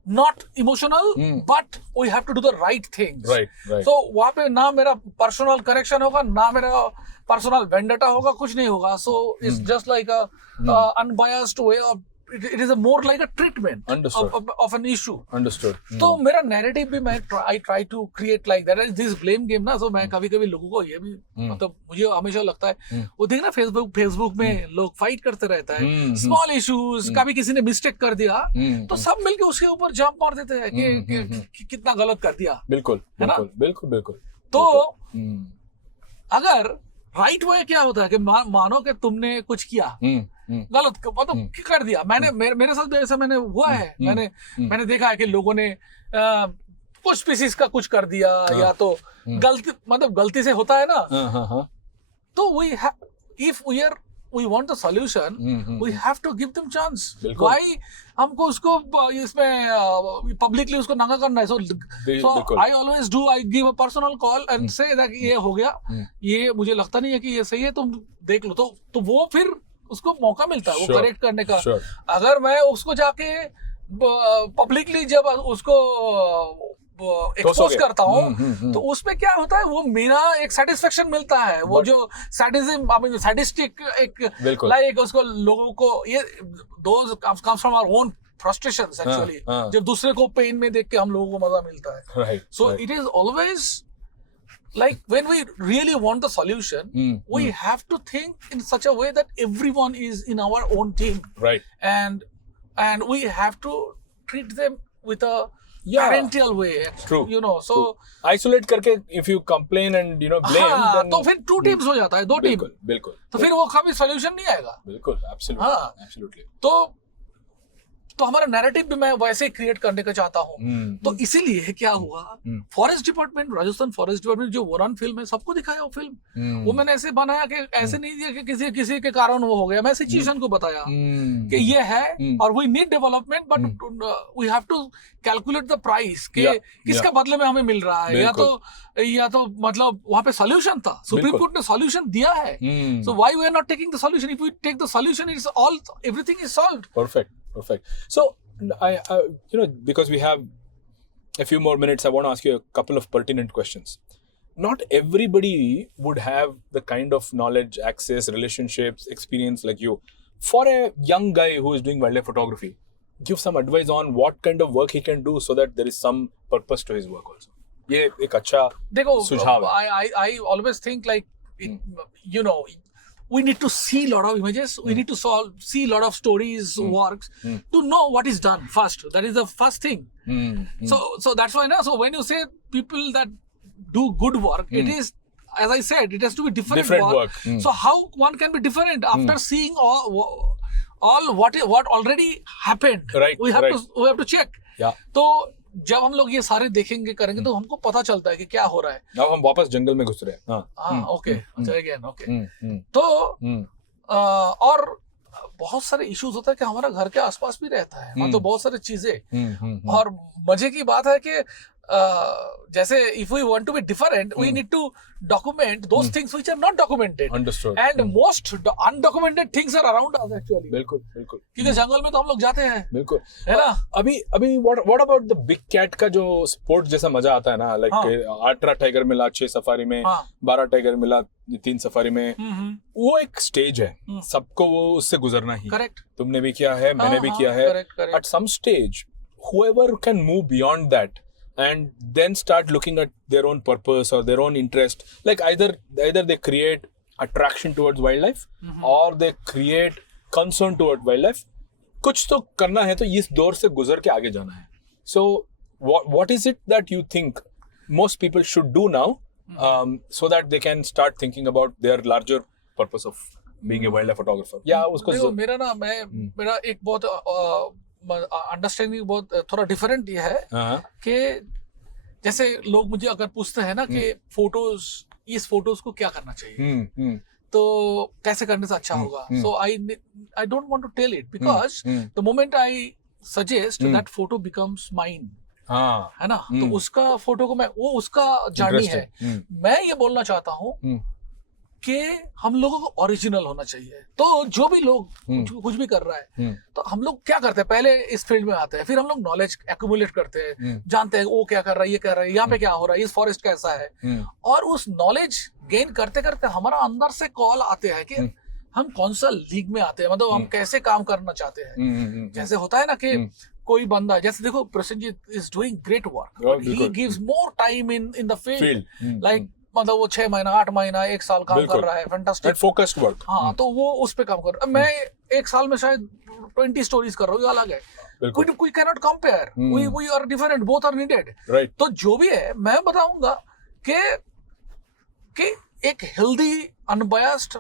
not emotional, but we have to do the right things. Right. So वहाँ पे ना मेरा personal correction होगा, ना मेरा personal vendetta होगा, कुछ नहीं होगा. So it's just like a unbiased way of it is a more like a treatment of an issue. Understood. तो मेरा narrative भी I try to create like that. This blame game ना, so मैं कभी-कभी लोगों को ये भी मतलब मुझे हमेशा लगता है, वो देखना फेसबुक में लोग फाइट करते रहता है, स्मॉल इश्यूज, कभी किसी ने मिस्टेक कर दिया, तो सब मिलके उसके ऊपर जंप मार देते हैं कि कितना गलत कर दिया. बिल्कुल. तो अगर राइट वे क्या होता है कि मानो कि तुमने कुछ किया गलत, मतलब कर दिया. मेरे साथ भी ऐसा मैंने हुआ है. मैंने देखा है कि लोगों ने कुछ स्पीसीज का कुछ कर दिया, या तो गलती से होता है ना. तो if we want the solution, we have to give them chance. Why हमको उसको इसमें publicly उसको नंगा करना है? So I always do, I give a personal call and say that ये हो गया, ये मुझे लगता नहीं है कि ये सही है, तुम देख लो. तो वो फिर उसको मौका मिलता है वो करेक्ट करने का. अगर मैं उसको जाके पब्लिकली जब उसको एक्सपोज करता हूँ, तो उसमें क्या होता है, वो मेरा एक सेटिस्फेक्शन मिलता है. वो जो सैडिज्म, सैडिस्टिक एक लाइक उसको लोगों को ये those comes from our own frustrations actually. जब दूसरे को पेन में देख के हम लोगों को मजा मिलता है. सो it is always like when we really want the solution, we have to think in such a way that everyone is in our own team, right? And we have to treat them with a parental way. True. You know, so isolate करके if you complain and you know blame, then तो फिर 2 teams हो जाता है, 2 team. बिल्कुल. तो फिर वो कभी solution नहीं आएगा. बिल्कुल, absolutely. तो हमारा नैरेटिव भी मैं वैसे ही क्रिएट करने का चाहता हूँ. तो इसीलिए क्या हुआ, forest department, Rajasthan forest department जो वोरान फिल्म है, सबको दिखाया वो फिल्म. वो मैंने ऐसे बनाया कि ऐसे नहीं दिया कि किसी के कारण वो हो गया. मैं सिचुएशन को बताया कि ये है और we need development, but we have to calculate the price कि किसका बदले में हमें मिल रहा है, या तो मतलब वहाँ पे सॉल्यूशन था. सुप्रीम कोर्ट ने सॉल्यूशन दिया है. So why we are not taking the solution? If we take the solution, it's all, everything is solved. Perfect. So, I you know, because we have a few more minutes, I want to ask you a couple of pertinent questions. Not everybody would have the kind of knowledge, access, relationships, experience like you. For a young guy who is doing wildlife photography, give some advice on what kind of work he can do so that there is some purpose to his work also. ये एक अच्छा सुझाव है. I always think like, you know, we need to see a lot of images, we need to see a lot of stories, works, to know what is done first. That is the first thing. So that's why now, so when you say people that do good work, it is, as I said, it has to be different work. So how one can be different after seeing all what already happened. Right, We have right. to check. Yeah. तो जब हम लोग ये सारे देखेंगे करेंगे तो हमको पता चलता है कि क्या हो रहा है. अब हम वापस जंगल में घुस रहे हैं. हाँ, ओके, अच्छा अगेन, ओके. हम्म. तो और बहुत सारे इश्यूज होता है कि हमारा घर के आसपास भी रहता है, मतलब बहुत सारी चीजें. और मजे की बात है कि जैसे if we want to be different, we need to document those things which are not documented. Understood. And most undocumented things are around us actually. बिल्कुल बिल्कुल. क्योंकि जंगल में तो हम लोग जाते हैं. बिल्कुल. है ना? अभी what about the big cat का जो स्पोर्ट जैसा मजा आता है ना, लाइक 18 टाइगर मिला 6 सफारी में, 12 टाइगर मिला 3 सफारी में, वो एक स्टेज है, सबको वो उससे गुजरना ही. करेक्ट. तुमने भी किया है, मैंने भी किया है. At some stage, whoever can move beyond that and then start looking at their own purpose or their own interest, like either they create attraction towards wildlife or they create concern towards wildlife. कुछ तो करना है, तो इस दौर से गुजर के आगे जाना है. So what is it that you think most people should do now so that they can start thinking about their larger purpose of being a wildlife photographer? या उसको देखो मेरा ना मेरा एक बहुत अंडरस्टैंडिंग बहुत थोड़ा डिफरेंट ये है कि जैसे लोग मुझे अगर पूछते हैं ना कि इस फोटोज को क्या करना चाहिए, तो कैसे करने से अच्छा होगा, so I don't want to tell it because the moment I suggest that photo becomes mine, है ना, तो उसका फोटो को वो उसका जर्नी है. मैं ये बोलना चाहता हूँ कि हम लोगों को ओरिजिनल होना चाहिए. तो जो भी लोग कुछ भी कर रहा है, तो हम लोग क्या करते हैं, पहले इस फील्ड में आते हैं, फिर हम लोग नॉलेज एक्यूमुलेट करते हैं, जानते हैं वो क्या कर रहा है, ये कर रहा है, यहाँ पे क्या हो रहा है, इस फॉरेस्ट कैसा है, और उस नॉलेज गेन करते करते हमारा अंदर से कॉल आते हैं कि हम कौन सा लीग में आते हैं, मतलब हम कैसे काम करना चाहते हैं. जैसे होता है ना कि कोई बंदा, जैसे देखो Prasenjit is doing great work, he gives more time in the field, like मतलब वो 6 महीना 8 महीना 1 साल काम कर रहा है, फैंटास्टिक फोकस्ड वर्क. हाँ, तो वो उस पे काम कर रहा है. मैं 1 साल में शायद 20 स्टोरीज कर रहा हूँ, ये अलग है. We cannot compare. We are different, both are needed. Right. तो जो भी है मैं बताऊंगा कि एक हेल्दी अनबायस्ड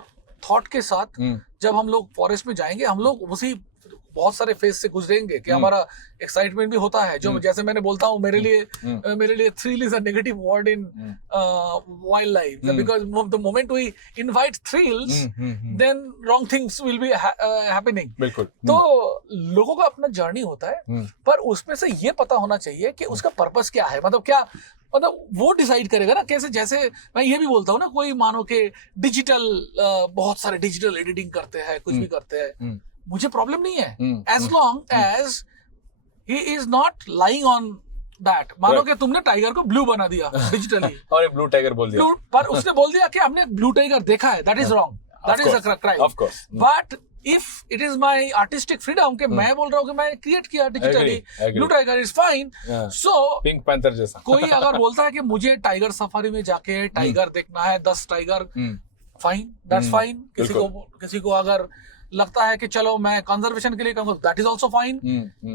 थॉट के साथ जब हम लोग फॉरेस्ट में जाएंगे, हम लोग उसी बहुत सारे फेज से गुजरेंगे कि हमारा एक्साइटमेंट भी होता है, जो जैसे मैंने बोलता हूँ मेरे लिए thrill is a negative word in wildlife, because the moment we invite thrills then wrong things will be happening. बिल्कुल. तो लोगों का अपना जर्नी होता है, पर उसमें से ये पता होना चाहिए कि उसका पर्पस क्या है, मतलब वो डिसाइड करेगा ना कैसे. जैसे मैं ये भी बोलता हूँ ना, कोई मानो कि डिजिटल बहुत सारे डिजिटल एडिटिंग करते हैं, कुछ भी करते हैं, मुझे प्रॉब्लम नहीं है, as long as he is not lying on that. मानो कि तुमने टाइगर को ब्लू बना दिया डिजिटली और ब्लू टाइगर बोल दिया, पर उसने बोल दिया कि हमने ब्लू टाइगर देखा है, that is wrong, that is a crime. Of course, but if it is my artistic freedom कि मैं बोल रहा हूँ कि मैं क्रिएट किया digitally, blue tiger is fine. So pink panther जैसा कोई अगर बोलता है कि मुझे टाइगर सफारी में जाके टाइगर देखना है, 10 टाइगर, फाइन, दैट्स फाइन. किसी को अगर लगता है कि चलो मैं कंजर्वेशन के लिए करूंगा, that is also fine.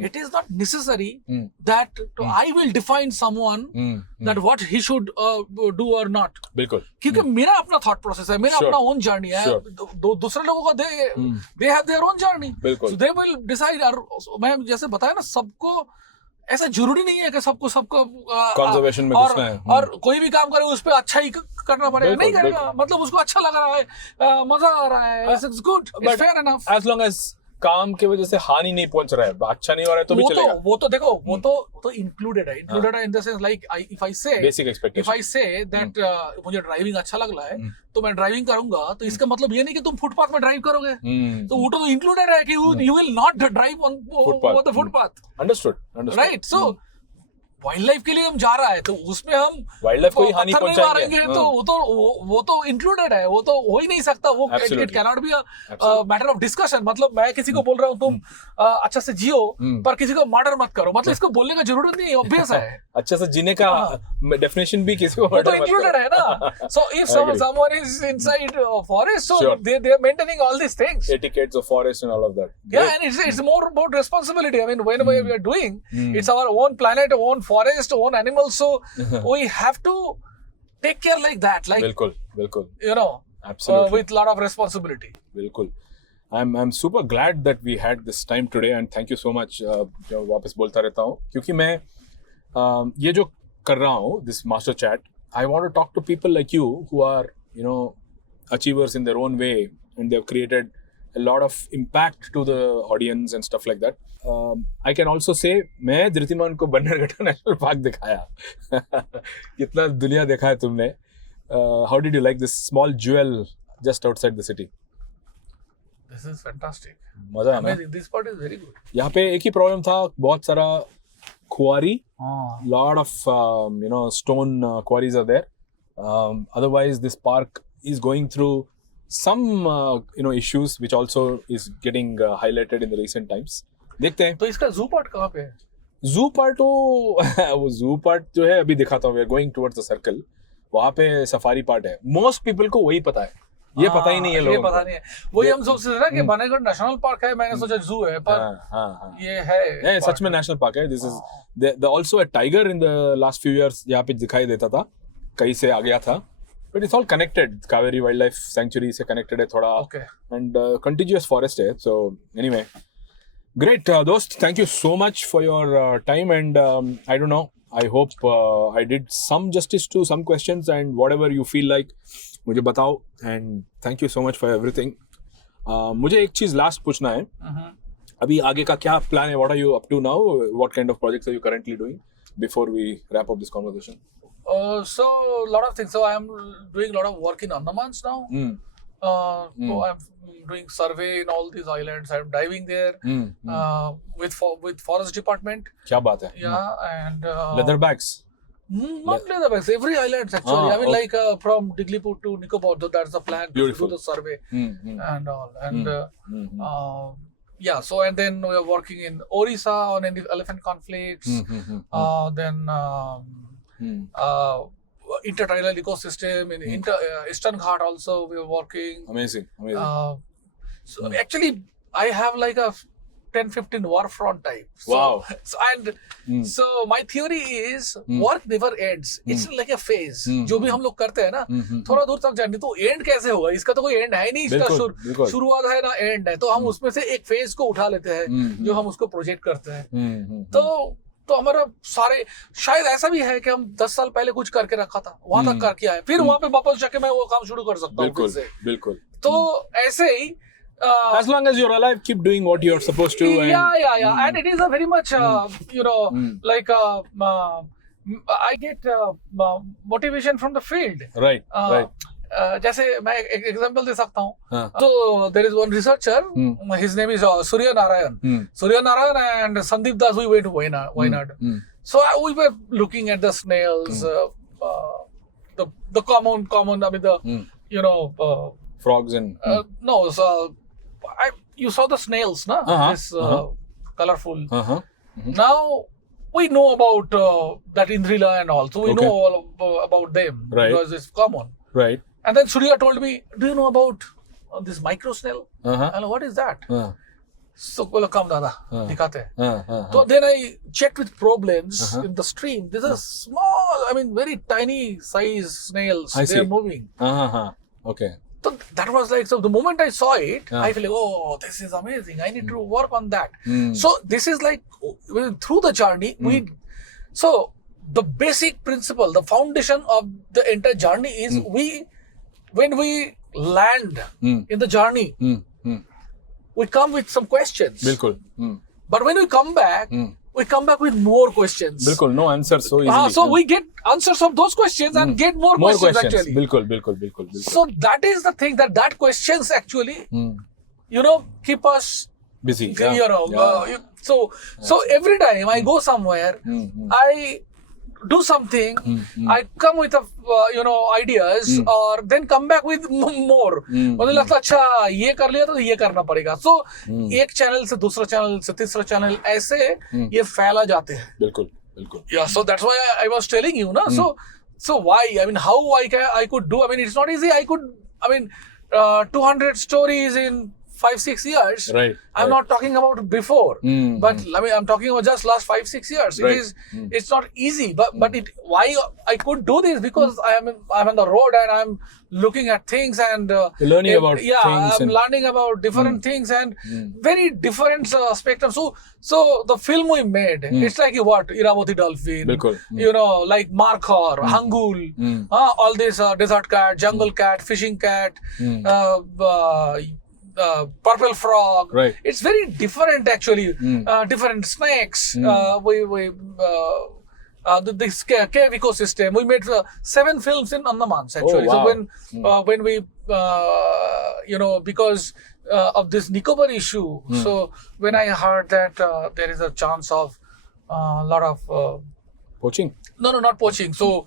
It is not necessary that I will define someone that what he should do और नॉट. बिल्कुल. क्योंकि मेरा अपना थॉट प्रोसेस है, मेरा अपना ओन जर्नी है. दूसरे लोगों का they have their own journey, so they will decide. मैं जैसे बताया ना, सबको ऐसा जरूरी नहीं है कि सबको कंजर्वेशन में घुसना है और कोई भी काम करे उस पे अच्छा ही करना पड़ेगा. नहीं करेगा, मतलब उसको अच्छा लग रहा है, मजा आ रहा है, it's good, it's fair enough, as long as काम की वजह से हानि नहीं पहुंच रहा है, अच्छा नहीं हो रहा है तो भी चलेगा. वो तो देखो, वो तो इंक्लूडेड है in the sense, like if I से basic expectation, if I say that मुझे ड्राइविंग अच्छा लग रहा है तो मैं ड्राइविंग करूंगा, तो इसका मतलब ये नहीं कि तुम फुटपाथ में ड्राइव करोगे. तो वो तो इंक्लूडेड है कि you will not drive on the footpath. Understood, right. So wild life के लिए हम जा रहा है, तो उसमें हम वाइल्ड लाइफ को हानि पहुंचाएंगे, तो वो तो इंक्लूडेड है, वो तो हो ही नहीं सकता. वो it can not be a matter of discussion. मतलब मैं किसी को बोल रहा हूँ तुम अच्छा से जियो, पर किसी को मर्डर मत करो, मतलब इसको बोलने का जरूरत नहीं है, ऑब्वियस है. अच्छा से जीने का डेफिनेशन भी किसी को मर्डर मत करो, इंक्लूडेड है ना. So if someone is inside forest, so they are maintaining all these things, etiquettes of forest and all of that. Yeah, and it's more about responsibility. I mean, whenever we are doing, it's our own planet, own forest, own animals, so we have to take care like that, like बिल्कुल, you know, absolutely, with lot of responsibility. बिल्कुल. I'm super glad that we had this time today and thank you so much. जो वापस बोलता रहता हूँ क्योंकि मैं ये जो कर रहा हूँ this master chat, I want to talk to people like you who are achievers in their own way and they've created a lot of impact to the audience and stuff like that. I can also say मैं धृतिमान को Bannerghatta national park दिखाया कितना दुनिया देखा है तुमने. How did you like this small jewel just outside the city? This is fantastic. मजा है ना? Amazing. This part is very good. यहाँ पे एक ही प्रॉब्लम था, बहुत सारा quarry, Ah. lot of stone quarries are there. Otherwise, this park is going through some issues which also is getting highlighted in the recent times. देखते हैं. तो इसका zoo part कहाँ पे है? Zoo part वो zoo part जो है अभी दिखाता हूँ. We are going towards the circle. वहाँ पे safari part है. Most people को वही पता है. ये पता ही नहीं है लोगों को. ये पता नहीं है. वही हम सोचते थे ना कि बनेगढ़ नेशनल पार्क है, मैंने सोचा जू है, पर ये है. सच में नेशनल पार्क है. This is also a tiger in the last few years यहाँ पे दिखाई देता था, कहीं से आ गया था. But it's all connected. Kaveri Wildlife Sanctuary से connected है थोड़ा. Okay. And contiguous forest है. So anyway, great दोस्त. Thank you so much for your time and I don't know. I hope I did some justice to some questions and whatever you feel like मुझे बताओ and thank you so much for everything. मुझे एक चीज last पूछना है. अभी आगे का क्या प्लान है? What are you up to now? What kind of projects are you currently doing before we wrap up this conversation? So a lot of things. So I am doing a lot of work in Andamans now. So I'm doing survey in all these islands. I'm diving there with forest department. क्या बात है? Yeah, and Leatherbacks. Not leatherbacks. Every island actually. I mean, okay. like from Digliput to Nicobar. So that's the plan. Beautiful. To do the survey and all. And yeah. So and then we are working in Orissa on elephant conflicts. Then intertidal ecosystem in Eastern Ghat also we are working. Amazing. So actually, I have like a 10-15 waterfront type. So, Wow. So my theory is work never ends. It's like a phase. जो भी हम लोग करते हैं ना, थोड़ा दूर तक जाने तो एंड कैसे होगा? इसका तो कोई एंड है नहीं. इसका शुरुआत है ना एंड है. तो हम उसमें से एक फेज को उठा लेते हैं जो हम उसको प्रोजेक्ट करते हैं. तो हमारा सारे शायद ऐसा भी है कि हम 10 साल पहले कुछ करके रखा था, वहां तक करके आए, फिर वहां पे वापस जाके मैं वो काम शुरू कर सकता हूँ फिर से. बिल्कुल. तो ऐसे ही as long as you're alive, keep doing what you're supposed to. And it is a very much like I get motivation from the field. Right. जैसे मैं एक एग्जांपल दे सकता हूँ. तो there is one researcher, his name is Surya Narayan and Sandeep Das. We went to Wayanad. So we were looking at the snails, the common. I mean the frogs and no. So you saw the snails, na? This colorful. Now we know about that Indrila and all, so we know all about them because it's common. Right. And then Surya told me, "Do you know about this micro snail?" And what is that? So बोला come dada, दिखाते हैं. So then I checked with problems in the stream. These are small, I mean very tiny size snails. They are moving. Okay. So that was like, so the moment I saw it, I feel like, oh, this is amazing. I need to work on that. So this is like, through the journey, so the basic principle, the foundation of the entire journey is when we land in the journey, we come with some questions. Bilkul. But when we come back with more questions. Bilkul, no answers so easily. So we get answers of those questions and get more questions actually. Bilkul. So that is the thing, that questions actually, keep us busy. So every time I go somewhere, I do something, I come with ideas or then come back with more. मुझे लगता अच्छा ये कर लिया तो ये करना पड़ेगा. So एक चैनल से दूसरा चैनल से तीसरा चैनल ऐसे ये फैला जाते हैं. बिल्कुल. Yeah, so that's why I was telling you, na. So why? I mean, how I could do? I mean, it's not easy. 200 stories in 5-6 years. Right. I'm not talking about before, but I mean, I'm talking about just last 5-6 years. Right. It's not easy, but why I could do this because I'm on the road and I'm looking at things and learning about things. I'm learning about different things and very different spectrum. So the film we made, it's like what Iraboti dolphin, Bilkul. you know, like Markhor, Hangul, all this desert cat, jungle cat, fishing cat, purple frog. Right. It's very different actually. Different snakes. This cave ecosystem. We made 7 films in Andamans actually. Oh, wow. So when we because of this Nicobar issue, so when I heard that there is a chance of a lot of Poaching. No, not poaching. So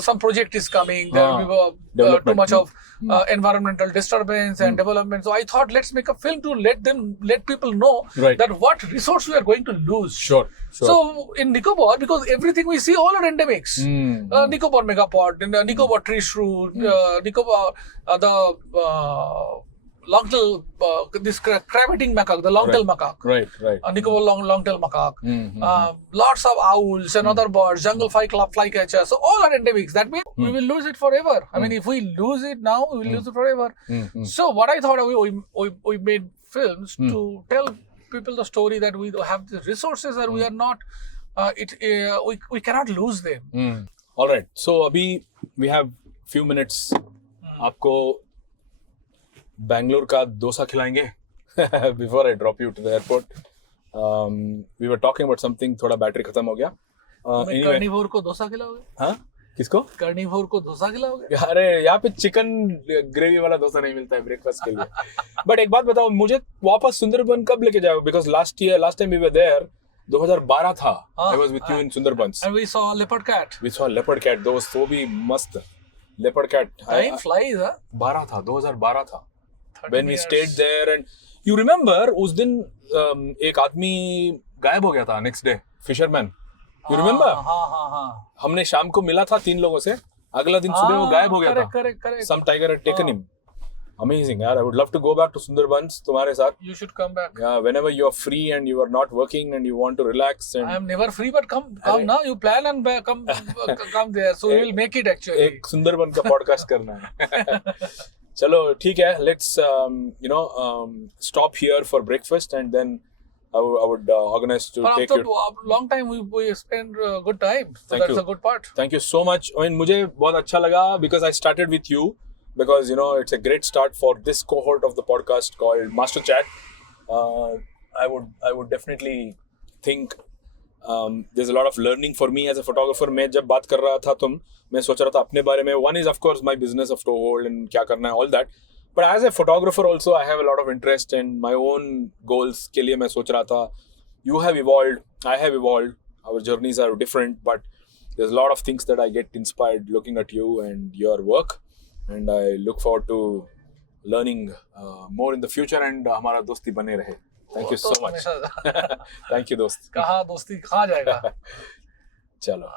some project is coming. There will be too much of environmental disturbance and development. So I thought, let's make a film to let people know that what resource we are going to lose. Sure. So in Nicobar, because everything we see all are endemics. Nicobar megapod, Nicobar tree shrew, Nicobar the long-tail, this crab-eating macaque, the long-tail macaque. Right. Nicobar long-tail macaque. Lots of owls and other birds, jungle flycatchers. So all are endemics. That means we will lose it forever. I mean, if we lose it now, we will lose it forever. So what I thought, we made films to tell people the story that we have the resources and we are not, we cannot lose them. All right. So abhi we have few minutes. आपको Bangalore का डोसा खिलाएंगे before I drop you to the airport. We were talking about something, थोड़ा battery खत्म हो गया. Anyway, carnivore को डोसा खिलाओगे? हाँ? किसको? कार्निवोर को डोसा खिलाओगे? अरे यहाँ पे चिकन ग्रेवी वाला डोसा नहीं मिलता है ब्रेकफास्ट के लिए. बट एक बात बताओ, मुझे वापस सुंदरबन कब लेके जाओगे? Because last time we were there, 2012 था. I was with you in Sundarbans. And we saw leopard cat. We saw leopard cat. दोस्त वो भी मस्त. Leopard cat. Time flies, huh? 2012 था. When we stayed there and you remember उस दिन एक आदमी गायब हो गया था next day, fisherman. You remember? हाँ. हमने शाम को मिला था 3 लोगों से, अगला दिन सुबह वो गायब हो गया था. Correct. Some tiger had taken him. Amazing, यार. I would love to go back to Sundarbans तुम्हारे साथ. You should come back. Yeah, whenever you are free and you are not working and you want to relax. And I am never free, but come now. You plan and come there. So we will make it actually. एक सुंदरबन का podcast करना है. चलो ठीक है. Let's stop here for breakfast and then I would organize to take you. After a long time we spend good time. So Thank that's you. a good part. Thank you so much. I mean, मुझे बहुत अच्छा लगा because I started with you because it's a great start for this cohort of the podcast called Master Chat. I would definitely think there's a lot of learning for me as a photographer. मैं जब बात कर रहा था मैं सोच रहा था अपने बारे में. One is of course my business of toehold and क्या करना है, all that. But as a photographer also I have a lot of interest in my own goals के लिए मैं सोच रहा था. You have evolved, I have evolved. Our journeys are different, but there's a lot of things that I get inspired looking at you and your work. And I look forward to learning more in the future and हमारा दोस्ती बने रहे. Thank you so much. Thank you दोस्त. कहाँ दोस्ती कहाँ जाएगा? चलो.